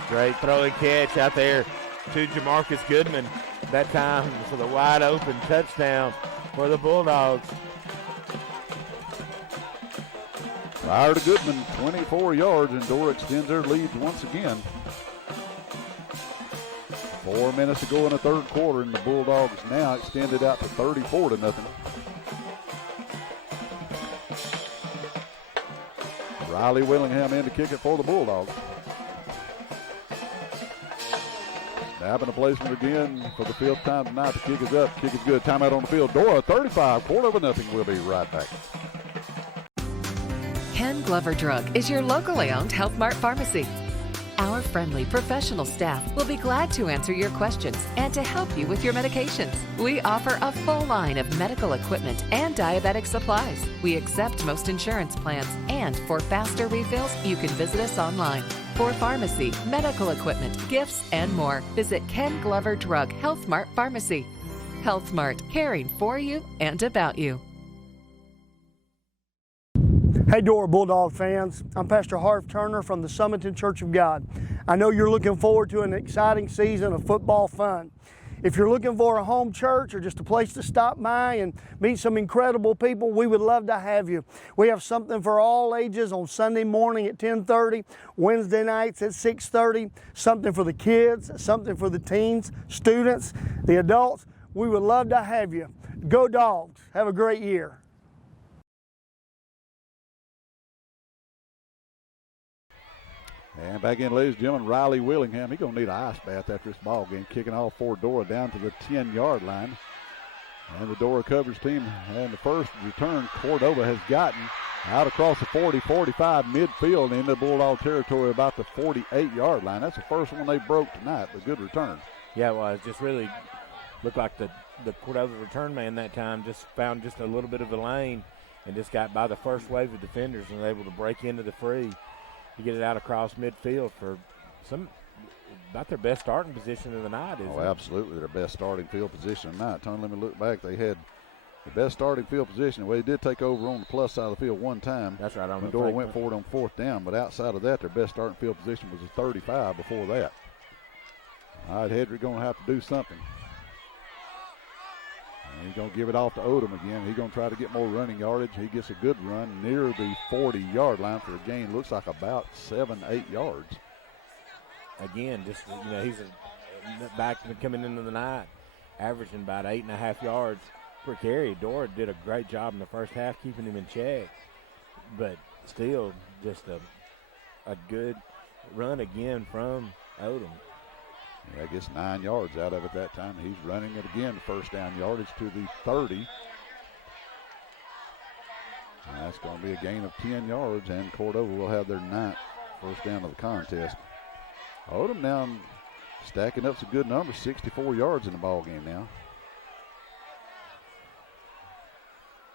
Great throw and catch out there to Jamarcus Goodman. That time for the wide open touchdown for the Bulldogs. Pryor to Goodman, 24 yards, and Dora extends their lead once again. 4 minutes to go in the 3rd quarter, and the Bulldogs now extended out to 34-0. Riley Willingham in to kick it for the Bulldogs. Snapping the placement again for the 5th time tonight. The kick is up. Kick is good. Timeout on the field. Dora 35, 4-0. We'll be right back. Ken Glover Drug is your locally owned Health Mart pharmacy. Our friendly professional staff will be glad to answer your questions and to help you with your medications. We offer a full line of medical equipment and diabetic supplies. We accept most insurance plans, and for faster refills, you can visit us online. For pharmacy, medical equipment, gifts, and more, visit Ken Glover Drug Health Mart Pharmacy. Health Mart, caring for you and about you. Hey, Dora Bulldog fans. I'm Pastor Harv Turner from the Summerton Church of God. I know you're looking forward to an exciting season of football fun. If you're looking for a home church or just a place to stop by and meet some incredible people, we would love to have you. We have something for all ages on Sunday morning at 10:30, Wednesday nights at 6:30, something for the kids, something for the teens, students, the adults. We would love to have you. Go Dogs. Have a great year. And back in, ladies and gentlemen, Riley Willingham. He's going to need an ice bath after this ball game, kicking off for Dora down to the 10-yard line. And the Dora coverage team, and the first return Cordova has gotten out across the 40-45 midfield into Bulldog territory about the 48-yard line. That's the first one they broke tonight, but good return. Yeah, well, it just really looked like the Cordova return man that time just found just a little bit of a lane and just got by the first wave of defenders and was able to break into the free to get it out across midfield for about their best starting position of the night, isn't it? Absolutely, their best starting field position of the night. Tony, let me look back. They had the best starting field position. Well, they did take over on the plus side of the field one time. That's right. When Dora went for it on fourth down, but outside of that, their best starting field position was a 35 before that. All right, Hedrick going to have to do something. And he's going to give it off to Odom again. He's going to try to get more running yardage. He gets a good run near the 40-yard line for a gain. Looks like about 7-8 yards. Again, just, he's back coming into the night, averaging about 8.5 yards per carry. Dora did a great job in the first half keeping him in check, but still just a good run again from Odom. Yeah, gets 9 yards out of it that time. He's running it again, first down yardage to the 30. And that's going to be a gain of 10 yards, and Cordova will have their 9th first down of the contest. Odom now stacking up some good numbers, 64 yards in the ball game now.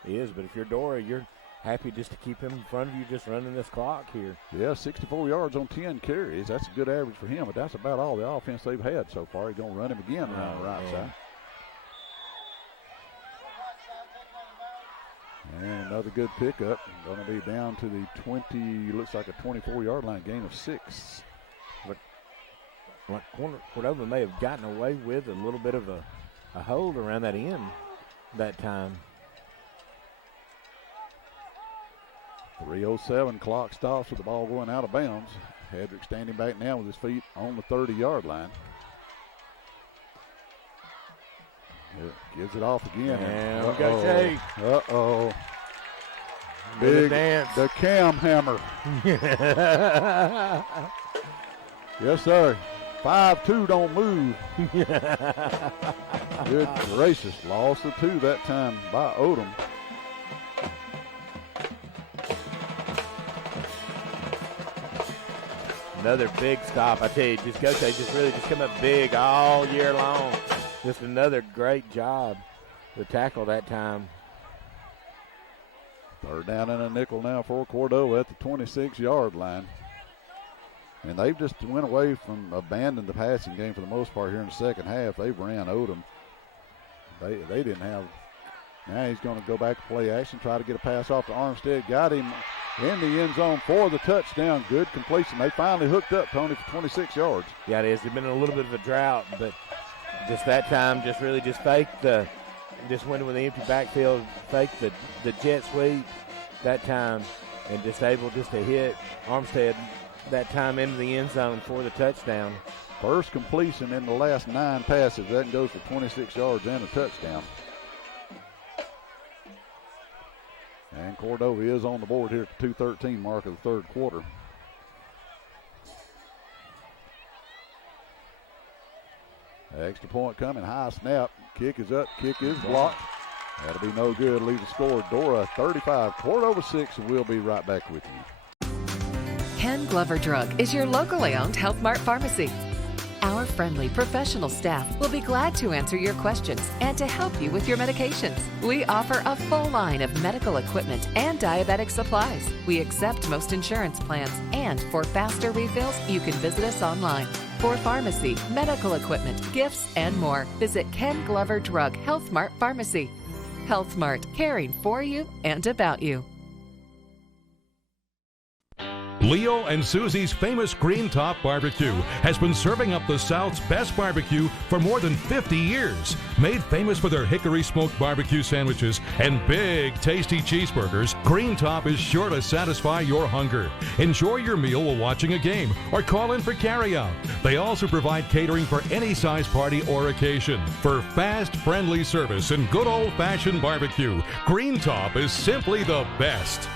He is, but if you're Dora, you're happy just to keep him in front of you, just running this clock here. Yeah, 64 yards on 10 carries. That's a good average for him, but that's about all the offense they've had so far. He's going to run him again around the right side. And another good pickup. Going to be down to the 20, looks like a 24-yard line, gain of 6. But Cordova may have gotten away with a little bit of a hold around that end that time. 3:07 clock stops with the ball going out of bounds. Hedrick standing back now with his feet on the 30-yard line. Gives it off again. And we got Jay. Uh-oh. Big dance. The cam hammer. Yes, sir. 5-2 don't move. Good gracious. Lost the 2 that time by Odom. Another big stop. I tell you, Gaucher just really come up big all year long. Just another great job to tackle that time. Third down and a nickel now for Cordova at the 26-yard line. And they've just went away from abandoning the passing game for the most part here in the second half. They ran Odom. They didn't have. Now he's going to go back to play action, try to get a pass off to Armstead. Got him in the end zone for the touchdown. Good completion. They finally hooked up, Tony, for 26 yards. Yeah, it is. It's been in a little bit of a drought, but just that time just really just faked just went with the empty backfield, faked the jet sweep that time, and just able just to hit Armstead that time into the end zone for the touchdown. First completion in the last 9 passes. That goes for 26 yards and a touchdown. And Cordova is on the board here at the 2:13 mark of the third quarter. Extra point coming, high snap. Kick is up, kick is blocked. That'll be no good, leaves the score. Dora 35, Cordova 6, and we'll be right back with you. Ken Glover Drug is your locally owned Health Mart pharmacy. Our friendly professional staff will be glad to answer your questions and to help you with your medications. We offer a full line of medical equipment and diabetic supplies. We accept most insurance plans, and for faster refills, you can visit us online. For pharmacy, medical equipment, gifts, and more, visit Ken Glover Drug Health Mart Pharmacy. Health Mart, caring for you and about you. Leo and Susie's famous Green Top Barbecue has been serving up the South's best barbecue for more than 50 years. Made famous for their hickory smoked barbecue sandwiches and big, tasty cheeseburgers, Green Top is sure to satisfy your hunger. Enjoy your meal while watching a game or call in for carryout. They also provide catering for any size party or occasion. For fast, friendly service and good old-fashioned barbecue, Green Top is simply the best.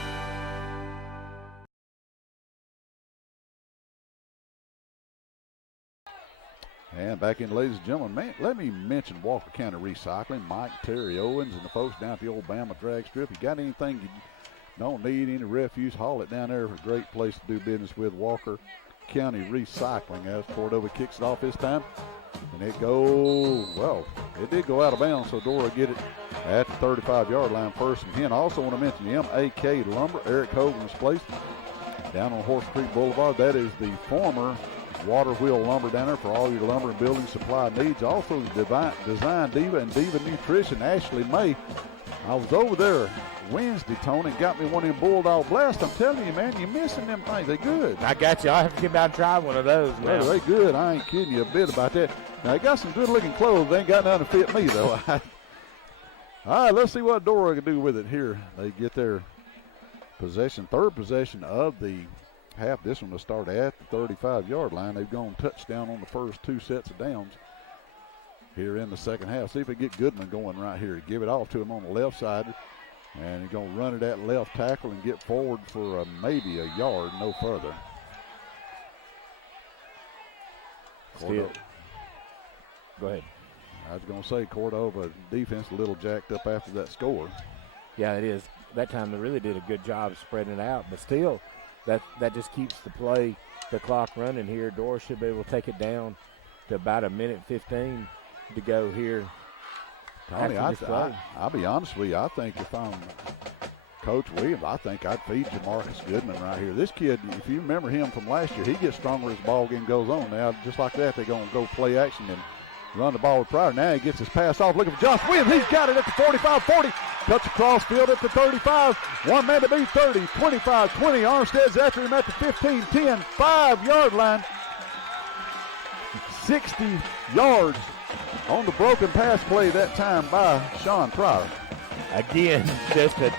And back in, ladies and gentlemen, man, let me mention Walker County Recycling, Mike, Terry Owens, and the folks down at the old Bama drag strip. You got anything you don't need, any refuse, haul it down there. A great place to do business with Walker County Recycling. As Cordova kicks it off this time. And it did go out of bounds, so Dora get it at the 35-yard line, 1st and 10. I also want to mention the MAK Lumber, Eric Hogan's place, down on Horse Creek Boulevard. That is the former Water Wheel Lumber down there for all your lumber and building supply needs. Also Design Diva and Diva Nutrition, Ashley May. I was over there Wednesday, Tony, got me one of them Bulldog Blasts. I'm telling you, man, you're missing them things. They good. I got you. I'll have to get down and try one of those. Well, they good. I ain't kidding you a bit about that. Now, they got some good-looking clothes. They ain't got nothing to fit me, though. All right, let's see what Dora can do with it here. They get their possession, third possession of the half. This one will start at the 35-yard line. They've gone touchdown on the first 2 sets of downs here in the second half. See if they get Goodman going right here. Give it off to him on the left side. And he's going to run it at left tackle and get forward for maybe a yard, no further. Still. Go ahead. I was going to say Cordova defense a little jacked up after that score. Yeah, it is. That time they really did a good job spreading it out, but still, that just keeps the clock running here. Dora should be able to take it down to about 1:15 to go here. Tony, I'll be honest with you. I think if I'm Coach Williams, I think I'd feed Jamarcus Goodman right here. This kid, if you remember him from last year, he gets stronger as the ball game goes on. Now, just like that, they're going to go play action and run the ball with Pryor. Now he gets his pass off. Looking for Josh Williams. He's got it at the 45-40. Cuts across field at the 35. One man to beat 30, 25, 20. Armstead's after him at the 15, 10, 5-yard line. 60 yards on the broken pass play that time by Sean Pryor. Again, just a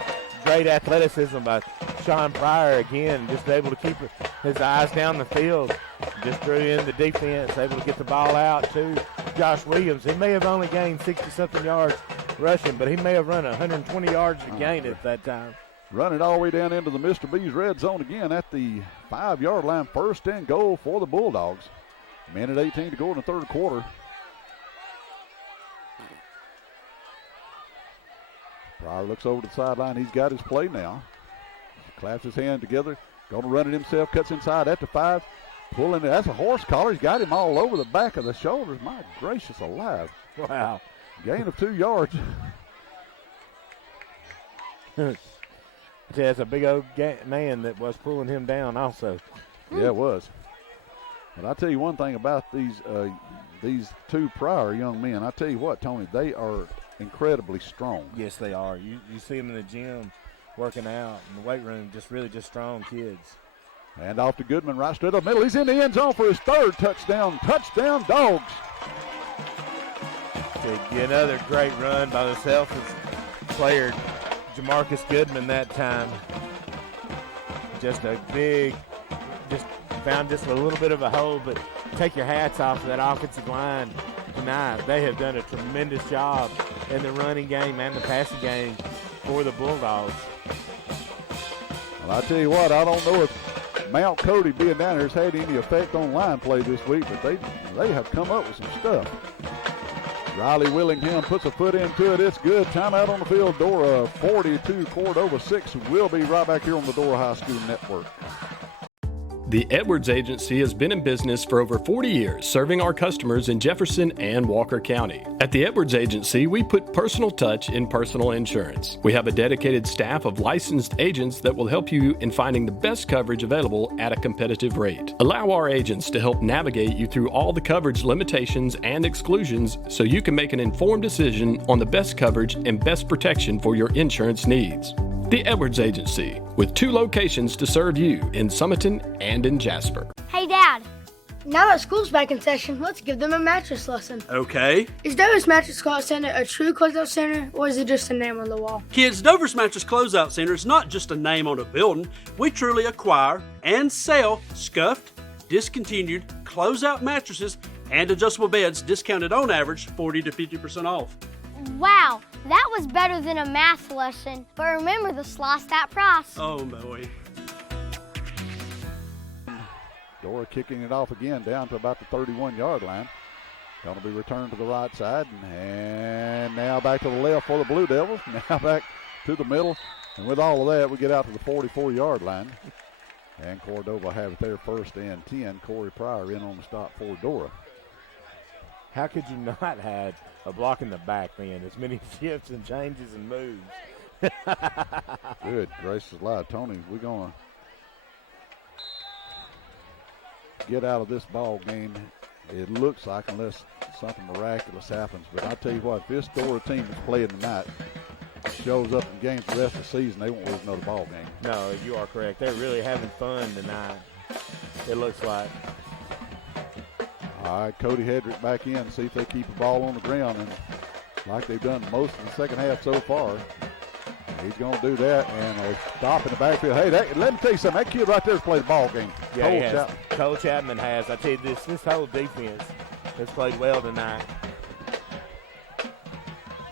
great athleticism by Sean Pryor again, just able to keep his eyes down the field. Just drew in the defense, able to get the ball out to Josh Williams. He may have only gained 60-something yards rushing, but he may have run 120 yards to gain it at that time. Run it all the way down into the Mr. B's red zone again at the 5-yard line. 1st and goal for the Bulldogs. 1:18 to go in the third quarter. Pryor looks over to the sideline. He's got his play now. Claps his hand together. Going to run it himself. Cuts inside at the 5. Pulling it. That's a horse collar. He's got him all over the back of the shoulders. My gracious alive. Wow. Gain of 2 yards. That's a big old man that was pulling him down also. Yeah, it was. But I tell you one thing about these 2 Pryor young men. I tell you what, Tony, they are incredibly strong. Yes, they are. You see them in the gym working out in the weight room, just strong kids. And off to Goodman, right straight up the middle. He's in the end zone for his 3rd touchdown. Touchdown, Dogs. Another great run by the selfless player, Jamarcus Goodman that time. Just a big, just found just a little bit of a hole, but take your hats off to that offensive line tonight. They have done a tremendous job in the running game and the passing game for the Bulldogs. Well, I tell you what, I don't know if Mount Cody being down here has had any effect on line play this week, but they have come up with some stuff. Riley Willingham puts a foot into it. It's good. Timeout on the field. Dora 42, Cordova 6. We'll be right back here on the Dora High School Network. The Edwards Agency has been in business for over 40 years, serving our customers in Jefferson and Walker County. At the Edwards Agency, we put personal touch in personal insurance. We have a dedicated staff of licensed agents that will help you in finding the best coverage available at a competitive rate. Allow our agents to help navigate you through all the coverage limitations and exclusions so you can make an informed decision on the best coverage and best protection for your insurance needs. The Edwards Agency, with 2 locations to serve you in Summerton and in Jasper. Hey, Dad. Now that school's back in session, let's give them a mattress lesson. Okay. Is Dover's Mattress Closeout Center a true closeout center, or is it just a name on the wall? Kids, Dover's Mattress Closeout Center is not just a name on a building. We truly acquire and sell scuffed, discontinued, closeout mattresses and adjustable beds discounted on average 40 to 50% off. Wow, that was better than a math lesson. But remember the sliced that price. Oh, boy. Dora kicking it off again down to about the 31-yard line. Going to be returned to the right side. And now back to the left for the Blue Devils. Now back to the middle. And with all of that, we get out to the 44-yard line. And Cordova have it there, 1st and 10. Corey Pryor in on the stop for Dora. How could you not have a block in the back, man? As many shifts and changes and moves. Good gracious alive. Tony, we're going to get out of this ball game, it looks like, unless something miraculous happens. But I tell you what, if this Dora team is playing tonight shows up in games the rest of the season, they won't lose another ball game. No, you are correct. They're really having fun tonight, it looks like. All right, Cody Hedrick back in, see if they keep the ball on the ground, and like they've done most of the second half so far. He's going to do that, and a stop in the backfield. Hey, let me tell you something. That kid right there has played the ball game. Yeah, he has. Cole Chapman has. I tell you, this whole defense has played well tonight.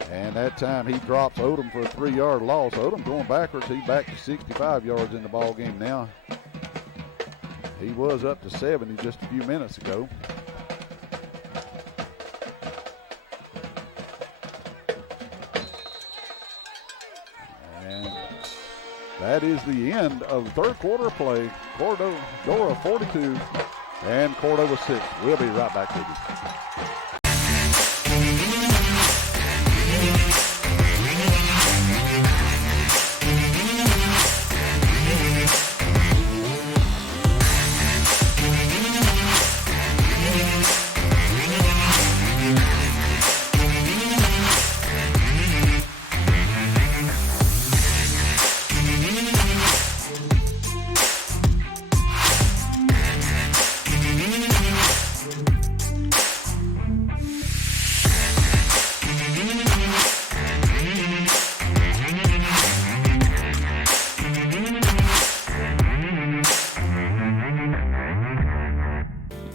And that time he drops Odom for a 3-yard loss. Odom going backwards. He's back to 65 yards in the ball game now. He was up to 70 just a few minutes ago. And that is the end of the third quarter play. Dora 42 and Cordova 6. We'll be right back with you.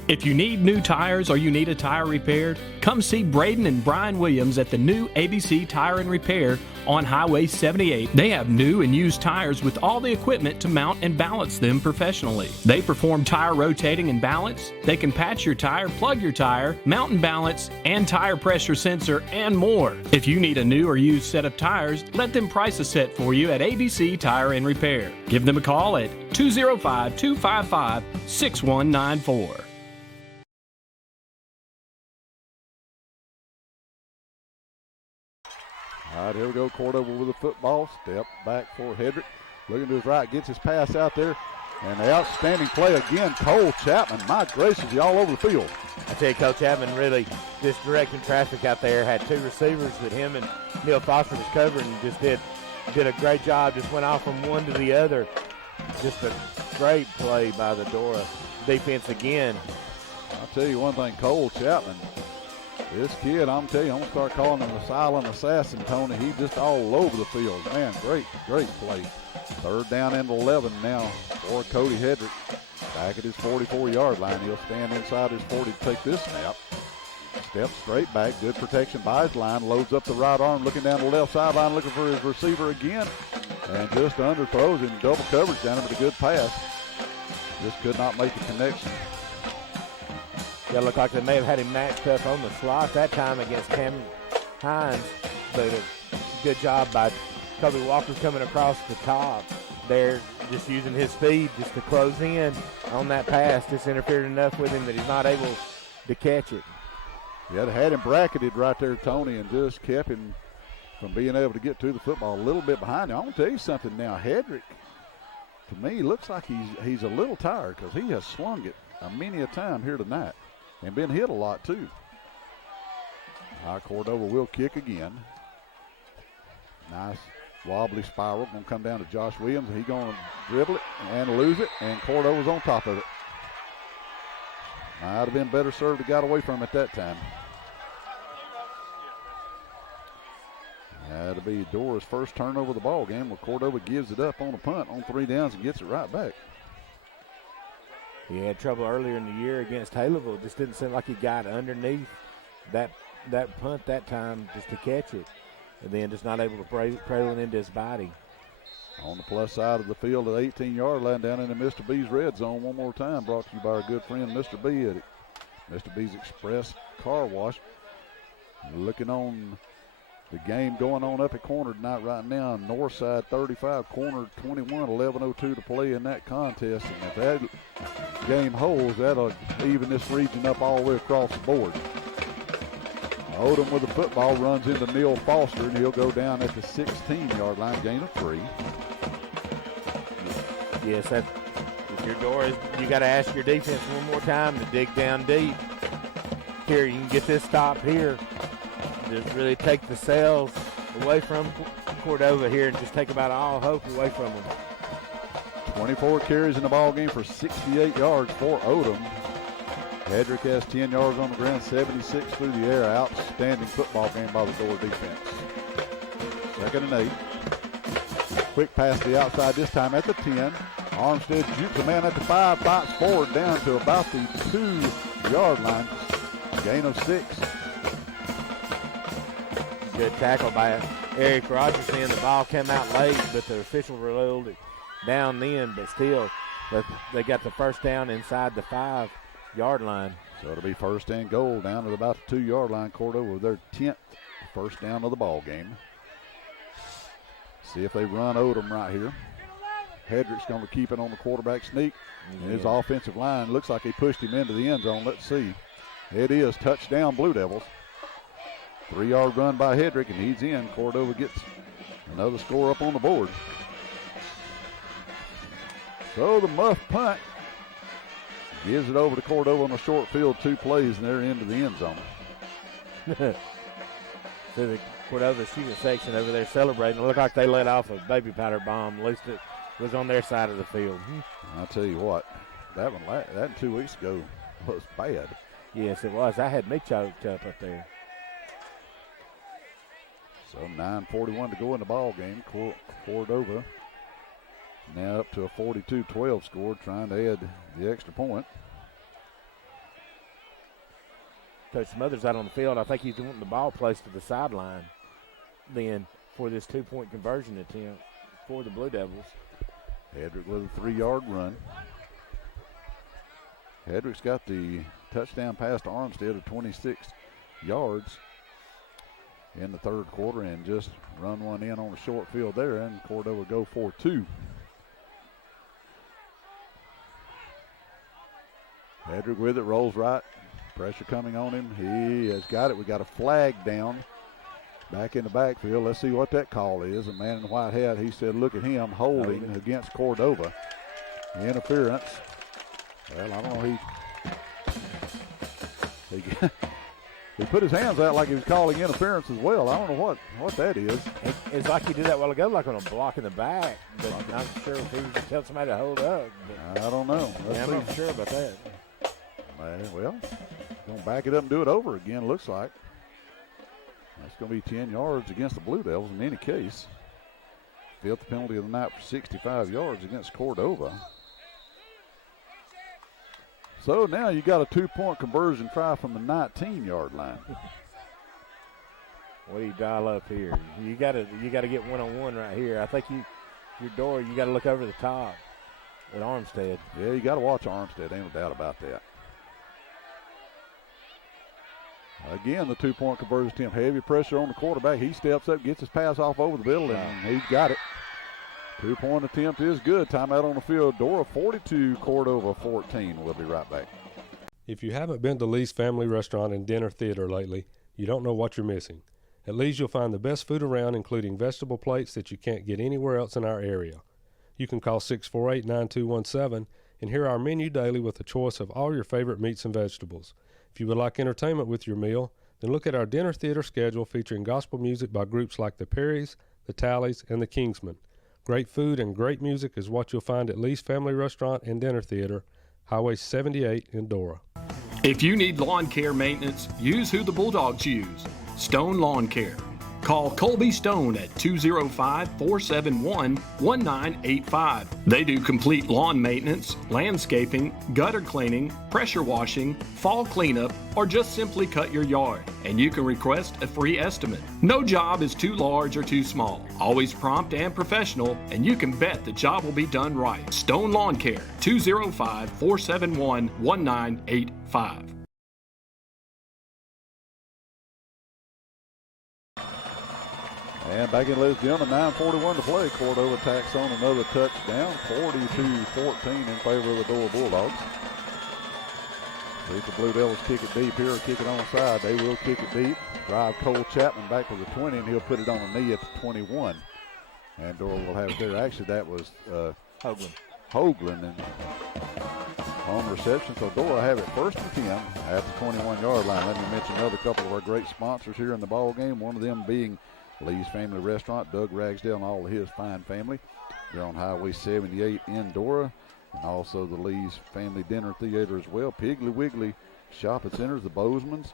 If you need new tires or you need a tire repaired, come see Braden and Brian Williams at the new ABC Tire and Repair on Highway 78. They have new and used tires with all the equipment to mount and balance them professionally. They perform tire rotating and balance. They can patch your tire, plug your tire, mount and balance, and tire pressure sensor, and more. If you need a new or used set of tires, let them price a set for you at ABC Tire and Repair. Give them a call at 205-255-6194. All right, here we go. Cordova with the football. Step back for Hedrick. Looking to his right, gets his pass out there. And the outstanding play again, Cole Chapman. My gracious, he's all over the field. I tell you, Coach Chapman really just directing traffic out there. Had two receivers that him and Neil Foster was covering and just did a great job. Just went off from one to the other. Just a great play by the Dora defense again. I'll tell you one thing, Cole Chapman. This kid, I'm telling you, I'm going to start calling him the silent assassin, Tony. He's just all over the field. Man, great play. Third down and 11 now for Cody Hedrick. Back at his 44-yard line. He'll stand inside his 40 to take this snap. Steps straight back. Good protection by his line. Loads up the right arm, looking down the left sideline, looking for his receiver again. And just underthrows in double coverage down him with a good pass. Just could not make the connection. Yeah, looked like they may have had him matched up on the slot that time against Cam Hines, but a good job by Kobe Walker coming across the top there, just using his speed just to close in on that pass. Just interfered enough with him that he's not able to catch it. Yeah, they had him bracketed right there, Tony, and just kept him from being able to get to the football a little bit behind him. I want to tell you something now. Hedrick, to me, looks like he's a little tired because he has swung it many a time here tonight. And been hit a lot, too. Cordova will kick again. Nice wobbly spiral. Going to come down to Josh Williams. He's going to dribble it and lose it. And Cordova's on top of it. Might have been better served to got away from it that time. That'll be Dora's first turnover of the ball game where Cordova gives it up on a punt on 3 downs and gets it right back. He had trouble earlier in the year against Haleville. Just didn't seem like he got underneath that punt that time just to catch it. And then just not able to trail it into his body. On the plus side of the field at 18-yard line down in the Mr. B's red zone one more time. Brought to you by our good friend Mr. B at Mr. B's Express Car Wash. Looking on the game going on up at corner tonight right now. North side 35, corner 21, 11:02 to play in that contest. And if that game holds, that'll even this region up all the way across the board. Odom with the football runs into Neil Foster, and he'll go down at the 16-yard line, gain of 3. Yes, if your door is, you got to ask your defense one more time to dig down deep. Here, you can get this stop here. Just really take the sails away from Cordova here and just take about all hope away from them. 24 carries in the ball game for 68 yards for Odom. Hedrick has 10 yards on the ground, 76 through the air. Outstanding football game by the Dora defense. 2nd and 8. Quick pass to the outside this time at the 10. Armstead jukes a man at the 5, fights forward down to about the 2-yard line. Gain of 6. Good tackle by Eric Rogerson. The ball came out late, but the official ruled it down then, but still they got the first down inside the 5-yard line. So it'll be 1st and goal down at about the 2-yard line. Cordova with their 10th first down of the ball game. See if they run Odom right here. Hedrick's going to keep it on the quarterback sneak. And his offensive line looks like he pushed him into the end zone. Let's see. It is touchdown Blue Devils. 3-yard run by Hedrick, and he's in. Cordova gets another score up on the board. So the muff punt gives it over to Cordova on a short field, 2 plays, and they're into the end zone. So the Cordova student section over there celebrating. It looked like they let off a baby powder bomb. At least it was on their side of the field. I'll tell you what, that 2 weeks ago was bad. Yes, it was. I had me choked up there. So 9:41 to go in the ball game. Cordova now up to a 42-12 score, trying to add the extra point. Coach Smothers out on the field. I think he's wanting the ball placed to the sideline then for this 2-point conversion attempt for the Blue Devils. Hedrick with a 3-yard run. Hedrick's got the touchdown pass to Armstead of 26 yards in the 3rd quarter and just run one in on the short field there, and Cordova go for 2. Hedrick with it, rolls right. Pressure coming on him. He has got it. We got a flag down back in the backfield. Let's see what that call is. A man in the white hat, he said, look at him holding against Cordova. Interference. Well, I don't know. He put his hands out like he was calling interference as well. I don't know what that is. It's like he did that while ago, like on a block in the back. But I'm not sure if he was telling somebody to hold up. I don't know. I'm not sure about that. Well, going to back it up and do it over again, looks like. That's going to be 10 yards against the Blue Devils in any case. 5th penalty of the night for 65 yards against Cordova. So now you got a 2-point conversion try from the 19-yard line. What do you dial up here? You got to get one-on-one right here. I think your door, you got to look over the top at Armstead. Yeah, you got to watch Armstead. Ain't no doubt about that. Again, the 2-point conversion attempt. Heavy pressure on the quarterback. He steps up, gets his pass off over the middle, and he's got it. 2-point attempt is good. Timeout on the field. Dora 42, Cordova 14. We'll be right back. If you haven't been to Lee's Family Restaurant and Dinner Theater lately, you don't know what you're missing. At Lee's you'll find the best food around, including vegetable plates that you can't get anywhere else in our area. You can call 648-9217 and hear our menu daily with a choice of all your favorite meats and vegetables. If you would like entertainment with your meal, then look at our dinner theater schedule featuring gospel music by groups like the Perrys, the Tallies, and the Kingsmen. Great food and great music is what you'll find at Lee's Family Restaurant and Dinner Theater, Highway 78 in Dora. If you need lawn care maintenance, use who the Bulldogs use, Stone Lawn Care. Call Colby Stone at 205-471-1985. They do complete lawn maintenance, landscaping, gutter cleaning, pressure washing, fall cleanup, or just simply cut your yard. And you can request a free estimate. No job is too large or too small. Always prompt and professional, and you can bet the job will be done right. Stone Lawn Care, 205-471-1985. And back in, ladies and gentlemen, 9:41 to play. Cordova tacks on another touchdown, 42-14 in favor of the Dora Bulldogs. See if the Blue Devils kick it deep here or kick it onside. They will kick it deep. Drive Cole Chapman back to the 20, and he'll put it on a knee at the 21. And Dora will have it there. Actually, that was Hoagland and on reception. So Dora have it 1st and 10 at the 21-yard line. Let me mention another couple of our great sponsors here in the ball game. One of them being Lee's Family Restaurant, Doug Ragsdale and all of his fine family. They're on Highway 78 in Dora. And also the Lee's Family Dinner Theater as well. Piggly Wiggly Shopping Centers, the Bozeman's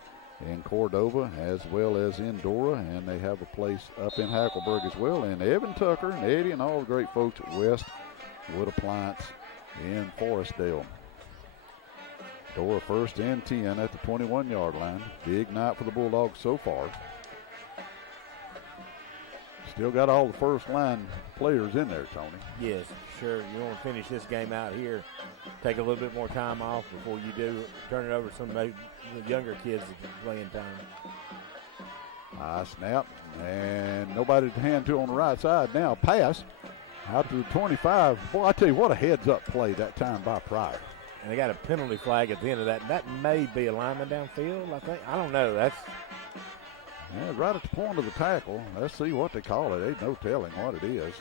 in Cordova as well as in Dora. And they have a place up in Hackleburg as well. And Evan Tucker and Eddie and all the great folks at Westwood Appliance in Forestdale. Dora 1st and 10 at the 21-yard line. Big night for the Bulldogs so far. Still got all the first line players in there, Tony. Yes, sure. You want to finish this game out here, take a little bit more time off before you do turn it over to some of the younger kids that can play in time. High snap, and nobody to hand to on the right side now. Pass out to the 25. Boy, I tell you what, a heads-up play that time by Pryor. And they got a penalty flag at the end of that. That may be a lineman downfield, I think. I don't know. That's right at the point of the tackle. Let's see what they call it. Ain't no telling what it is.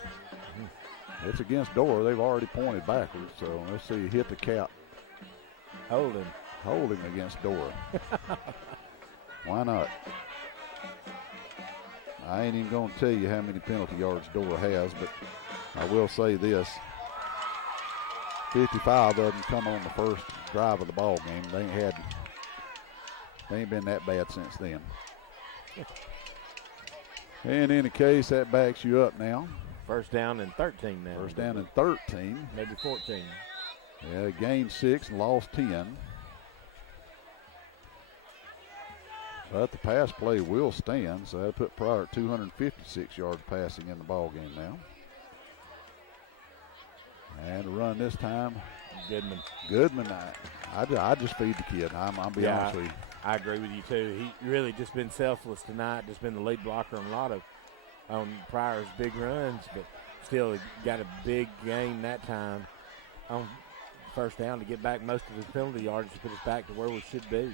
It's against Dora. They've already pointed backwards, so let's see. Hit the cap. Holding against Dora. Why not? I ain't even going to tell you how many penalty yards Dora has, but I will say this. 55 of them come on the first drive of the ball game. They ain't been that bad since then. And in any case, that backs you up now. 1st down and 13 now. 1st down and 13. Maybe 14. Yeah, gained 6 and lost 10. But the pass play will stand, so that'll put Pryor at 256 yards passing in the ball game now. And to run this time, Goodman. I just feed the kid. I'll be honest with you. I agree with you too. He really just been selfless tonight. Just been the lead blocker on a lot of Pryor's big runs, but still got a big gain that time on 1st down to get back most of his penalty yards to put us back to where we should be.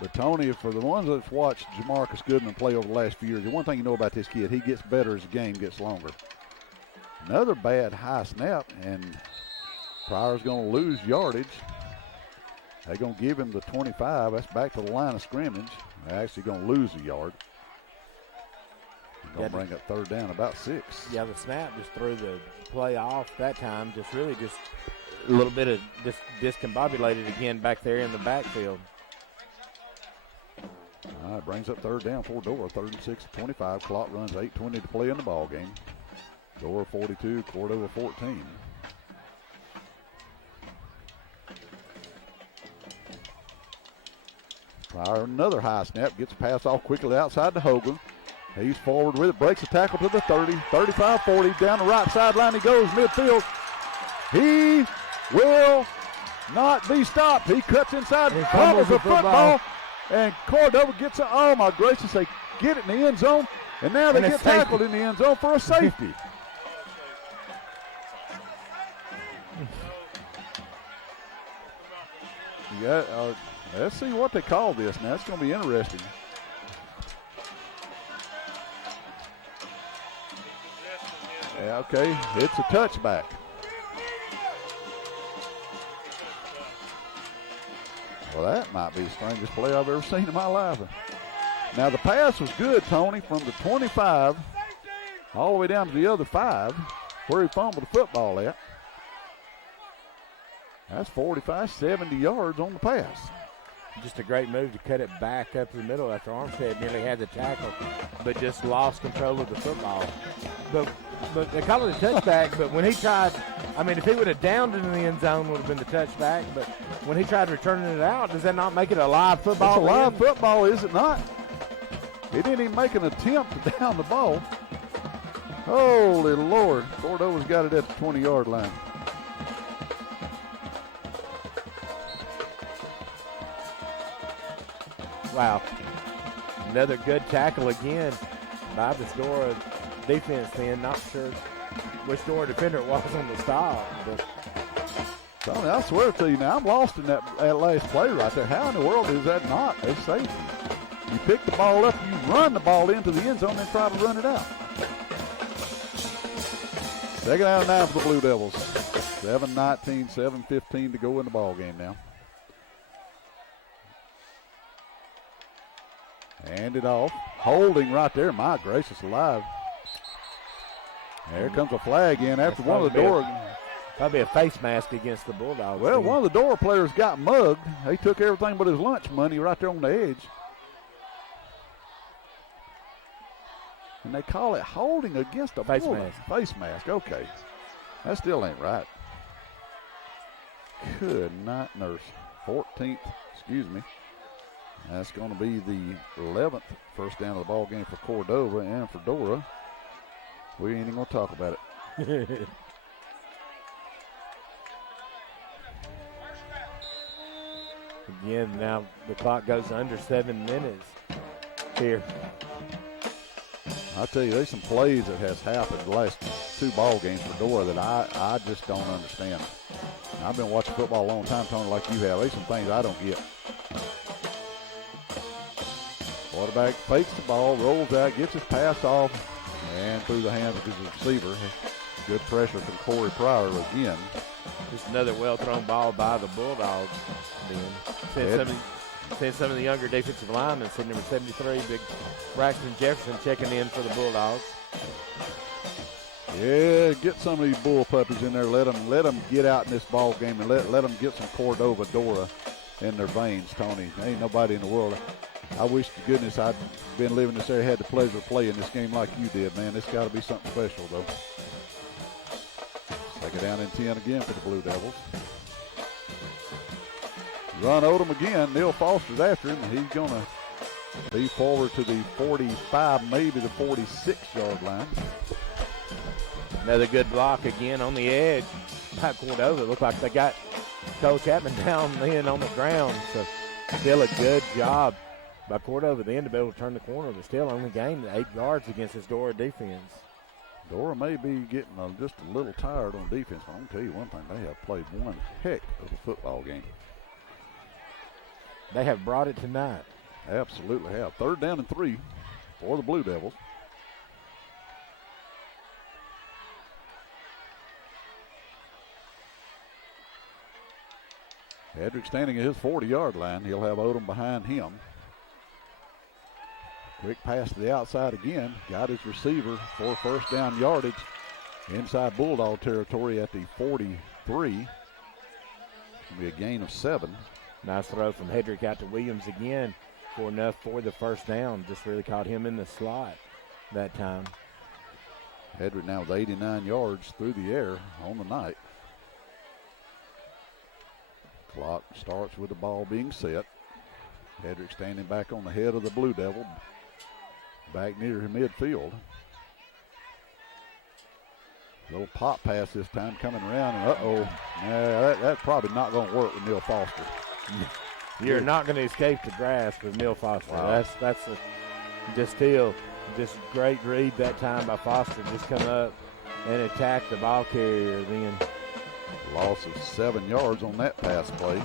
But Tony, for the ones that's watched Jamarcus Goodman play over the last few years, the one thing you know about this kid, he gets better as the game gets longer. Another bad high snap, and Pryor's going to lose yardage. They're going to give him the 25. That's back to the line of scrimmage. They're actually going to lose a yard. They're going to bring up 3rd down, about 6. Yeah, the snap just threw the play off that time. Just really just a little bit of discombobulated again back there in the backfield. All right, brings up 3rd down for Dora. 3rd and 6 at 25. Clock runs 8:20 to play in the ball game. Dora 42, Cordova 14. Pryor, another high snap, gets a pass off quickly outside to Hogan. He's forward with it, breaks the tackle to the 30, 35, 40, down the right sideline he goes, midfield. He will not be stopped. He cuts inside, fumbles the football, and Cordova gets it. Oh my gracious, they get it in the end zone, and now they get tackled in the end zone for a safety. Let's see what they call this now. It's going to be interesting. Yeah, okay, it's a touchback. Well, that might be the strangest play I've ever seen in my life. Now, the pass was good, Tony, from the 25 all the way down to the other 5 where he fumbled the football at. That's 45, 70 yards on the pass. Just a great move to cut it back up the middle after Armstead nearly had the tackle, but just lost control of the football. But they call it a touchback, but when he tried, I mean, if he would have downed it in the end zone, would have been the touchback, but when he tried returning it out, does that not make it a live football? It's a live football, is it not? He didn't even make an attempt to down the ball. Holy Lord. Cordova's got it at the 20-yard line. Wow. Another good tackle again by the Dora defense then. Not sure which Dora defender it was on the stop. But Tony, I swear to you now, I'm lost in that last play right there. How in the world is that not a safety? You pick the ball up, you run the ball into the end zone, and try to run it out. Second down and 9 for the Blue Devils. 7:19, 7:15 to go in the ball game now. Hand it off. Holding right there. My gracious alive. There comes a flag in after one of the Dora. Probably a face mask against the Bulldogs. Well, one of the Dora players got mugged. He took everything but his lunch money right there on the edge. And they call it holding against a face Bulldog. mask. Face mask, okay. That still ain't right. Could not nurse. 14th, excuse me. That's going to be the 11th first down of the ball game for Cordova and for Dora. We ain't even going to talk about it. Again, now the clock goes under 7 minutes here. I'll tell you, there's some plays that has happened the last 2 ball games for Dora that I just don't understand. I've been watching football a long time, Tony, like you have. There's some things I don't get. Quarterback fakes the ball, rolls out, gets his pass off, and through the hands of his receiver. Good pressure from Corey Pryor again. Just another well-thrown ball by the Bulldogs. Send some of the younger defensive linemen, send number 73, big Braxton Jefferson checking in for the Bulldogs. Yeah, get some of these bull puppies in there. Let them get out in this ball game and let them get some Cordova Dora in their veins, Tony. There ain't nobody in the world. I wish to goodness I'd been living this area, had the pleasure of playing this game like you did, man. It's got to be something special, though. Second down and 10 again for the Blue Devils. Run Odom again. Neil Foster's after him. He's going to be forward to the 45, maybe the 46-yard line. Another good block again on the edge by Cordova. It looked like they got Cole Chapman down then on the ground. So still a good job by Cordova then to be able to turn the corner, but still only gained 8 yards against this Dora defense. Dora may be getting just a little tired on defense, but I'm going to tell you one thing. They have played one heck of a football game. They have brought it tonight. Absolutely have. Third down and 3 for the Blue Devils. Hedrick standing at his 40-yard line. He'll have Odom behind him. Quick pass to the outside again. Got his receiver for first down yardage inside Bulldog territory at the 43. It's going to be a gain of 7. Nice throw from Hedrick out to Williams again for enough for the first down. Just really caught him in the slot that time. Hedrick now with 89 yards through the air on the night. Clock starts with the ball being set. Hedrick standing back on the head of the Blue Devil, back near midfield. Little pop pass this time coming around, and that's probably not going to work with Neil Foster. You're not going to escape the grasp with Neil Foster. Wow. That's just great read that time by Foster. Just come up and attack the ball carrier then. Loss of 7 yards on that pass play.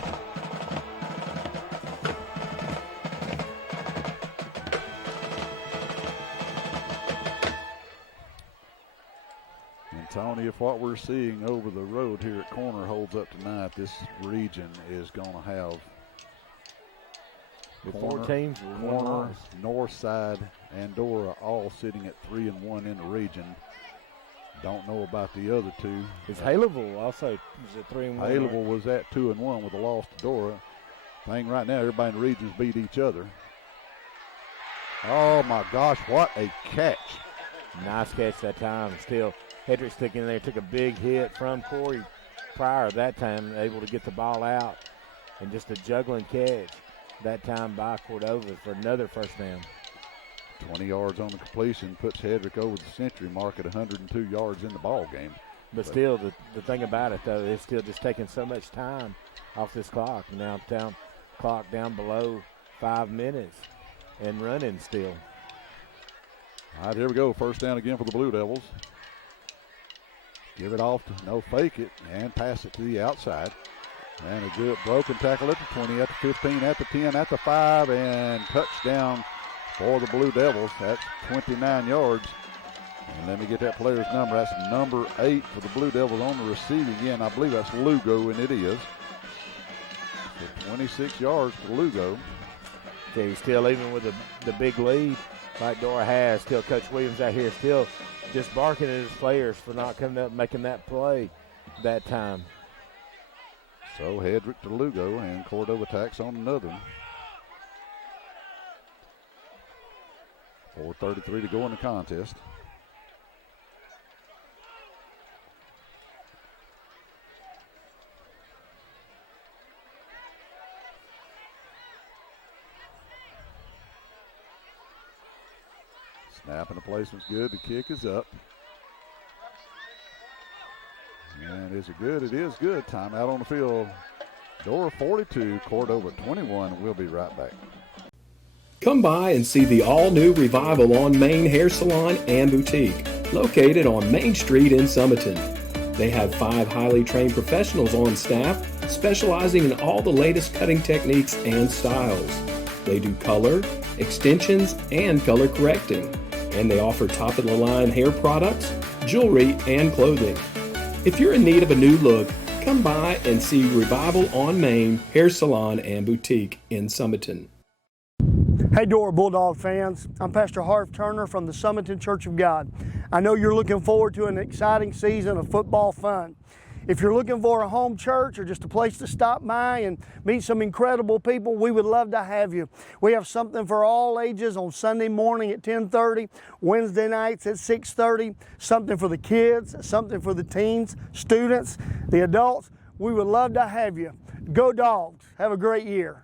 And Tony, if what we're seeing over the road here at corner holds up tonight, this region is going to have the 4 teams, corner, north side, and Dora all sitting at 3-1 in the region. Don't know about the other 2. Is Haleville also at 3-1? Haleville was at 2-1 with a loss to Dora. Thing right now, everybody in the regions beat each other. Oh my gosh, what a catch. Nice catch that time. Still, Hedrick sticking there, took a big hit from Corey Pryor that time, able to get the ball out. And just a juggling catch that time by Cordova for another first down. 20 yards on the completion puts Hedrick over the century mark at 102 yards in the ball game. But still, the thing about it, though, is still just taking so much time off this clock. Now clock down below 5 minutes and running still. All right, here we go. First down again for the Blue Devils. Give it off to no fake it and pass it to the outside. And a good broken tackle at the 20, at the 15, at the 10, at the 5, and touchdown for the Blue Devils. That's 29 yards. And let me get that player's number. That's number 8 for the Blue Devils on the receiving end. I believe that's Lugo, and it is. So 26 yards for Lugo. Okay, still even with the big lead like Dora has, still Coach Williams out here still just barking at his players for not coming up and making that play that time. So Hedrick to Lugo, and Cordova tacks on another one. 4:33 to go in the contest. Snap and the placement's good. The kick is up. And is it good? It is good. Timeout on the field. Dora 42, Cordova 21. We'll be right back. Come by and see the all-new Revival on Main Hair Salon and Boutique, located on Main Street in Summerton. They have 5 highly trained professionals on staff, specializing in all the latest cutting techniques and styles. They do color, extensions, and color correcting. And they offer top-of-the-line hair products, jewelry, and clothing. If you're in need of a new look, come by and see Revival on Main Hair Salon and Boutique in Summerton. Hey Dora Bulldog fans, I'm Pastor Harv Turner from the Summerton Church of God. I know you're looking forward to an exciting season of football fun. If you're looking for a home church or just a place to stop by and meet some incredible people, we would love to have you. We have something for all ages on Sunday morning at 10:30, Wednesday nights at 6:30, something for the kids, something for the teens, students, the adults. We would love to have you. Go Dogs. Have a great year.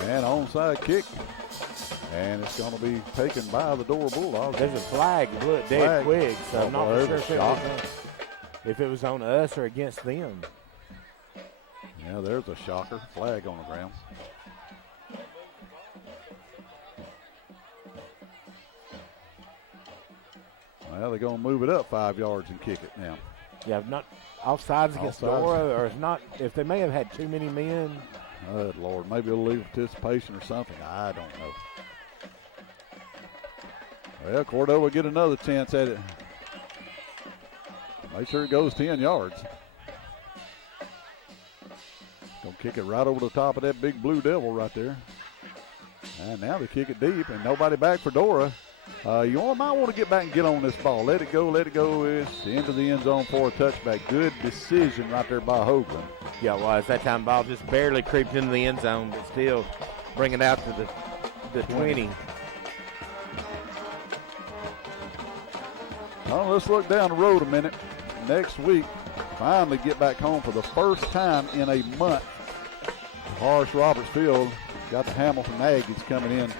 And onside kick. And it's going to be taken by the Dora Bulldogs. There's a flag, blew it dead quick, so I'm not for sure if it was on us or against them. Yeah, there's a shocker. Flag on the ground. Well, they're going to move it up 5 yards and kick it now. Yeah, not offsides against Dora, or if they may have had too many men. Oh, Lord, maybe a little participation or something. I don't know. Well, Cordova get another chance at it. Make sure it goes 10 yards. Gonna kick it right over the top of that big Blue Devil right there. And now they kick it deep, and nobody back for Dora. You might want to get back and get on this ball. Let it go, let it go. It's into the end zone for a touchback. Good decision right there by Hoagland. Yeah, it was. That time ball just barely creeped into the end zone, but still bring it out to the 20. Well, let's look down the road a minute. Next week, finally get back home for the first time in a month. Horace Roberts Field got the Hamilton Aggies coming in.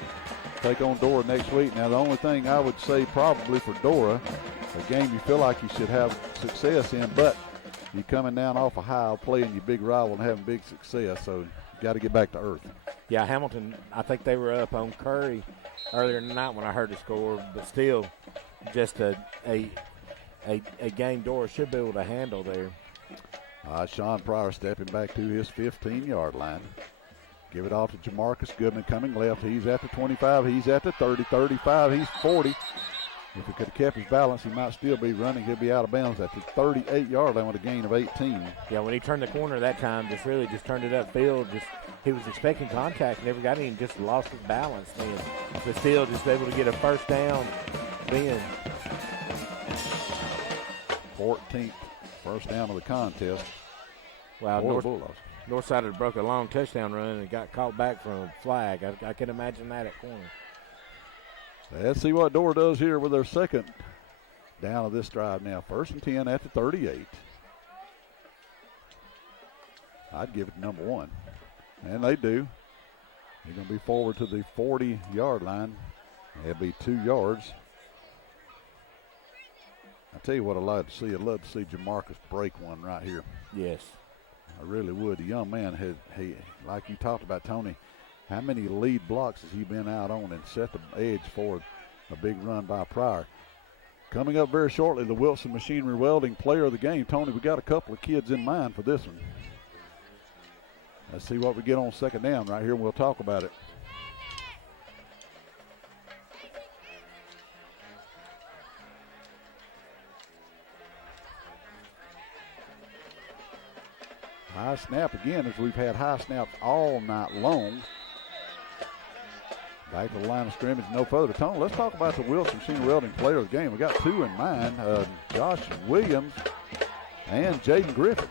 Take on Dora next week. Now, the only thing I would say probably for Dora, a game you feel like you should have success in, but you're coming down off a high playing your big rival and having big success, so you got to get back to earth. Yeah, Hamilton, I think they were up on Curry earlier in the night when I heard the score, but still just a game Dora should be able to handle there. Sean Pryor stepping back to his 15-yard line. Give it off to Jamarcus Goodman coming left. He's at the 25. He's at the 30, 35. He's 40. If he could have kept his balance, he might still be running. He'll be out of bounds at the 38-yard line with a gain of 18. Yeah, when he turned the corner that time, just turned it upfield. He was expecting contact, never got any, just lost his balance then. But still just able to get a first down then. 14th first down of the contest. Wow, Northside had broke a long touchdown run and got caught back from a flag. I can imagine that at corner. Let's see what Dora does here with their second down of this drive now. 1st and 10 at the 38. I'd give it number 1. And they do. They're going to be forward to the 40-yard line. It'll be 2 yards. I tell you what I'd love to see. I'd love to see Jamarcus break one right here. Yes. I really would. The young man, he like you talked about, Tony, How many lead blocks has he been out on and set the edge for a big run by Pryor? Coming up very shortly, the Wilson Machinery Welding Player of the Game. Tony, we got a couple of kids in mind for this one. Let's see what we get on second down right here, and we'll talk about it. High snap again, as we've had high snaps all night long. Back to the line of scrimmage, no further. Tony, let's talk about the Wilson Machinery Welding Player of the Game. We got two in mind, Josh Williams and Jaden Griffin.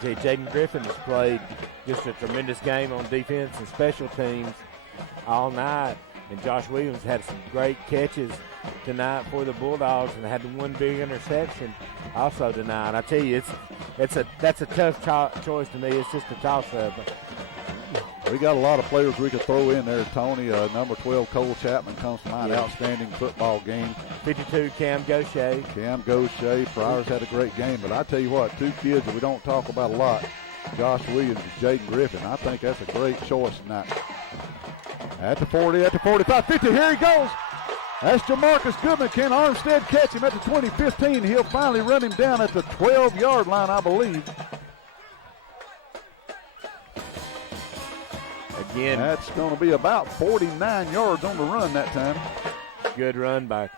See, Jaden Griffin has played just a tremendous game on defense and special teams all night. And Josh Williams had some great catches tonight for the Bulldogs and had one big interception also tonight. I tell you, that's a tough choice to me. It's just a toss-up. We got a lot of players we could throw in there, Tony. Number 12, Cole Chapman comes to mind. Yeah. Outstanding football game. 52, Cam Gaucher. Pryor's had a great game. But I tell you what, two kids that we don't talk about a lot, Josh Williams and Jaden Griffin. I think that's a great choice tonight. At the 40, at the 45, 50, here he goes. That's Jamarcus Goodman. Can Armstead catch him at the 20-15? He'll finally run him down at the 12-yard line, I believe. Again, that's going to be about 49 yards on the run that time. Good run by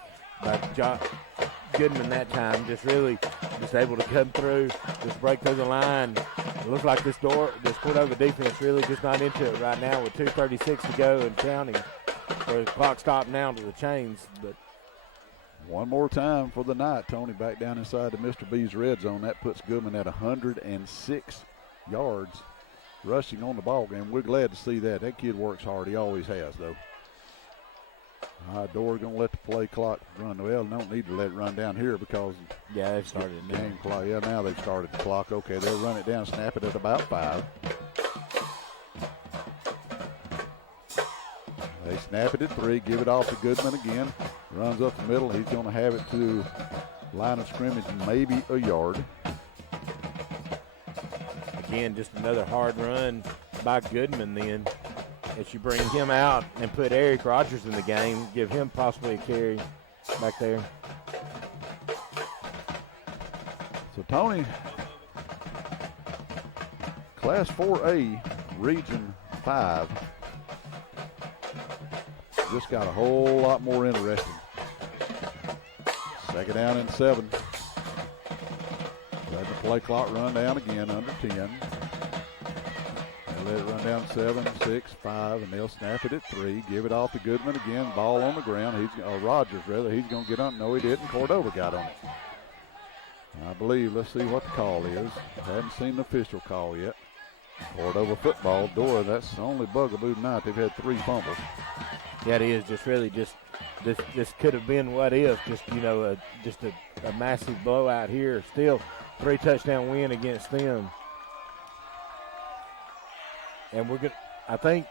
Goodman that time. Just able to come through, just break through the line. It looks like this Cordova defense really just not into it right now with 2:36 to go and counting. So the clock stopped now to the chains. But one more time for the night, Tony, back down inside the Mr. B's red zone. That puts Goodman at 106 yards rushing on the ball game. We're glad to see that. That kid works hard. He always has, though. Dora going to let the play clock run. Well, don't need to let it run down here because they've started the game clock. Yeah, now they've started the clock. Okay, they'll run it down, snap it at about 5. They snap it at 3, give it off to Goodman again. Runs up the middle. He's going to have it to line of scrimmage, maybe a yard. Again, just another hard run by Goodman then. As you bring him out and put Eric Rogers in the game, give him possibly a carry back there. So, Tony, Class 4A, Region 5, just got a whole lot more interesting. Second down and 7. Let the play clock run down again under 10. Let it run down 7, 6, 5, and they'll snap it at 3. Give it off to Goodman again. Ball on the ground. Rogers, rather. He's going to get on. No, he didn't. Cordova got on it. I believe. Let's see what the call is. Haven't seen the official call yet. Cordova football. Dora, that's the only bugaboo tonight. They've had 3 fumbles. Yeah, it is. This could have been what if. Just a massive blowout here. Still 3 touchdown win against them. And we're good. I think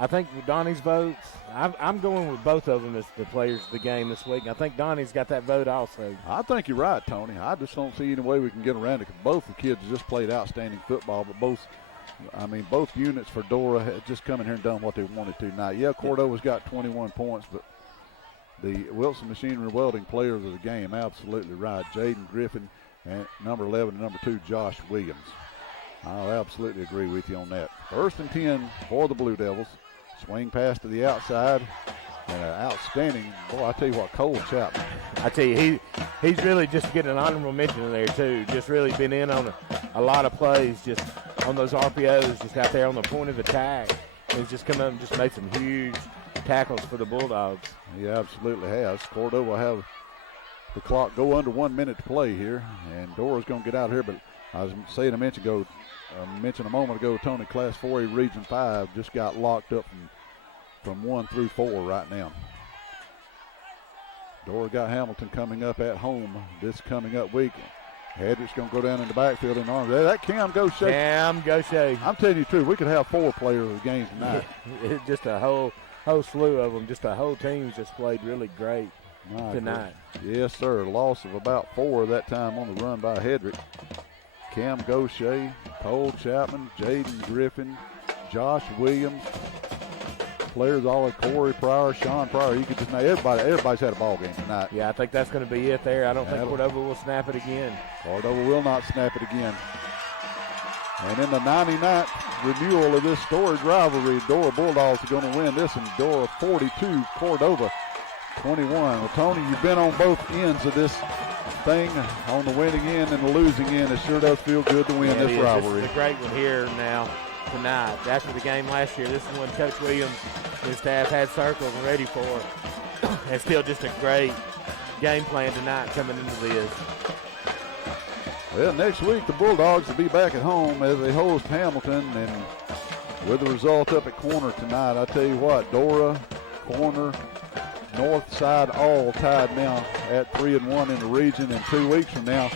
with Donnie's votes, I'm going with both of them as the players of the game this week. I think Donnie's got that vote also. I think you're right, Tony. I just don't see any way we can get around it because both the kids just played outstanding football, but both units for Dora had just come in here and done what they wanted to tonight. Yeah, Cordova's got 21 points, but the Wilson Machinery Welding players of the game, absolutely right. Jaden Griffin and number 11 and number 2, Josh Williams. I'll absolutely agree with you on that. 1st and 10 for the Blue Devils. Swing pass to the outside. And an outstanding, boy, I tell you what, Cole Chapman. I tell you, he's really just getting an honorable mention in there, too. Just really been in on a lot of plays, just on those RPOs, just out there on the point of attack. He's just come up and just made some huge tackles for the Bulldogs. He absolutely has. Cordova will have the clock go under 1 minute to play here. And Dora's going to get out here, but I was saying a moment ago, Tony, Class 4A Region 5 just got locked up from 1 through 4 right now. Dora got Hamilton coming up at home this coming up week. Hedrick's going to go down in the backfield in arms. That Cam Gaucher. I'm telling you the truth, we could have 4 players of the game tonight. Just a whole slew of them. Just a whole team's just played really great tonight. Yes, sir. Loss of about 4 that time on the run by Hedrick. Cam Gaucher, Cole Chapman, Jaden Griffin, Josh Williams, players all of Corey Pryor, Sean Pryor. You could just know everybody's had a ball game tonight. Yeah, I think that's going to be it there. I don't think Cordova will snap it again. Cordova will not snap it again. And in the 99th renewal of this storied rivalry, Dora Bulldogs are going to win this one. Dora 42, Cordova 21. Well, Tony, you've been on both ends of this thing, on the winning end and the losing end. It sure does feel good to win this rivalry. This is a great one here now tonight. After the game last year, this is one Coach Williams and his staff had circled and ready for. And still just a great game plan tonight coming into this. Well, next week the Bulldogs will be back at home as they host Hamilton, and with the result up at corner tonight, I tell you what, Dora, corner, north side all tied now at 3-1 in the region. And 2 weeks from now,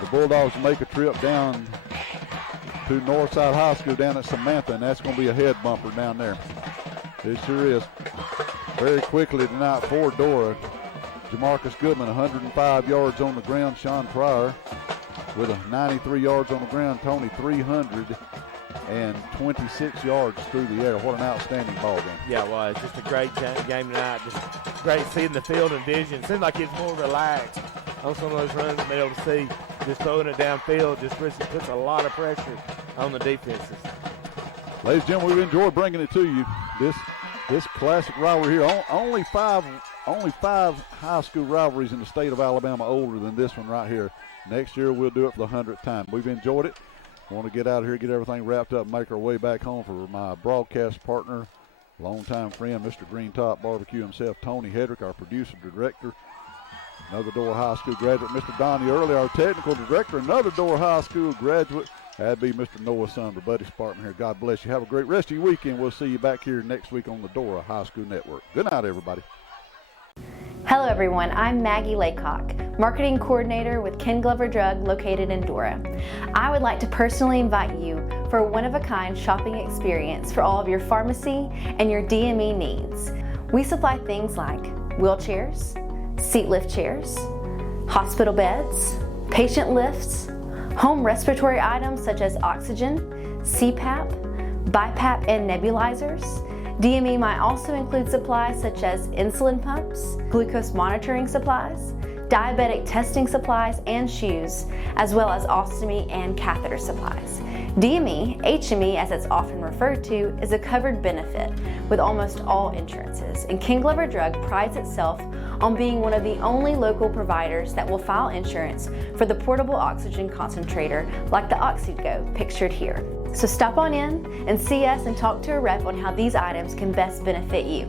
the Bulldogs will make a trip down to Northside High School down at Samantha, and that's going to be a head bumper down there. It sure is. Very quickly tonight for Dora, Jamarcus Goodman, 105 yards on the ground. Sean Pryor with 93 yards on the ground. Tony, 326 yards through the air. What an outstanding ball game. Yeah, well, it's just a great game tonight. Just great seeing the field and vision. Seems like it's more relaxed on some of those runs to be able to see. Just throwing it downfield just puts a lot of pressure on the defenses. Ladies and gentlemen, we've enjoyed bringing it to you. This classic rivalry here. Only five high school rivalries in the state of Alabama older than this one right here. Next year we'll do it for the 100th time. We've enjoyed it. Want to get out of here, get everything wrapped up, and make our way back home for my broadcast partner, longtime friend, Mr. Green Top Barbecue himself, Tony Hedrick, our producer, director, another Dora High School graduate, Mr. Donnie Early, our technical director, another Dora High School graduate. That'd be Mr. Noah Sumner, Buddy Sparkman here. God bless you. Have a great rest of your weekend. We'll see you back here next week on the Dora High School Network. Good night, everybody. Hello everyone, I'm Maggie Laycock, Marketing Coordinator with Ken Glover Drug located in Dora. I would like to personally invite you for a one-of-a-kind shopping experience for all of your pharmacy and your DME needs. We supply things like wheelchairs, seat lift chairs, hospital beds, patient lifts, home respiratory items such as oxygen, CPAP, BiPAP and nebulizers. DME might also include supplies such as insulin pumps, glucose monitoring supplies, diabetic testing supplies and shoes, as well as ostomy and catheter supplies. DME, HME as it's often referred to, is a covered benefit with almost all insurances, and Ken Glover Drug prides itself on being one of the only local providers that will file insurance for the portable oxygen concentrator like the OxyGo pictured here. So stop on in and see us and talk to a rep on how these items can best benefit you.